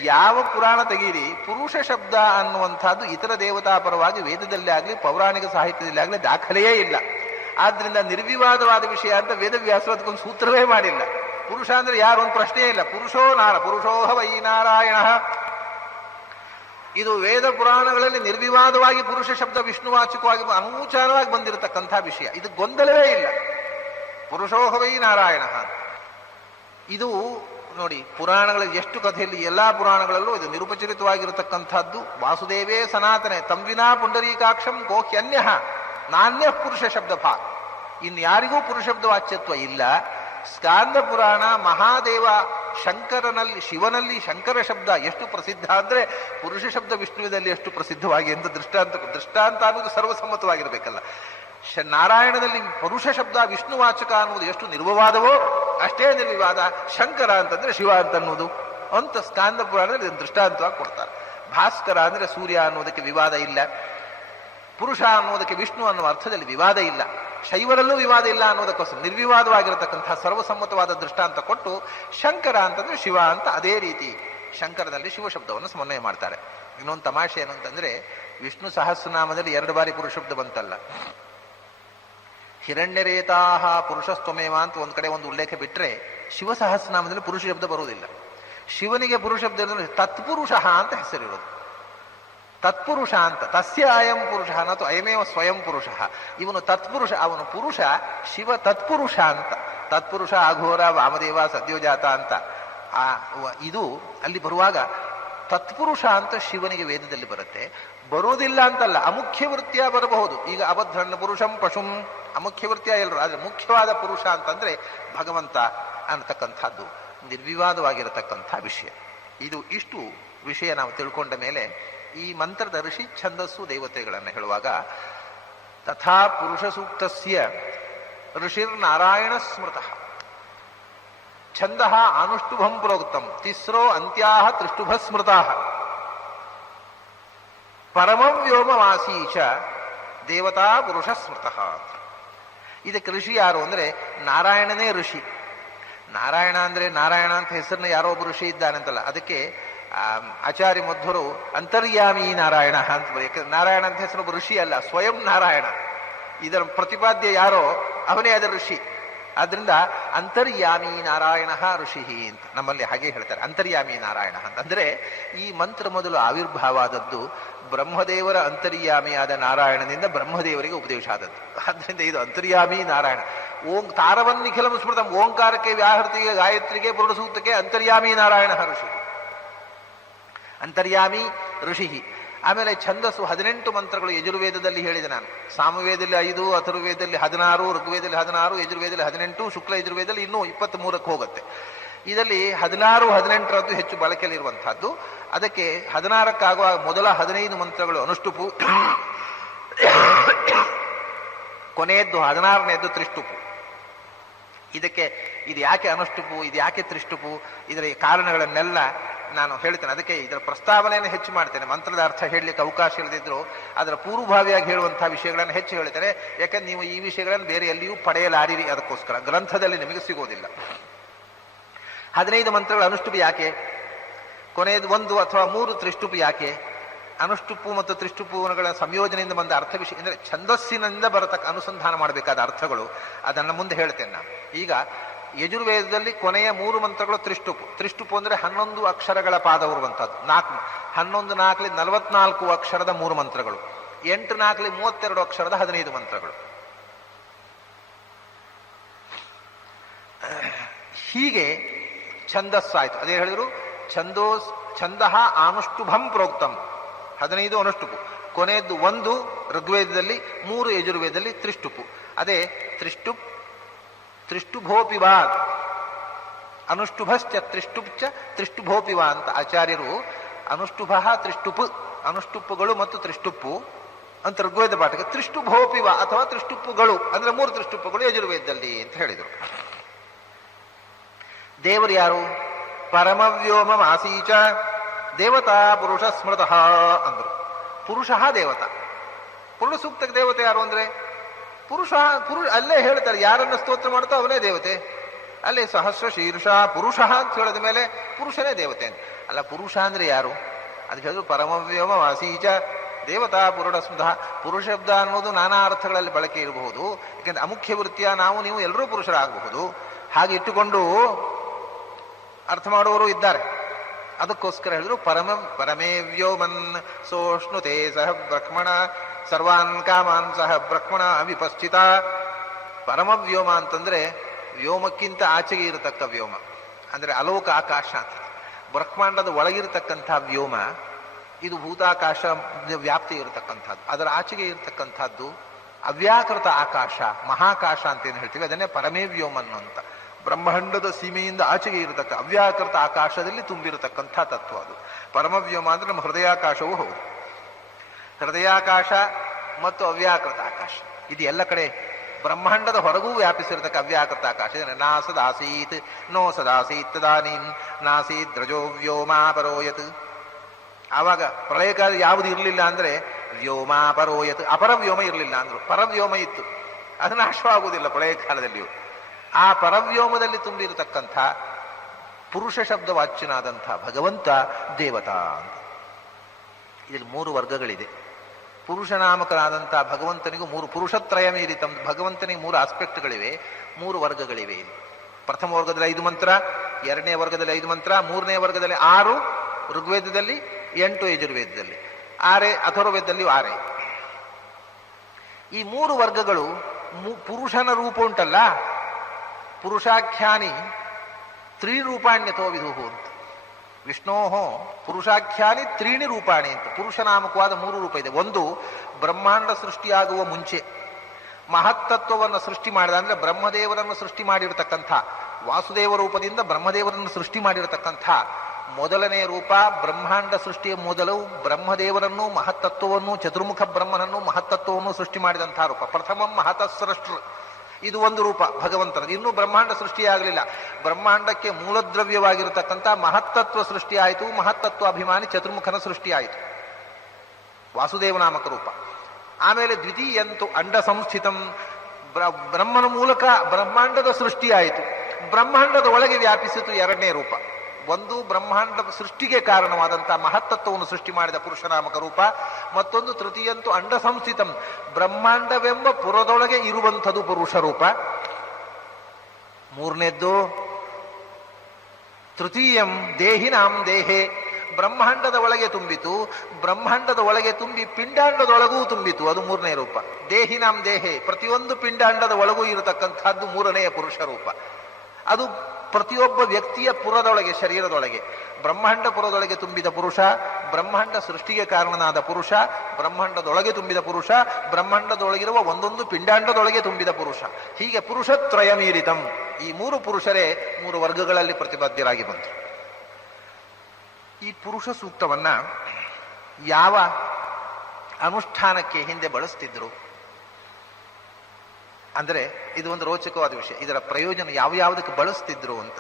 ಯಾವ ಪುರಾಣ ತೆಗೀರಿ, ಪುರುಷ ಶಬ್ದ ಅನ್ನುವಂಥದ್ದು ಇತರ ದೇವತಾ ಪರವಾಗಿ ವೇದದಲ್ಲಿ ಆಗಲಿ ಪೌರಾಣಿಕ ಸಾಹಿತ್ಯದಲ್ಲಿ ಆಗಲಿ ದಾಖಲೆಯೇ ಇಲ್ಲ. ಆದ್ರಿಂದ ನಿರ್ವಿವಾದವಾದ ವಿಷಯ ಅಂತ ವೇದವ್ಯಾಸರು ಅದಕ್ಕೊಂದು ಸೂತ್ರವೇ ಮಾಡಿಲ್ಲ. ಪುರುಷ ಅಂದ್ರೆ ಯಾರು ಒಂದು ಪ್ರಶ್ನೆಯೇ ಇಲ್ಲ. ಪುರುಷೋಹ ವೈ ನಾರಾಯಣ. ಇದು ವೇದ ಪುರಾಣಗಳಲ್ಲಿ ನಿರ್ವಿವಾದವಾಗಿ ಪುರುಷ ಶಬ್ದ ವಿಷ್ಣುವಾಚಕವಾಗಿ ಅನೂಚಾರವಾಗಿ ಬಂದಿರತಕ್ಕಂಥ ವಿಷಯ. ಇದು ಗೊಂದಲವೇ ಇಲ್ಲ. ಪುರುಷೋಹ ವೈ ನಾರಾಯಣ. ಇದು ನೋಡಿ, ಪುರಾಣಗಳಲ್ಲಿ ಎಷ್ಟು ಕಥೆಯಲ್ಲಿ ಎಲ್ಲಾ ಪುರಾಣಗಳಲ್ಲೂ ಇದು ನಿರುಪಚರಿತವಾಗಿರತಕ್ಕಂಥದ್ದು. ವಾಸುದೇವೇ ಸನಾತನೆ ತಂವಿನಾ ಪುಂಡರೀಕಾಕ್ಷಂ ಗೋಹ್ಯನ್ಯ ನಾಣ್ಯ ಪುರುಷ ಶಬ್ದ ಭಾ. ಇನ್ಯಾರಿಗೂ ಪುರುಷ ಶಬ್ದ ವಾಚ್ಯತ್ವ ಇಲ್ಲ. ಸ್ಕಾಂದ ಪುರಾಣ ಮಹಾದೇವ ಶಿವನಲ್ಲಿ ಶಂಕರ ಶಬ್ದ ಎಷ್ಟು ಪ್ರಸಿದ್ಧ ಅಂದ್ರೆ ಪುರುಷ ಶಬ್ದ ವಿಷ್ಣುವಿನಲ್ಲಿ ಎಷ್ಟು ಪ್ರಸಿದ್ಧವಾಗಿ ಅಂತ ದೃಷ್ಟಾಂತ ಅನ್ನೋದು ಸರ್ವಸಮ್ಮತವಾಗಿರ್ಬೇಕಲ್ಲ. ನಾರಾಯಣದಲ್ಲಿ ಪುರುಷ ಶಬ್ದ ವಿಷ್ಣುವಾಚಕ ಅನ್ನುವುದು ಎಷ್ಟು ನಿರ್ವಿವಾದವೋ ಅಷ್ಟೇ ನಿರ್ವಿವಾದ ಶಂಕರ ಅಂತಂದ್ರೆ ಶಿವ ಅಂತ ಅನ್ನೋದು ಅಂತ ಸ್ಕಾಂದ ಪುರಾಣದಲ್ಲಿ ದೃಷ್ಟಾಂತವಾಗಿ ಕೊಡ್ತಾರೆ. ಭಾಸ್ಕರ ಅಂದ್ರೆ ಸೂರ್ಯ ಅನ್ನೋದಕ್ಕೆ ವಿವಾದ ಇಲ್ಲ. ಪುರುಷ ಅನ್ನೋದಕ್ಕೆ ವಿಷ್ಣು ಅನ್ನುವ ಅರ್ಥದಲ್ಲಿ ವಿವಾದ ಇಲ್ಲ. ಶೈವರಲ್ಲೂ ವಿವಾದ ಇಲ್ಲ ಅನ್ನೋದಕ್ಕೋಸ್ಕರ ನಿರ್ವಿವಾದವಾಗಿರತಕ್ಕಂತಹ ಸರ್ವಸಮ್ಮತವಾದ ದೃಷ್ಟಾಂತ ಕೊಟ್ಟು ಶಂಕರ ಅಂತಂದ್ರೆ ಶಿವ ಅಂತ ಅದೇ ರೀತಿ ಶಂಕರದಲ್ಲಿ ಶಿವ ಶಬ್ದವನ್ನು ಸಮನ್ವಯ ಮಾಡ್ತಾರೆ. ಇನ್ನೊಂದು ತಮಾಷೆ ಏನು ಅಂತಂದ್ರೆ, ವಿಷ್ಣು ಸಹಸ್ರನಾಮದಲ್ಲಿ 2 ಬಾರಿ ಪುರುಷ ಶಬ್ದ ಬಂತಲ್ಲ. ಹಿರಣ್ಯರೇತಾಹ ಪುರುಷಸ್ತ್ವಮೇವ ಅಂತ ಒಂದ್ ಕಡೆ ಒಂದು ಉಲ್ಲೇಖ ಬಿಟ್ರೆ ಶಿವ ಸಹಸ್ರನಾಮದಲ್ಲಿ ಪುರುಷ ಶಬ್ದ ಬರುವುದಿಲ್ಲ. ಶಿವನಿಗೆ ಪುರುಷ ಶಬ್ದ ಇರೋದ್ರೆ ತತ್ಪುರುಷ ಅಂತ ಹೆಸರಿರೋದು. ತತ್ಪುರುಷ ಅಂತ ತಸ್ಯ ಅಯಂ ಪುರುಷ ಅನ್ನೋದು ಅಯಮೇವ ಸ್ವಯಂ ಪುರುಷ. ಇವನು ತತ್ಪುರುಷ, ಅವನು ಪುರುಷ. ಶಿವ ತತ್ಪುರುಷ ಅಂತ. ತತ್ಪುರುಷ ಅಘೋರ ವಾಮದೇವ ಸದ್ಯೋಜಾತ ಅಂತ ಇದು ಅಲ್ಲಿ ಬರುವಾಗ ತತ್ಪುರುಷ ಅಂತ ಶಿವನಿಗೆ ವೇದದಲ್ಲಿ ಬರುತ್ತೆ. ಬರೋದಿಲ್ಲ ಅಂತಲ್ಲ, ಅಮುಖ್ಯ ವೃತ್ತಿಯ ಬರಬಹುದು. ಈಗ ಅಬದ್ಧಣ್ಣ ಪುರುಷಂ ಪಶುಂ ಅಮುಖ್ಯ ವೃತ್ತಿಯ ಎಲ್ಲರೂ. ಆದ್ರೆ ಮುಖ್ಯವಾದ ಪುರುಷ ಅಂತಂದ್ರೆ ಭಗವಂತ ಅನ್ನತಕ್ಕಂಥದ್ದು ನಿರ್ವಿವಾದವಾಗಿರತಕ್ಕಂಥ ವಿಷಯ. ಇದು ಇಷ್ಟು ವಿಷಯ ನಾವು ತಿಳ್ಕೊಂಡ ಮೇಲೆ ಈ ಮಂತ್ರದ ಋಷಿ ಛಂದಸ್ಸು ದೇವತೆಗಳನ್ನು ಹೇಳುವಾಗ ತಥಾ ಪುರುಷ ಸೂಕ್ತಸ್ಯ ಋಷಿರ್ನಾರಾಯಣ ಸ್ಮೃತಃ ಛಂದಃ ಅನುಷ್ಟುಭಂ ಪ್ರೋಕ್ತಂ ತಿಸ್ರೋ ಅಂತ್ಯಾಹ ತ್ರಿಷ್ಟುಭ ಸ್ಮೃತಾಃ ಪರಮಂ ವ್ಯೋಮವಾಸೀ ಚ ದೇವತಾ ಪುರುಷ ಸ್ಮೃತಃ. ಇದಕ್ಕೆ ಋಷಿ ಯಾರು ಅಂದ್ರೆ ನಾರಾಯಣನೇ ಋಷಿ. ನಾರಾಯಣ ಅಂದ್ರೆ ನಾರಾಯಣ ಅಂತ ಹೆಸರನ್ನ ಯಾರೋ ಒಬ್ಬ ಋಷಿ ಇದ್ದಾನಂತಲ್ಲ, ಅದಕ್ಕೆ ಆಚಾರ್ಯ ಮಧ್ವರು ಅಂತರ್ಯಾಮಿ ನಾರಾಯಣ ಅಂತ. ಯಾಕಂದ್ರೆ ನಾರಾಯಣ ಅಂತ ಹೆಸರು ಒಬ್ಬ ಋಷಿ ಅಲ್ಲ, ಸ್ವಯಂ ನಾರಾಯಣ. ಇದರ ಪ್ರತಿಪಾದ್ಯ ಯಾರೋ ಅವನೇ ಅದರ ಋಷಿ. ಆದ್ರಿಂದ ಅಂತರ್ಯಾಮಿ ನಾರಾಯಣ ಋಷಿ ಅಂತ ನಮ್ಮಲ್ಲಿ ಹಾಗೆ ಹೇಳ್ತಾರೆ. ಅಂತರ್ಯಾಮಿ ನಾರಾಯಣ ಅಂತಂದ್ರೆ ಈ ಮಂತ್ರ ಮೊದಲು ಆವಿರ್ಭಾವ ಆದದ್ದು ಬ್ರಹ್ಮದೇವರ ಅಂತರ್ಯಾಮಿಯಾದ ನಾರಾಯಣನಿಂದ ಬ್ರಹ್ಮದೇವರಿಗೆ ಉಪದೇಶ ಆದದ್ದು. ಆದ್ರಿಂದ ಇದು ಅಂತರ್ಯಾಮಿ ನಾರಾಯಣ. ತಾರವನ್ನಿಖಿಲಂ ಸ್ಮೃತಂ, ಓಂಕಾರಕ್ಕೆ ವ್ಯಾಹೃತಿಗೆ ಗಾಯತ್ರಿಗೆ ಪುರುಷ ಸೂಕ್ತಕ್ಕೆ ಅಂತರ್ಯಾಮಿ ನಾರಾಯಣ ಋಷಿ, ಅಂತರ್ಯಾಮಿ ಋಷಿ. ಆಮೇಲೆ ಛಂದಸ್ಸು 18 ಮಂತ್ರಗಳು ಯಜುರ್ವೇದದಲ್ಲಿ ಹೇಳಿದೆ ನಾನು. ಸಾಮವೇದದಲ್ಲಿ 5, ಅಥರ್ವೇದದಲ್ಲಿ 16, ಋಗ್ವೇದದಲ್ಲಿ 16, ಯಜುರ್ವೇದದಲ್ಲಿ 18, ಶುಕ್ಲ ಯಜುರ್ವೇದದಲ್ಲಿ ಇನ್ನೂ 23ಕ್ಕೆ ಹೋಗುತ್ತೆ. ಇದರಲ್ಲಿ 16, 18ರದ್ದು ಹೆಚ್ಚು ಬಳಕೆಯಲ್ಲಿರುವಂತಹದ್ದು. ಅದಕ್ಕೆ 16ಕ್ಕಾಗುವ ಮೊದಲ 15 ಮಂತ್ರಗಳು ಅನುಷ್ಟುಪು, ಕೊನೆಯದ್ದು 16ನೇದ್ದು ತ್ರಿಷ್ಟುಪು. ಇದಕ್ಕೆ ಇದು ಯಾಕೆ ಅನುಷ್ಟುಪು, ಇದು ಯಾಕೆ ತ್ರಿಷ್ಟುಪು, ಇದರ ಕಾರಣಗಳನ್ನೆಲ್ಲ ನಾನು ಹೇಳ್ತೇನೆ. ಅದಕ್ಕೆ ಇದರ ಪ್ರಸ್ತಾವನೆಯನ್ನು ಹೆಚ್ಚು ಮಾಡ್ತೇನೆ. ಮಂತ್ರದ ಅರ್ಥ ಹೇಳಲಿಕ್ಕೆ ಅವಕಾಶ ಇಲ್ಲದಿದ್ರು ಅದರ ಪೂರ್ವಭಾವಿಯಾಗಿ ಹೇಳುವಂತಹ ವಿಷಯಗಳನ್ನು ಹೆಚ್ಚು ಹೇಳ್ತೇನೆ. ಯಾಕಂದ್ರೆ ನೀವು ಈ ವಿಷಯಗಳನ್ನು ಬೇರೆ ಎಲ್ಲಿಯೂ ಪಡೆಯಲಾರಿರಿ, ಅದಕ್ಕೋಸ್ಕರ ಗ್ರಂಥದಲ್ಲಿ ನಿಮಗೆ ಸಿಗೋದಿಲ್ಲ. 15 ಮಂತ್ರಗಳ ಅನುಷ್ಟುಪು ಯಾಕೆ, ಕೊನೆಯದು 1 ಅಥವಾ 3 ತ್ರಿಷ್ಟುಪು ಯಾಕೆ, ಅನುಷ್ಟುಪು ಮತ್ತು ತ್ರಿಷ್ಟುಪುಗಳ ಸಂಯೋಜನೆಯಿಂದ ಬಂದ ಅರ್ಥ ವಿಷಯ ಅಂದ್ರೆ ಛಂದಸ್ಸಿನಿಂದ ಬರತಕ್ಕ ಅನುಸಂಧಾನ ಮಾಡಬೇಕಾದ ಅರ್ಥಗಳು, ಅದನ್ನು ಮುಂದೆ ಹೇಳ್ತೇನೆ ನಾನು. ಈಗ ಯಜುರ್ವೇದದಲ್ಲಿ ಕೊನೆಯ 3 ಮಂತ್ರಗಳು ತ್ರಿಷ್ಟುಪು. ತ್ರಿಷ್ಟುಪು ಅಂದ್ರೆ 11 ಅಕ್ಷರಗಳ ಪಾದ ಬರುವಂತಹದ್ದು. 11 4 44 ಅಕ್ಷರದ 3 ಮಂತ್ರಗಳು, 8 4 32 ಅಕ್ಷರದ 15 ಮಂತ್ರಗಳು. ಹೀಗೆ ಛಂದಸ್ಸಾಯ್ತು. ಅದೇ ಹೇಳಿದ್ರು ಛಂದಃ ಅನುಷ್ಟುಭಂ ಪ್ರೋಕ್ತಂ, 15 ಅನುಷ್ಟುಪು, ಕೊನೆಯದ್ದು 1 ಋಗ್ವೇದದಲ್ಲಿ, 3 ಯಜುರ್ವೇದದಲ್ಲಿ ತ್ರಿಷ್ಟುಪು. ಅದೇ ತ್ರಿಷ್ಟುಭೋಪಿವಾ ಅನುಷ್ಟುಭಶ್ಚ ತ್ರಿಷ್ಟುಪ್ಚ ತ್ರಿಷ್ಟುಭೋಪಿವಾ ಅಂತ ಆಚಾರ್ಯರು ಅನುಷ್ಟುಭ ತ್ರಿಷ್ಟುಪು, ಅನುಷ್ಟುಪ್ಪುಗಳು ಮತ್ತು ತ್ರಿಷ್ಟುಪ್ಪು ಅಂತ ಋಗ್ವೇದ ಪಾಠಕ್ಕೆ ತ್ರಿಷ್ಟುಭೋಪಿವ ಅಥವಾ ತ್ರಿಷ್ಟುಪ್ಪುಗಳು ಅಂದ್ರೆ 3 ತ್ರಿಷ್ಟುಪ್ಪುಗಳು ಯಜುರ್ವೇದದಲ್ಲಿ ಅಂತ ಹೇಳಿದರು. ದೇವರು ಯಾರು? ಪರಮವ್ಯೋಮ ಆಸೀಚ ದೇವತಾ ಪುರುಷ ಸ್ಮೃತಃ ಅಂದ್ರು. ಪುರುಷ ದೇವತಾ. ಪುರುಷ ಸೂಕ್ತಕ್ಕೆ ದೇವತೆ ಯಾರು ಅಂದ್ರೆ ಪುರುಷ. ಅಲ್ಲೇ ಹೇಳ್ತಾರೆ ಯಾರನ್ನು ಸ್ತೋತ್ರ ಮಾಡ್ತೋ ಅವನೇ ದೇವತೆ. ಅಲ್ಲೇ ಸಹಸ್ರ ಶೀರ್ಷ ಪುರುಷ ಅಂತ ಹೇಳಿದ ಮೇಲೆ ಪುರುಷನೇ ದೇವತೆ ಅಂತ. ಅಲ್ಲ, ಪುರುಷ ಅಂದ್ರೆ ಯಾರು? ಅದಕ್ಕೆ ಹೇಳಿದ್ರು ಪರಮವ್ಯೋಮ ವಾಸೀಚ ದೇವತಾ ಪುರುಷ ಸ್ಮೃತ. ಪುರುಷ ಶಬ್ದ ಅನ್ನೋದು ನಾನಾ ಅರ್ಥಗಳಲ್ಲಿ ಬಳಕೆ ಇರಬಹುದು. ಯಾಕೆಂದ್ರೆ ಅಮುಖ್ಯ ವೃತ್ತಿಯ ನಾವು ನೀವು ಎಲ್ಲರೂ ಪುರುಷರಾಗಬಹುದು. ಹಾಗೆ ಇಟ್ಟುಕೊಂಡು ಅರ್ಥ ಮಾಡುವವರು ಇದ್ದಾರೆ. ಅದಕ್ಕೋಸ್ಕರ ಹೇಳಿದ್ರು ಪರಮೇ ವ್ಯೋಮನ್ ಸೋಷ್ಣುತೆ ಸಹ ಬ್ರಹ್ಮಣ ಸರ್ವಾನ್ ಕಾಮಾನ್ ಸಹ ಬ್ರಹ್ಮಣ ವಿಪಸ್ಥಿತ. ಪರಮವ್ಯೋಮ ಅಂತಂದ್ರೆ ವ್ಯೋಮಕ್ಕಿಂತ ಆಚೆಗೆ ಇರತಕ್ಕ ವ್ಯೋಮ, ಅಂದ್ರೆ ಅಲೋಕ ಆಕಾಶ ಅಂತ. ಬ್ರಹ್ಮಾಂಡದ ಒಳಗಿರತಕ್ಕಂಥ ವ್ಯೋಮ ಇದು ಭೂತಾಕಾಶ ವ್ಯಾಪ್ತಿ ಇರತಕ್ಕಂಥದ್ದು. ಅದರ ಆಚೆಗೆ ಇರತಕ್ಕಂಥದ್ದು ಅವ್ಯಾಕೃತ ಆಕಾಶ, ಮಹಾಕಾಶ ಅಂತ ಏನು ಹೇಳ್ತೀವಿ, ಅದನ್ನೇ ಪರಮೇ ವ್ಯೋಮನ್ ಅಂತ. ಬ್ರಹ್ಮಾಂಡದ ಸೀಮೆಯಿಂದ ಆಚೆಗೆ ಇರತಕ್ಕ ಅವ್ಯಾಕೃತ ಆಕಾಶದಲ್ಲಿ ತುಂಬಿರತಕ್ಕಂಥ ತತ್ವ ಅದು. ಪರಮವ್ಯೋಮ ಅಂದ್ರೆ ನಮ್ಮ ಹೃದಯಾಕಾಶವೂ ಹೌದು. ಹೃದಯಾಕಾಶ ಮತ್ತು ಅವ್ಯಾಕೃತ ಆಕಾಶ ಇದು ಎಲ್ಲ ಕಡೆ ಬ್ರಹ್ಮಾಂಡದ ಹೊರಗೂ ವ್ಯಾಪಿಸಿರತಕ್ಕ ಅವ್ಯಾಕೃತ ಆಕಾಶ. ನಾ ಸದಾಸೀತ್ ನೋ ಸದಾಸೀತ್ ತದಾನೀಂ ನಾಸೀತ್ ರಜೋ ವ್ಯೋಮಾಪರೋಯತ್. ಆವಾಗ ಪ್ರಳಯಕಾಲ ಯಾವುದು ಇರಲಿಲ್ಲ ಅಂದ್ರೆ ವ್ಯೋಮಾಪರೋಯತ್. ಅಪರವ್ಯೋಮ ಇರಲಿಲ್ಲ ಅಂದ್ರು, ಪರವ್ಯೋಮ ಇತ್ತು. ಅದು ನಾಶವಾಗುವುದಿಲ್ಲ ಪ್ರಳಯ ಕಾಲದಲ್ಲಿಯೂ. ಆ ಪರವ್ಯೋಮದಲ್ಲಿ ತುಂಬಿರತಕ್ಕಂಥ ಪುರುಷ ಶಬ್ದವಾಚ್ಯನಾದಂಥ ಭಗವಂತ ದೇವತಾ ಅಂತ. ಇದರಲ್ಲಿ 3 ವರ್ಗಗಳಿದೆ. ಪುರುಷನಾಮಕನಾದಂಥ ಭಗವಂತನಿಗೂ 3 ಪುರುಷತ್ರಯ ಮೀರಿ ಭಗವಂತನಿಗೆ 3 ಆಸ್ಪೆಕ್ಟ್ಗಳಿವೆ, 3 ವರ್ಗಗಳಿವೆ. ಪ್ರಥಮ ವರ್ಗದಲ್ಲಿ 5 ಮಂತ್ರ, 2ನೇ ವರ್ಗದಲ್ಲಿ 5 ಮಂತ್ರ, 3ನೇ ವರ್ಗದಲ್ಲಿ 6 ಋಗ್ವೇದದಲ್ಲಿ, 8 ಯಜುರ್ವೇದದಲ್ಲಿ, 6 ಅಥರ್ವವೇದದಲ್ಲಿ 6. ಈ 3 ವರ್ಗಗಳು ಪುರುಷನ ರೂಪ ಉಂಟಲ್ಲ, ಪುರುಷಾಖ್ಯಾನಿ ತ್ರೀರೂಪಾಣ್ಯತೋ ವಿದುಹು ಅಂತ. ವಿಷ್ಣೋ ಪುರುಷಾಖ್ಯಾನಿ 3 ರೂಪಾಣಿ ಅಂತ. ಪುರುಷನಾಮಕವಾದ 3 ರೂಪ ಇದೆ. ಒಂದು, ಬ್ರಹ್ಮಾಂಡ ಸೃಷ್ಟಿಯಾಗುವ ಮುಂಚೆ ಮಹತ್ತತ್ವವನ್ನು ಸೃಷ್ಟಿ ಮಾಡಿದ, ಅಂದ್ರೆ ಬ್ರಹ್ಮದೇವರನ್ನು ಸೃಷ್ಟಿ ಮಾಡಿರತಕ್ಕಂಥ, ವಾಸುದೇವ ರೂಪದಿಂದ ಬ್ರಹ್ಮದೇವರನ್ನು ಸೃಷ್ಟಿ ಮಾಡಿರತಕ್ಕಂಥ ಮೊದಲನೇ ರೂಪ. ಬ್ರಹ್ಮಾಂಡ ಸೃಷ್ಟಿಯ ಮೊದಲು ಬ್ರಹ್ಮದೇವರನ್ನು ಮಹತ್ತತ್ವವನ್ನು, ಚತುರ್ಮುಖ ಬ್ರಹ್ಮನನ್ನು ಮಹತ್ತತ್ವವನ್ನು ಸೃಷ್ಟಿ ಮಾಡಿದಂಥ ರೂಪ. ಪ್ರಥಮಂ ಮಹತಸ್ರಷ್ಟ್ರ, ಇದು ಒಂದು ರೂಪ ಭಗವಂತನದು. ಇನ್ನೂ ಬ್ರಹ್ಮಾಂಡ ಸೃಷ್ಟಿಯಾಗಲಿಲ್ಲ. ಬ್ರಹ್ಮಾಂಡಕ್ಕೆ ಮೂಲದ್ರವ್ಯವಾಗಿರತಕ್ಕಂಥ ಮಹತ್ತತ್ವ ಸೃಷ್ಟಿಯಾಯಿತು. ಮಹತ್ತತ್ವ ಅಭಿಮಾನಿ ಚತುರ್ಮುಖನ ಸೃಷ್ಟಿಯಾಯಿತು, ವಾಸುದೇವನಾಮಕ ರೂಪ. ಆಮೇಲೆ ದ್ವಿತೀಯಂತು ಅಂಡ ಸಂಸ್ಥಿತಂ, ಬ್ರಹ್ಮನ ಮೂಲಕ ಬ್ರಹ್ಮಾಂಡದ ಸೃಷ್ಟಿಯಾಯಿತು. ಬ್ರಹ್ಮಾಂಡದ ಒಳಗೆ ವ್ಯಾಪಿಸಿತು 2ನೇ ರೂಪ. ಒಂದು ಬ್ರಹ್ಮಾಂಡ ಸೃಷ್ಟಿಗೆ ಕಾರಣವಾದಂಥ ಮಹತ್ತತ್ವವನ್ನು ಸೃಷ್ಟಿ ಮಾಡಿದ ಪುರುಷನಾಮಕ ರೂಪ. ಮತ್ತೊಂದು ತೃತೀಯಂತು ಅಂಡ ಸಂಸ್ಥಿತಂ, ಬ್ರಹ್ಮಾಂಡವೆಂಬ ಪುರದೊಳಗೆ ಇರುವಂಥದ್ದು ಪುರುಷ ರೂಪ. 3ನೇದ್ದು ತೃತೀಯಂ ದೇಹಿನಾಂ ದೇಹೆ, ಬ್ರಹ್ಮಾಂಡದ ಒಳಗೆ ತುಂಬಿತು. ಬ್ರಹ್ಮಾಂಡದ ಒಳಗೆ ತುಂಬಿ ಪಿಂಡಾಂಡದೊಳಗೂ ತುಂಬಿತು, ಅದು 3ನೇ ರೂಪ. ದೇಹಿನಾಂ ದೇಹೆ, ಪ್ರತಿಯೊಂದು ಪಿಂಡಾಂಡದ ಒಳಗೂ ಇರತಕ್ಕಂಥದ್ದು 3ನೆಯ ಪುರುಷ ರೂಪ. ಅದು ಪ್ರತಿಯೊಬ್ಬ ವ್ಯಕ್ತಿಯ ಪುರದೊಳಗೆ, ಶರೀರದೊಳಗೆ, ಬ್ರಹ್ಮಾಂಡ ಪುರದೊಳಗೆ ತುಂಬಿದ ಪುರುಷ, ಬ್ರಹ್ಮಾಂಡ ಸೃಷ್ಟಿಗೆ ಕಾರಣನಾದ ಪುರುಷ, ಬ್ರಹ್ಮಾಂಡದೊಳಗೆ ತುಂಬಿದ ಪುರುಷ, ಬ್ರಹ್ಮಾಂಡದೊಳಗಿರುವ ಒಂದೊಂದು ಪಿಂಡಾಂಡದೊಳಗೆ ತುಂಬಿದ ಪುರುಷ. ಹೀಗೆ ಪುರುಷತ್ರಯ ಮೀರಿತಂ. ಈ 3 ಪುರುಷರೇ 3 ವರ್ಗಗಳಲ್ಲಿ ಪ್ರತಿಪಾದ್ಯರಾಗಿ ಬಂತು. ಈ ಪುರುಷ ಸೂಕ್ತವನ್ನ ಯಾವ ಅನುಷ್ಠಾನಕ್ಕೆ ಹಿಂದೆ ಬಳಸ್ತಿದ್ರು ಅಂದ್ರೆ, ಇದು ಒಂದು ರೋಚಕವಾದ ವಿಷಯ. ಇದರ ಪ್ರಯೋಜನ ಯಾವುದಕ್ಕೆ ಬಳಸ್ತಿದ್ರು ಅಂತ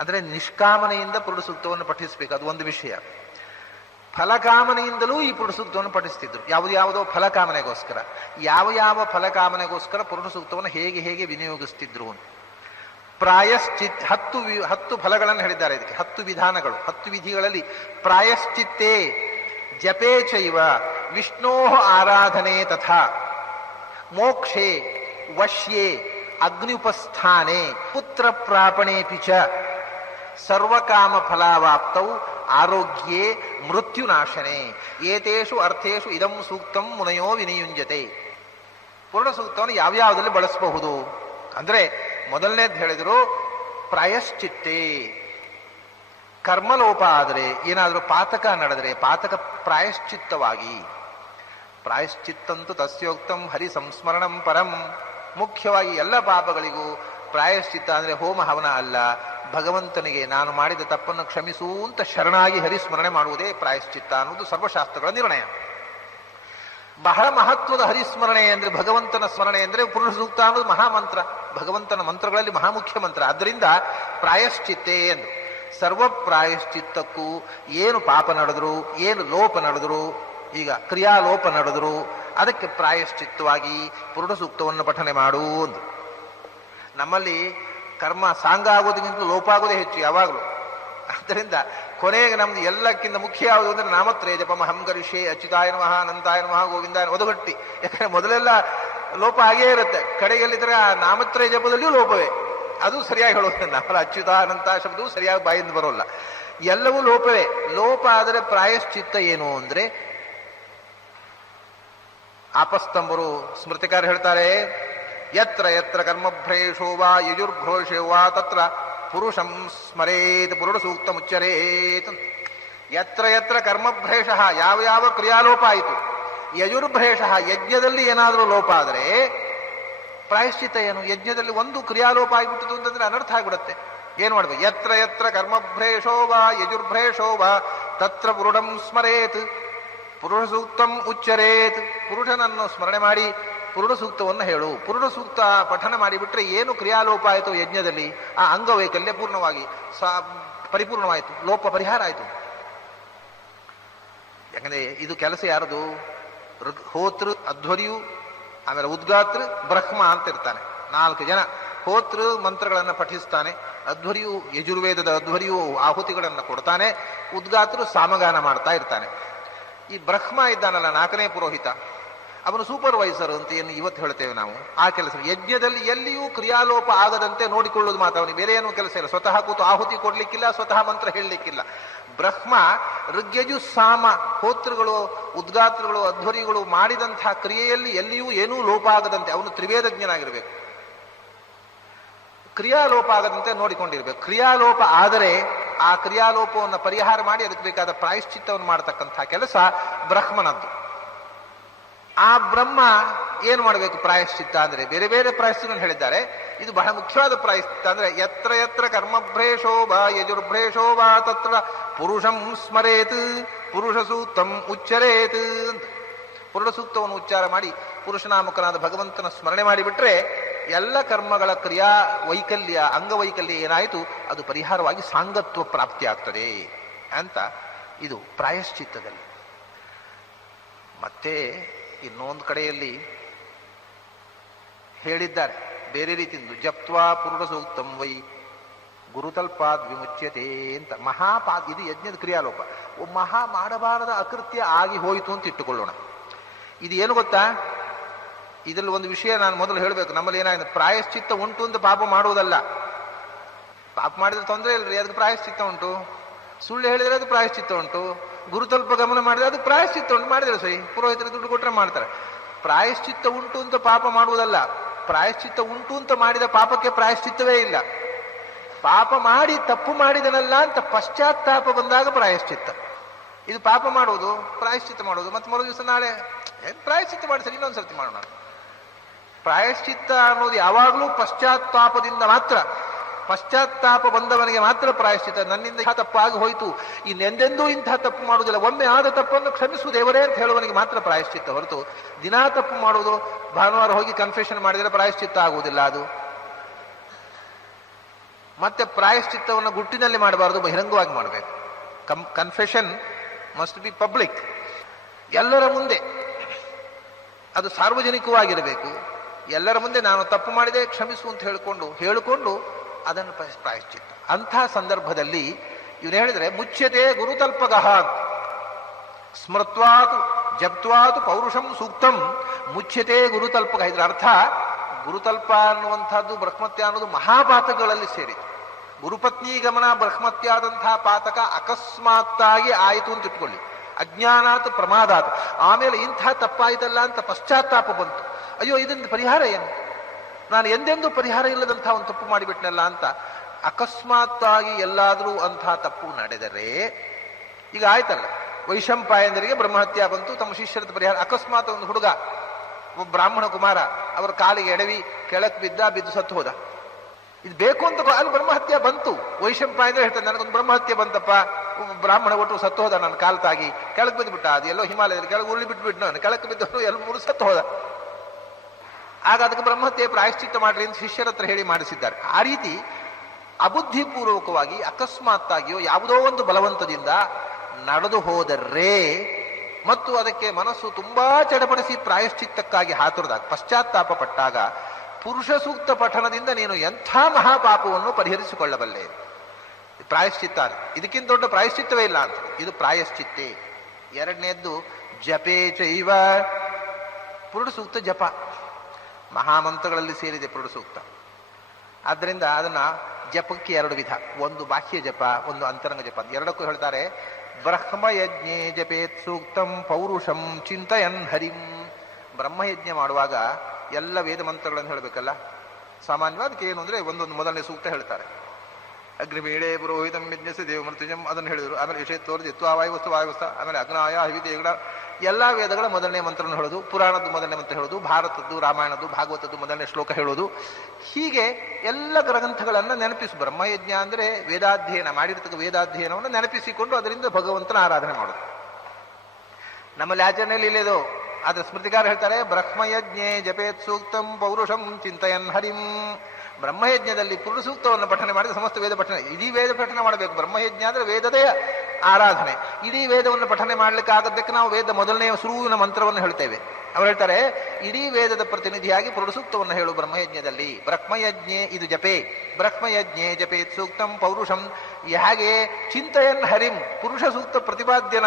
ಅಂದ್ರೆ, ನಿಷ್ಕಾಮನೆಯಿಂದ ಪುರುಷ ಸೂಕ್ತವನ್ನು ಪಠಿಸಬೇಕು, ಅದು ಒಂದು ವಿಷಯ. ಫಲಕಾಮನೆಯಿಂದಲೂ ಈ ಪುರುಷ ಸೂಕ್ತವನ್ನು ಪಠಿಸ್ತಿದ್ರು. ಯಾವುದೋ ಫಲಕಾಮನೆಗೋಸ್ಕರ, ಯಾವ ಫಲಕಾಮನೆಗೋಸ್ಕರ ಪುರುಷ ಸೂಕ್ತವನ್ನು ಹೇಗೆ ವಿನಿಯೋಗಿಸ್ತಿದ್ರು ಅಂತ. ಪ್ರಾಯಶ್ಚಿತ್ 10 ಫಲಗಳನ್ನು ಹೇಳಿದ್ದಾರೆ ಇದಕ್ಕೆ. 10 ವಿಧಾನಗಳು, 10 ವಿಧಿಗಳಲ್ಲಿ ಪ್ರಾಯಶ್ಚಿತ್ತೇ ಜಪೇ ಚೈವ ವಿಷ್ಣೋ ಆರಾಧನೆ ತಥಾ ಮೋಕ್ಷೇ ವಶ್ಯೇ ಅಗ್ನಿಪಸ್ಥಾನೆ ಪುತ್ರ ಪ್ರಾಪಣೇಪಿ ಚ ಸರ್ವಕಾಮ ಫಲಾವಾಪ್ತೌ ಆರೋಗ್ಯೇ ಮೃತ್ಯುನಾಶನೆ ಏತೇಷು ಅರ್ಥೇಷು ಇದಂ ಸೂಕ್ತಂ ಮುನಯೋ ವಿನಿಯುಂಜತೆ. ಪೂರ್ಣ ಸೂಕ್ತವನ್ನು ಯಾವ್ಯಾವುದಲ್ಲಿ ಬಳಸಬಹುದು ಅಂದ್ರೆ, ಮೊದಲನೇದು ಹೇಳಿದ್ರು ಪ್ರಾಯಶ್ಚಿತ್ತೇ, ಕರ್ಮಲೋಪ ಆದರೆ, ಏನಾದರೂ ಪಾತಕ ನಡೆದರೆ ಪಾತಕ ಪ್ರಾಯಶ್ಚಿತ್ತವಾಗಿ. ಪ್ರಾಯಶ್ಚಿತ್ತಂತೂ ತಸ್ಯೋಕ್ತಂ ಹರಿ ಸಂಸ್ಮರಣಂ ಪರಂ. ಮುಖ್ಯವಾಗಿ ಎಲ್ಲ ಪಾಪಗಳಿಗೂ ಪ್ರಾಯಶ್ಚಿತ್ತ ಅಂದ್ರೆ ಹೋಮ ಹವನ ಅಲ್ಲ, ಭಗವಂತನಿಗೆ ನಾನು ಮಾಡಿದ ತಪ್ಪನ್ನು ಕ್ಷಮಿಸು ಅಂತ ಶರಣಾಗಿ ಹರಿಸ್ಮರಣೆ ಮಾಡುವುದೇ ಪ್ರಾಯಶ್ಚಿತ್ತ ಅನ್ನೋದು ಸರ್ವಶಾಸ್ತ್ರಗಳ ನಿರ್ಣಯ. ಬಹಳ ಮಹತ್ವದ ಹರಿಸ್ಮರಣೆ ಅಂದ್ರೆ, ಭಗವಂತನ ಸ್ಮರಣೆ ಅಂದ್ರೆ ಪುರುಷ ಸೂಕ್ತ ಅನ್ನೋದು ಮಹಾಮಂತ್ರ, ಭಗವಂತನ ಮಂತ್ರಗಳಲ್ಲಿ ಮಹಾಮುಖ್ಯ ಮಂತ್ರ. ಆದ್ದರಿಂದ ಪ್ರಾಯಶ್ಚಿತ್ತೇ ಎಂದು ಸರ್ವ ಪ್ರಾಯಶ್ಚಿತ್ತಕ್ಕೂ ಏನು ಪಾಪ ನಡೆದ್ರು, ಏನು ಲೋಪ ನಡೆದ್ರು, ಈಗ ಕ್ರಿಯಾಲೋಪ ನಡೆದ್ರು, ಅದಕ್ಕೆ ಪ್ರಾಯಶ್ಚಿತ್ತವಾಗಿ ಪುರುಷ ಸೂಕ್ತವನ್ನು ಪಠನೆ ಮಾಡುವುದು. ನಮ್ಮಲ್ಲಿ ಕರ್ಮ ಸಾಂಗ ಆಗೋದಕ್ಕಿಂತ ಲೋಪ ಆಗೋದೇ ಹೆಚ್ಚು ಯಾವಾಗಲೂ. ಆದ್ದರಿಂದ ಕೊನೆಗೆ ನಮ್ದು ಎಲ್ಲಕ್ಕಿಂತ ಮುಖ್ಯ ಯಾವುದು ಅಂದ್ರೆ ನಾಮತ್ರಯ ಜಪಮ ಹಂಗರಿಷೆ ಅಚ್ಯುತಾಯ ನಮಃ ಅನಂತಾಯ ನಮಃ ಗೋವಿಂದಾಯ ಒದಗಟ್ಟಿ. ಯಾಕಂದ್ರೆ ಮೊದಲೆಲ್ಲ ಲೋಪ ಆಗೇ ಇರುತ್ತೆ, ಕಡೆಯಲ್ಲಿದ್ರೆ ಆ ನಾಮತ್ರಯ ಜಪದಲ್ಲಿಯೂ ಲೋಪವೇ. ಅದು ಸರಿಯಾಗಿ ಹೇಳೋದ್ರಿಂದ ಅವರ ಅಚ್ಯುತ ಅನಂತ ಶಬ್ದವು ಸರಿಯಾಗಿ ಬಾಯಿಂದ ಬರೋಲ್ಲ, ಎಲ್ಲವೂ ಲೋಪವೇ. ಲೋಪ ಆದರೆ ಪ್ರಾಯಶ್ಚಿತ್ತ ಏನು ಅಂದ್ರೆ, ಆಪಸ್ತಂಬರು ಸ್ಮೃತಿಕಾರ ಹೇಳ್ತಾರೆ, ಯತ್ರ ಯತ್ರ ಕರ್ಮಭ್ರೇಷೋ ವಾ ಯಜುರ್ಘೋಷೋ ವಾ ತತ್ರ ಪುರುಷಂ ಸ್ಮರೇತ್ ಪುರುಷ ಸೂಕ್ತ ಮುಚ್ಚರೇತ್. ಯತ್ರ ಯತ್ರ ಕರ್ಮಭ್ರೇಷ, ಯಾವ ಯಾವ ಕ್ರಿಯಾಲೋಪ ಆಯಿತು, ಯಜುರ್ಭ್ರೇಷ ಯಜ್ಞದಲ್ಲಿ ಏನಾದರೂ ಲೋಪ ಆದರೆ ಪ್ರಾಯಶ್ಚಿತ್ತ ಏನು? ಯಜ್ಞದಲ್ಲಿ ಒಂದು ಕ್ರಿಯಾಲೋಪ ಆಗಿಬಿಟ್ಟಿತು ಅಂತಂದ್ರೆ ಅನರ್ಥ ಆಗಿಬಿಡುತ್ತೆ. ಏನ್ ಮಾಡ್ಬೇಕು? ಯತ್ರ ಯತ್ರ ಕರ್ಮಭ್ರೇಷೋ ವಾ ಯಜುರ್ಭ್ರೇಷೋ ವಾ ತತ್ರ ಪುರುಷಂ ಸ್ಮರೇತ್ ಪುರುಷ ಸೂಕ್ತಂ ಉಚ್ಚರೇತ್. ಪುರುಷನನ್ನು ಸ್ಮರಣೆ ಮಾಡಿ ಪುರುಷ ಸೂಕ್ತವನ್ನು ಹೇಳು. ಪುರುಷ ಸೂಕ್ತ ಪಠನ ಮಾಡಿಬಿಟ್ರೆ ಏನು ಕ್ರಿಯಾಲೋಪ ಆಯಿತು ಯಜ್ಞದಲ್ಲಿ, ಆ ಅಂಗವೈಕಲ್ಯ ಪೂರ್ಣವಾಗಿ ಪರಿಪೂರ್ಣವಾಯಿತು, ಲೋಪ ಪರಿಹಾರ ಆಯಿತು. ಯಾಕಂದ್ರೆ ಇದು ಕೆಲಸ ಯಾರದು? ಹೋತೃ ಅಧ್ವರ್ಯು, ಆಮೇಲೆ ಉದ್ಗಾತೃ ಬ್ರಹ್ಮ ಅಂತ ಇರ್ತಾನೆ. 4 ಜನ. ಹೋತೃ ಮಂತ್ರಗಳನ್ನು ಪಠಿಸ್ತಾನೆ, ಅಧ್ವರ್ಯು ಯಜುರ್ವೇದದ ಅಧ್ವರ್ಯು ಆಹುತಿಗಳನ್ನು ಕೊಡ್ತಾನೆ, ಉದ್ಗಾತೃ ಸಾಮಗಾನ ಮಾಡ್ತಾ ಇರ್ತಾನೆ. ಈ ಬ್ರಹ್ಮ ಇದ್ದಾನಲ್ಲ 4ನೇ ಪುರೋಹಿತ, ಅವನು ಸೂಪರ್ವೈಸರ್ ಅಂತ ಏನು ಇವತ್ತು ಹೇಳ್ತೇವೆ ನಾವು, ಆ ಕೆಲಸ. ಯಜ್ಞದಲ್ಲಿ ಎಲ್ಲಿಯೂ ಕ್ರಿಯಾಲೋಪ ಆಗದಂತೆ ನೋಡಿಕೊಳ್ಳೋದು ಮಾತ್ರ ಅವನಿಗೆ, ಬೇರೆ ಏನೂ ಕೆಲಸ ಇಲ್ಲ. ಸ್ವತಃ ಕೂತು ಆಹುತಿ ಕೊಡ್ಲಿಕ್ಕಿಲ್ಲ, ಸ್ವತಃ ಮಂತ್ರ ಹೇಳಲಿಕ್ಕಿಲ್ಲ. ಬ್ರಹ್ಮ ಋಗ್ಯಜು ಸಾಮ ಹೋತೃಗಳು ಉದ್ಗಾತೃಗಳು ಅಧ್ವರಿಗಳು ಮಾಡಿದಂತಹ ಕ್ರಿಯೆಯಲ್ಲಿ ಎಲ್ಲಿಯೂ ಏನೂ ಲೋಪ ಆಗದಂತೆ ಅವನು ತ್ರಿವೇದಜ್ಞನಾಗಿರ್ಬೇಕು. ಕ್ರಿಯಾಲೋಪ ಆಗದಂತೆ ನೋಡಿಕೊಂಡಿರ್ಬೇಕು. ಕ್ರಿಯಾಲೋಪ ಆದರೆ ಆ ಕ್ರಿಯಾಲೋಪವನ್ನು ಪರಿಹಾರ ಮಾಡಿ ಅದಕ್ಕೆ ಬೇಕಾದ ಪ್ರಾಯಶ್ಚಿತ್ತವನ್ನು ಮಾಡತಕ್ಕಂಥ ಕೆಲಸ ಬ್ರಹ್ಮನದ್ದು. ಆ ಬ್ರಹ್ಮ ಏನು ಮಾಡಬೇಕು ಪ್ರಾಯಶ್ಚಿತ್ತ ಅಂದ್ರೆ? ಬೇರೆ ಬೇರೆ ಪ್ರಾಯಶ್ಚಿತ್ತವನ್ನು ಹೇಳಿದ್ದಾರೆ. ಇದು ಬಹಳ ಮುಖ್ಯವಾದ ಪ್ರಾಯಶ್ಚಿತ್ತ ಅಂದ್ರೆ, ಯತ್ರ ಯತ್ರ ಕರ್ಮಭ್ರೇಷೋ ವಾ ಯಜುರ್ಭ್ರೇಷೋ ವಾ ತತ್ರ ಪುರುಷಂ ಸ್ಮರೇತ್ ಪುರುಷ ಸೂಕ್ತಂ ಉಚ್ಚರೇತ್. ಪುರುಷ ಸೂಕ್ತವನ್ನು ಉಚ್ಚಾರ ಮಾಡಿ ಪುರುಷನಾಮಕನಾದ ಭಗವಂತನ ಸ್ಮರಣೆ ಮಾಡಿಬಿಟ್ರೆ ಎಲ್ಲ ಕರ್ಮಗಳ ಕ್ರಿಯಾ ವೈಕಲ್ಯ ಅಂಗವೈಕಲ್ಯ ಏನಾಯಿತು ಅದು ಪರಿಹಾರವಾಗಿ ಸಾಂಗತ್ವ ಪ್ರಾಪ್ತಿಯಾಗ್ತದೆ ಅಂತ ಇದು ಪ್ರಾಯಶ್ಚಿತ್ತದಲ್ಲಿ. ಮತ್ತೆ ಇನ್ನೊಂದು ಕಡೆಯಲ್ಲಿ ಹೇಳಿದ್ದಾರೆ ಬೇರೆ ರೀತಿಯಿಂದ, ಜಪ್ತ್ವಾ ಪುರುಷ ಸೂಕ್ತಂ ವೈ ಗುರುತಲ್ಪಾದ್ ವಿಮುಚ್ಯತೆ ಅಂತ. ಮಹಾಪಾದ್ ಇದು ಯಜ್ಞದ ಕ್ರಿಯಾಲೋಪ. ಮಹಾ ಮಾಡಬಾರದ ಅಕೃತ್ಯ ಆಗಿ ಹೋಯಿತು ಅಂತ ಇಟ್ಟುಕೊಳ್ಳೋಣ. ಇದು ಏನು ಗೊತ್ತಾ? ಇದರಲ್ಲಿ ಒಂದು ವಿಷಯ ನಾನು ಮೊದಲು ಹೇಳಬೇಕು. ನಮ್ಮಲ್ಲಿ ಏನಾಗಿದೆ, ಪ್ರಾಯಶ್ಚಿತ್ತ ಉಂಟು ಅಂತ ಪಾಪ ಮಾಡುವುದಲ್ಲ. ಪಾಪ ಮಾಡಿದ್ರೆ ತೊಂದರೆ ಇಲ್ರಿ, ಅದಕ್ಕೆ ಪ್ರಾಯಶ್ಚಿತ್ತ ಉಂಟು. ಸುಳ್ಳು ಹೇಳಿದ್ರೆ ಅದು ಪ್ರಾಯಶ್ಚಿತ್ತ ಉಂಟು. ಗುರುತಲ್ಪ ಗಮನ ಮಾಡಿದ್ರೆ ಅದು ಪ್ರಾಯಶ್ಚಿತ್ತ ಉಂಟು. ಮಾಡಿದ್ರೆ ಸರಿ, ಪುರೋಹಿತರು ದುಡ್ಡು ಕೊಟ್ಟರೆ ಮಾಡ್ತಾರೆ. ಪ್ರಾಯಶ್ಚಿತ್ತ ಉಂಟು ಅಂತ ಪಾಪ ಮಾಡುವುದಲ್ಲ. ಪ್ರಾಯಶ್ಚಿತ್ತ ಉಂಟು ಅಂತ ಮಾಡಿದ ಪಾಪಕ್ಕೆ ಪ್ರಾಯಶ್ಚಿತ್ತವೇ ಇಲ್ಲ. ಪಾಪ ಮಾಡಿ ತಪ್ಪು ಮಾಡಿದನಲ್ಲ ಅಂತ ಪಶ್ಚಾತ್ತಾಪ ಬಂದಾಗ ಪ್ರಾಯಶ್ಚಿತ್ತ. ಇದು ಪಾಪ ಮಾಡುವುದು, ಪ್ರಾಯಶ್ಚಿತ್ತ ಮಾಡುವುದು, ಮತ್ತೆ ಮರು ದಿವಸ ನಾಳೆ ಪ್ರಾಯಶ್ಚಿತ್ತ ಮಾಡಿ ಸರಿ ಇನ್ನೊಂದ್ಸರ್ತಿ ಮಾಡೋಣ. ಪ್ರಾಯಶ್ಚಿತ್ತ ಅನ್ನೋದು ಯಾವಾಗಲೂ ಪಶ್ಚಾತ್ತಾಪದಿಂದ ಮಾತ್ರ. ಪಶ್ಚಾತ್ತಾಪ ಬಂದವನಿಗೆ ಮಾತ್ರ ಪ್ರಾಯಶ್ಚಿತ್ತ. ನನ್ನಿಂದ ಇಂಥ ತಪ್ಪಾಗಿ ಹೋಯಿತು, ಇನ್ನೆಂದೆಂದೂ ಇಂಥ ತಪ್ಪು ಮಾಡುವುದಿಲ್ಲ, ಒಮ್ಮೆ ಆದ ತಪ್ಪನ್ನು ಕ್ಷಮಿಸು ದೇವರೇ ಅಂತ ಹೇಳುವವನಿಗೆ ಮಾತ್ರ ಪ್ರಾಯಶ್ಚಿತ್ತ ಹೊರತು ದಿನಾ ತಪ್ಪು ಮಾಡುವುದು, ಭಾನುವಾರ ಹೋಗಿ ಕನ್ಫೆಷನ್ ಮಾಡಿದರೆ ಪ್ರಾಯಶ್ಚಿತ್ತ ಆಗುವುದಿಲ್ಲ. ಅದು ಮತ್ತೆ ಪ್ರಾಯಶ್ಚಿತ್ತವನ್ನು ಗುಟ್ಟಿನಲ್ಲಿ ಮಾಡಬಾರದು, ಬಹಿರಂಗವಾಗಿ ಮಾಡಬೇಕು. ಕನ್ಫೆಷನ್ ಮಸ್ಟ್ ಬಿ ಪಬ್ಲಿಕ್, ಎಲ್ಲರ ಮುಂದೆ ಅದು ಸಾರ್ವಜನಿಕವಾಗಿರಬೇಕು. ಎಲ್ಲರ ಮುಂದೆ ನಾನು ತಪ್ಪು ಮಾಡಿದೆ ಕ್ಷಮಿಸು ಅಂತ ಹೇಳಿಕೊಂಡು ಅದನ್ನು ಪ್ರಾಯಶ್ಚಿತ್ತ. ಅಂಥ ಸಂದರ್ಭದಲ್ಲಿ ಇವನು ಹೇಳಿದ್ರೆ ಮುಚ್ಯತೆ ಗುರುತಲ್ಪಗಃ ಸ್ಮೃತ್ವಾತು ಜಪ್ತ್ವಾತು ಪೌರುಷಂ ಸೂಕ್ತಂ ಮುಚ್ಯತೆ ಗುರುತಲ್ಪಗ. ಇದರ ಅರ್ಥ ಗುರುತಲ್ಪ ಅನ್ನುವಂಥದ್ದು ಬ್ರಹ್ಮತ್ಯ ಅನ್ನೋದು ಮಹಾಪಾತಕಗಳಲ್ಲಿ ಸೇರಿತು. ಗುರುಪತ್ನಿ ಗಮನ ಬ್ರಹ್ಮತ್ಯಾದಂತಹ ಪಾತಕ ಅಕಸ್ಮಾತ್ತಾಗಿ ಆಯಿತು ಅಂತ ಇಟ್ಕೊಳ್ಳಿ, ಅಜ್ಞಾನಾತ್ ಪ್ರಮಾದಾತ್. ಆಮೇಲೆ ಇಂಥ ತಪ್ಪಾಯ್ತಲ್ಲ ಅಂತ ಪಶ್ಚಾತ್ತಾಪ ಬಂತು. ಅಯ್ಯೋ ಇದರಿಂದ ಪರಿಹಾರ ಏನು, ನಾನು ಎಂದೆಂದೂ ಪರಿಹಾರ ಇಲ್ಲದಂಥ ಒಂದು ತಪ್ಪು ಮಾಡಿಬಿಟ್ನಲ್ಲ ಅಂತ ಅಕಸ್ಮಾತ್ತಾಗಿ ಎಲ್ಲಾದರೂ ಅಂಥ ತಪ್ಪು ನಡೆದರೆ, ಈಗ ಆಯ್ತಲ್ಲ ವೈಶಂಪಾಯನರಿಗೆ ಬ್ರಹ್ಮಹತ್ಯ ಬಂತು, ತಮ್ಮ ಶಿಷ್ಯರದ ಪರಿಹಾರ. ಅಕಸ್ಮಾತ್ ಒಂದು ಹುಡುಗ ಬ್ರಾಹ್ಮಣ ಕುಮಾರ ಅವರ ಕಾಲಿಗೆ ಎಡವಿ ಕೆಳಕ್ ಬಿದ್ದು ಸತ್ತು ಹೋದ. ಇದು ಬೇಕು ಅಂತ ಅಲ್ಲಿ ಬ್ರಹ್ಮಹತ್ಯೆ ಬಂತು. ವೈಶಂಪಾಯಂದ್ರೆ ಹೇಳ್ತಾನೆ, ನನಗೊಂದು ಬ್ರಹ್ಮಹತ್ಯೆ ಬಂತಪ್ಪ, ಬ್ರಾಹ್ಮಣ ಒಟ್ಟು ಸತ್ತು ಹೋದ, ನನ್ನ ಕಾಲ್ ತಾಗಿ ಕೆಳಕ್ ಬಿದ್ದು ಬಿಟ್ಟ. ಅದು ಎಲ್ಲೋ ಹಿಮಾಲಯದಲ್ಲಿ ಕೆಳಗೆ ಉರುಳಿ ಬಿಟ್ಬಿಟ್ಟು ನಾನು ಕೆಳಕ್ಕೆ ಬಿದ್ದವನು ಎಲ್ಲ ಮೂರು ಸತ್ತು ಹೋದ. ಆಗ ಅದಕ್ಕೆ ಬ್ರಹ್ಮಹತ್ಯೆ ಪ್ರಾಯಶ್ಚಿತ್ತ ಮಾಡ್ರಿ ಅಂತ ಶಿಷ್ಯರ ಹತ್ರ ಹೇಳಿ ಮಾಡಿಸಿದ್ದಾರೆ. ಆ ರೀತಿ ಅಬುದ್ಧಿಪೂರ್ವಕವಾಗಿ ಅಕಸ್ಮಾತ್ತಾಗಿಯೋ ಯಾವುದೋ ಒಂದು ಬಲವಂತದಿಂದ ನಡೆದು ಹೋದರೆ ಮತ್ತು ಅದಕ್ಕೆ ಮನಸ್ಸು ತುಂಬಾ ಚಡಪಡಿಸಿ ಪ್ರಾಯಶ್ಚಿತ್ತಕ್ಕಾಗಿ ಹಾತುರದಾಗ ಪಶ್ಚಾತ್ತಾಪ ಪಟ್ಟಾಗ ಪುರುಷ ಸೂಕ್ತ ಪಠಣದಿಂದ ನೀನು ಎಂಥ ಮಹಾಪಾಪವನ್ನು ಪರಿಹರಿಸಿಕೊಳ್ಳಬಲ್ಲೆ. ಪ್ರಾಯಶ್ಚಿತ್ತ ಅದು. ಇದಕ್ಕಿಂತ ದೊಡ್ಡ ಪ್ರಾಯಶ್ಚಿತ್ತವೇ ಇಲ್ಲ ಅಂತ. ಇದು ಪ್ರಾಯಶ್ಚಿತ್ತೆ. ಎರಡನೇದ್ದು ಜಪೇ ಚೈವ, ಪುರುಡ ಸೂಕ್ತ ಜಪ ಮಹಾಮಂತ್ರಗಳಲ್ಲಿ ಸೇರಿದೆ ಪುರುಡ ಸೂಕ್ತ. ಆದ್ದರಿಂದ ಅದನ್ನ ಜಪಕ್ಕೆ ಎರಡು ವಿಧ, ಒಂದು ಬಾಹ್ಯ ಜಪ, ಒಂದು ಅಂತರಂಗ ಜಪ. ಎರಡಕ್ಕೂ ಹೇಳ್ತಾರೆ ಬ್ರಹ್ಮಯಜ್ಞೆ ಜಪೇತ್ ಸೂಕ್ತಂ ಪೌರುಷಂ ಚಿಂತಯನ್ ಹರಿಂ. ಬ್ರಹ್ಮಯಜ್ಞ ಮಾಡುವಾಗ ಎಲ್ಲ ವೇದ ಮಂತ್ರಗಳನ್ನು ಹೇಳಬೇಕಲ್ಲ. ಸಾಮಾನ್ಯವಾಗಿ ಅದಕ್ಕೆ ಏನು ಅಂದರೆ ಒಂದೊಂದು ಮೊದಲನೇ ಸೂಕ್ತ ಹೇಳ್ತಾರೆ. ಅಗ್ನಿಮೀಳೆ ಪುರೋಹಿತಂ ಯಜ್ಞಸ ದೇವಮೃತ್ಯುಜಂ ಅದನ್ನು ಹೇಳಿದರು. ಆಮೇಲೆ ವಿಷಯ ತೋರಿಸಿತ್ತು ವಾಯುವಸ್ತು, ಆಮೇಲೆ ಅಗ್ನಾಯ ಹಿವಿದೇಗಳ ಎಲ್ಲ ವೇದಗಳ ಮೊದಲನೇ ಮಂತ್ರವನ್ನು ಹೇಳೋದು, ಪುರಾಣದ್ದು ಮೊದಲನೇ ಮಂತ್ರ ಹೇಳೋದು, ಭಾರತದ್ದು, ರಾಮಾಯಣದ್ದು, ಭಾಗವತದ್ದು ಮೊದಲನೇ ಶ್ಲೋಕ ಹೇಳೋದು. ಹೀಗೆ ಎಲ್ಲ ಗ್ರಂಥಗಳನ್ನು ನೆನಪಿಸು. ಬ್ರಹ್ಮಯಜ್ಞ ಅಂದರೆ ವೇದಾಧ್ಯಯನ ಮಾಡಿರ್ತಕ್ಕ ವೇದಾಧ್ಯಯನವನ್ನು ನೆನಪಿಸಿಕೊಂಡು ಅದರಿಂದ ಭಗವಂತನ ಆರಾಧನೆ ಮಾಡೋದು. ನಮ್ಮಲ್ಲಿ ಆಚರಣೆಯಲ್ಲಿ ಇಲ್ಲೇದು. ಆದ್ರೆ ಸ್ಮೃತಿಕಾರ ಹೇಳ್ತಾರೆ ಬ್ರಹ್ಮಯಜ್ಞೆ ಜಪೇತ್ ಸೂಕ್ತಂ ಪೌರುಷಂ ಚಿಂತಯನ್ ಹರಿಂ. ಬ್ರಹ್ಮಯಜ್ಞದಲ್ಲಿ ಪುರುಷ ಸೂಕ್ತವನ್ನು ಪಠನೆ ಮಾಡಿದ ಸಮಸ್ತ ವೇದ ಪಠನೆ, ಇಡೀ ವೇದ ಪಠನೆ ಮಾಡಬೇಕು. ಬ್ರಹ್ಮಯಜ್ಞ ಅಂದ್ರೆ ವೇದದೇ ಆರಾಧನೆ. ಇಡೀ ವೇದವನ್ನು ಪಠನೆ ಮಾಡ್ಲಿಕ್ಕೆ ಆಗದಕ್ಕೆ ನಾವು ವೇದ ಮೊದಲನೇ ಶುರುವಿನ ಮಂತ್ರವನ್ನು ಹೇಳ್ತೇವೆ. ಅವ್ರು ಹೇಳ್ತಾರೆ ಇಡೀ ವೇದದ ಪ್ರತಿನಿಧಿಯಾಗಿ ಪುರುಷ ಸೂಕ್ತವನ್ನು ಹೇಳು ಬ್ರಹ್ಮಯಜ್ಞದಲ್ಲಿ. ಬ್ರಹ್ಮಯಜ್ಞೆ ಇದು ಜಪೇ, ಬ್ರಹ್ಮಯಜ್ಞೆ ಜಪೇತ್ ಸೂಕ್ತಂ ಪೌರುಷಂ. ಹಾಗೆ ಚಿಂತಯನ್ ಹರಿಂ, ಪುರುಷ ಸೂಕ್ತ ಪ್ರತಿಪಾದ್ಯನ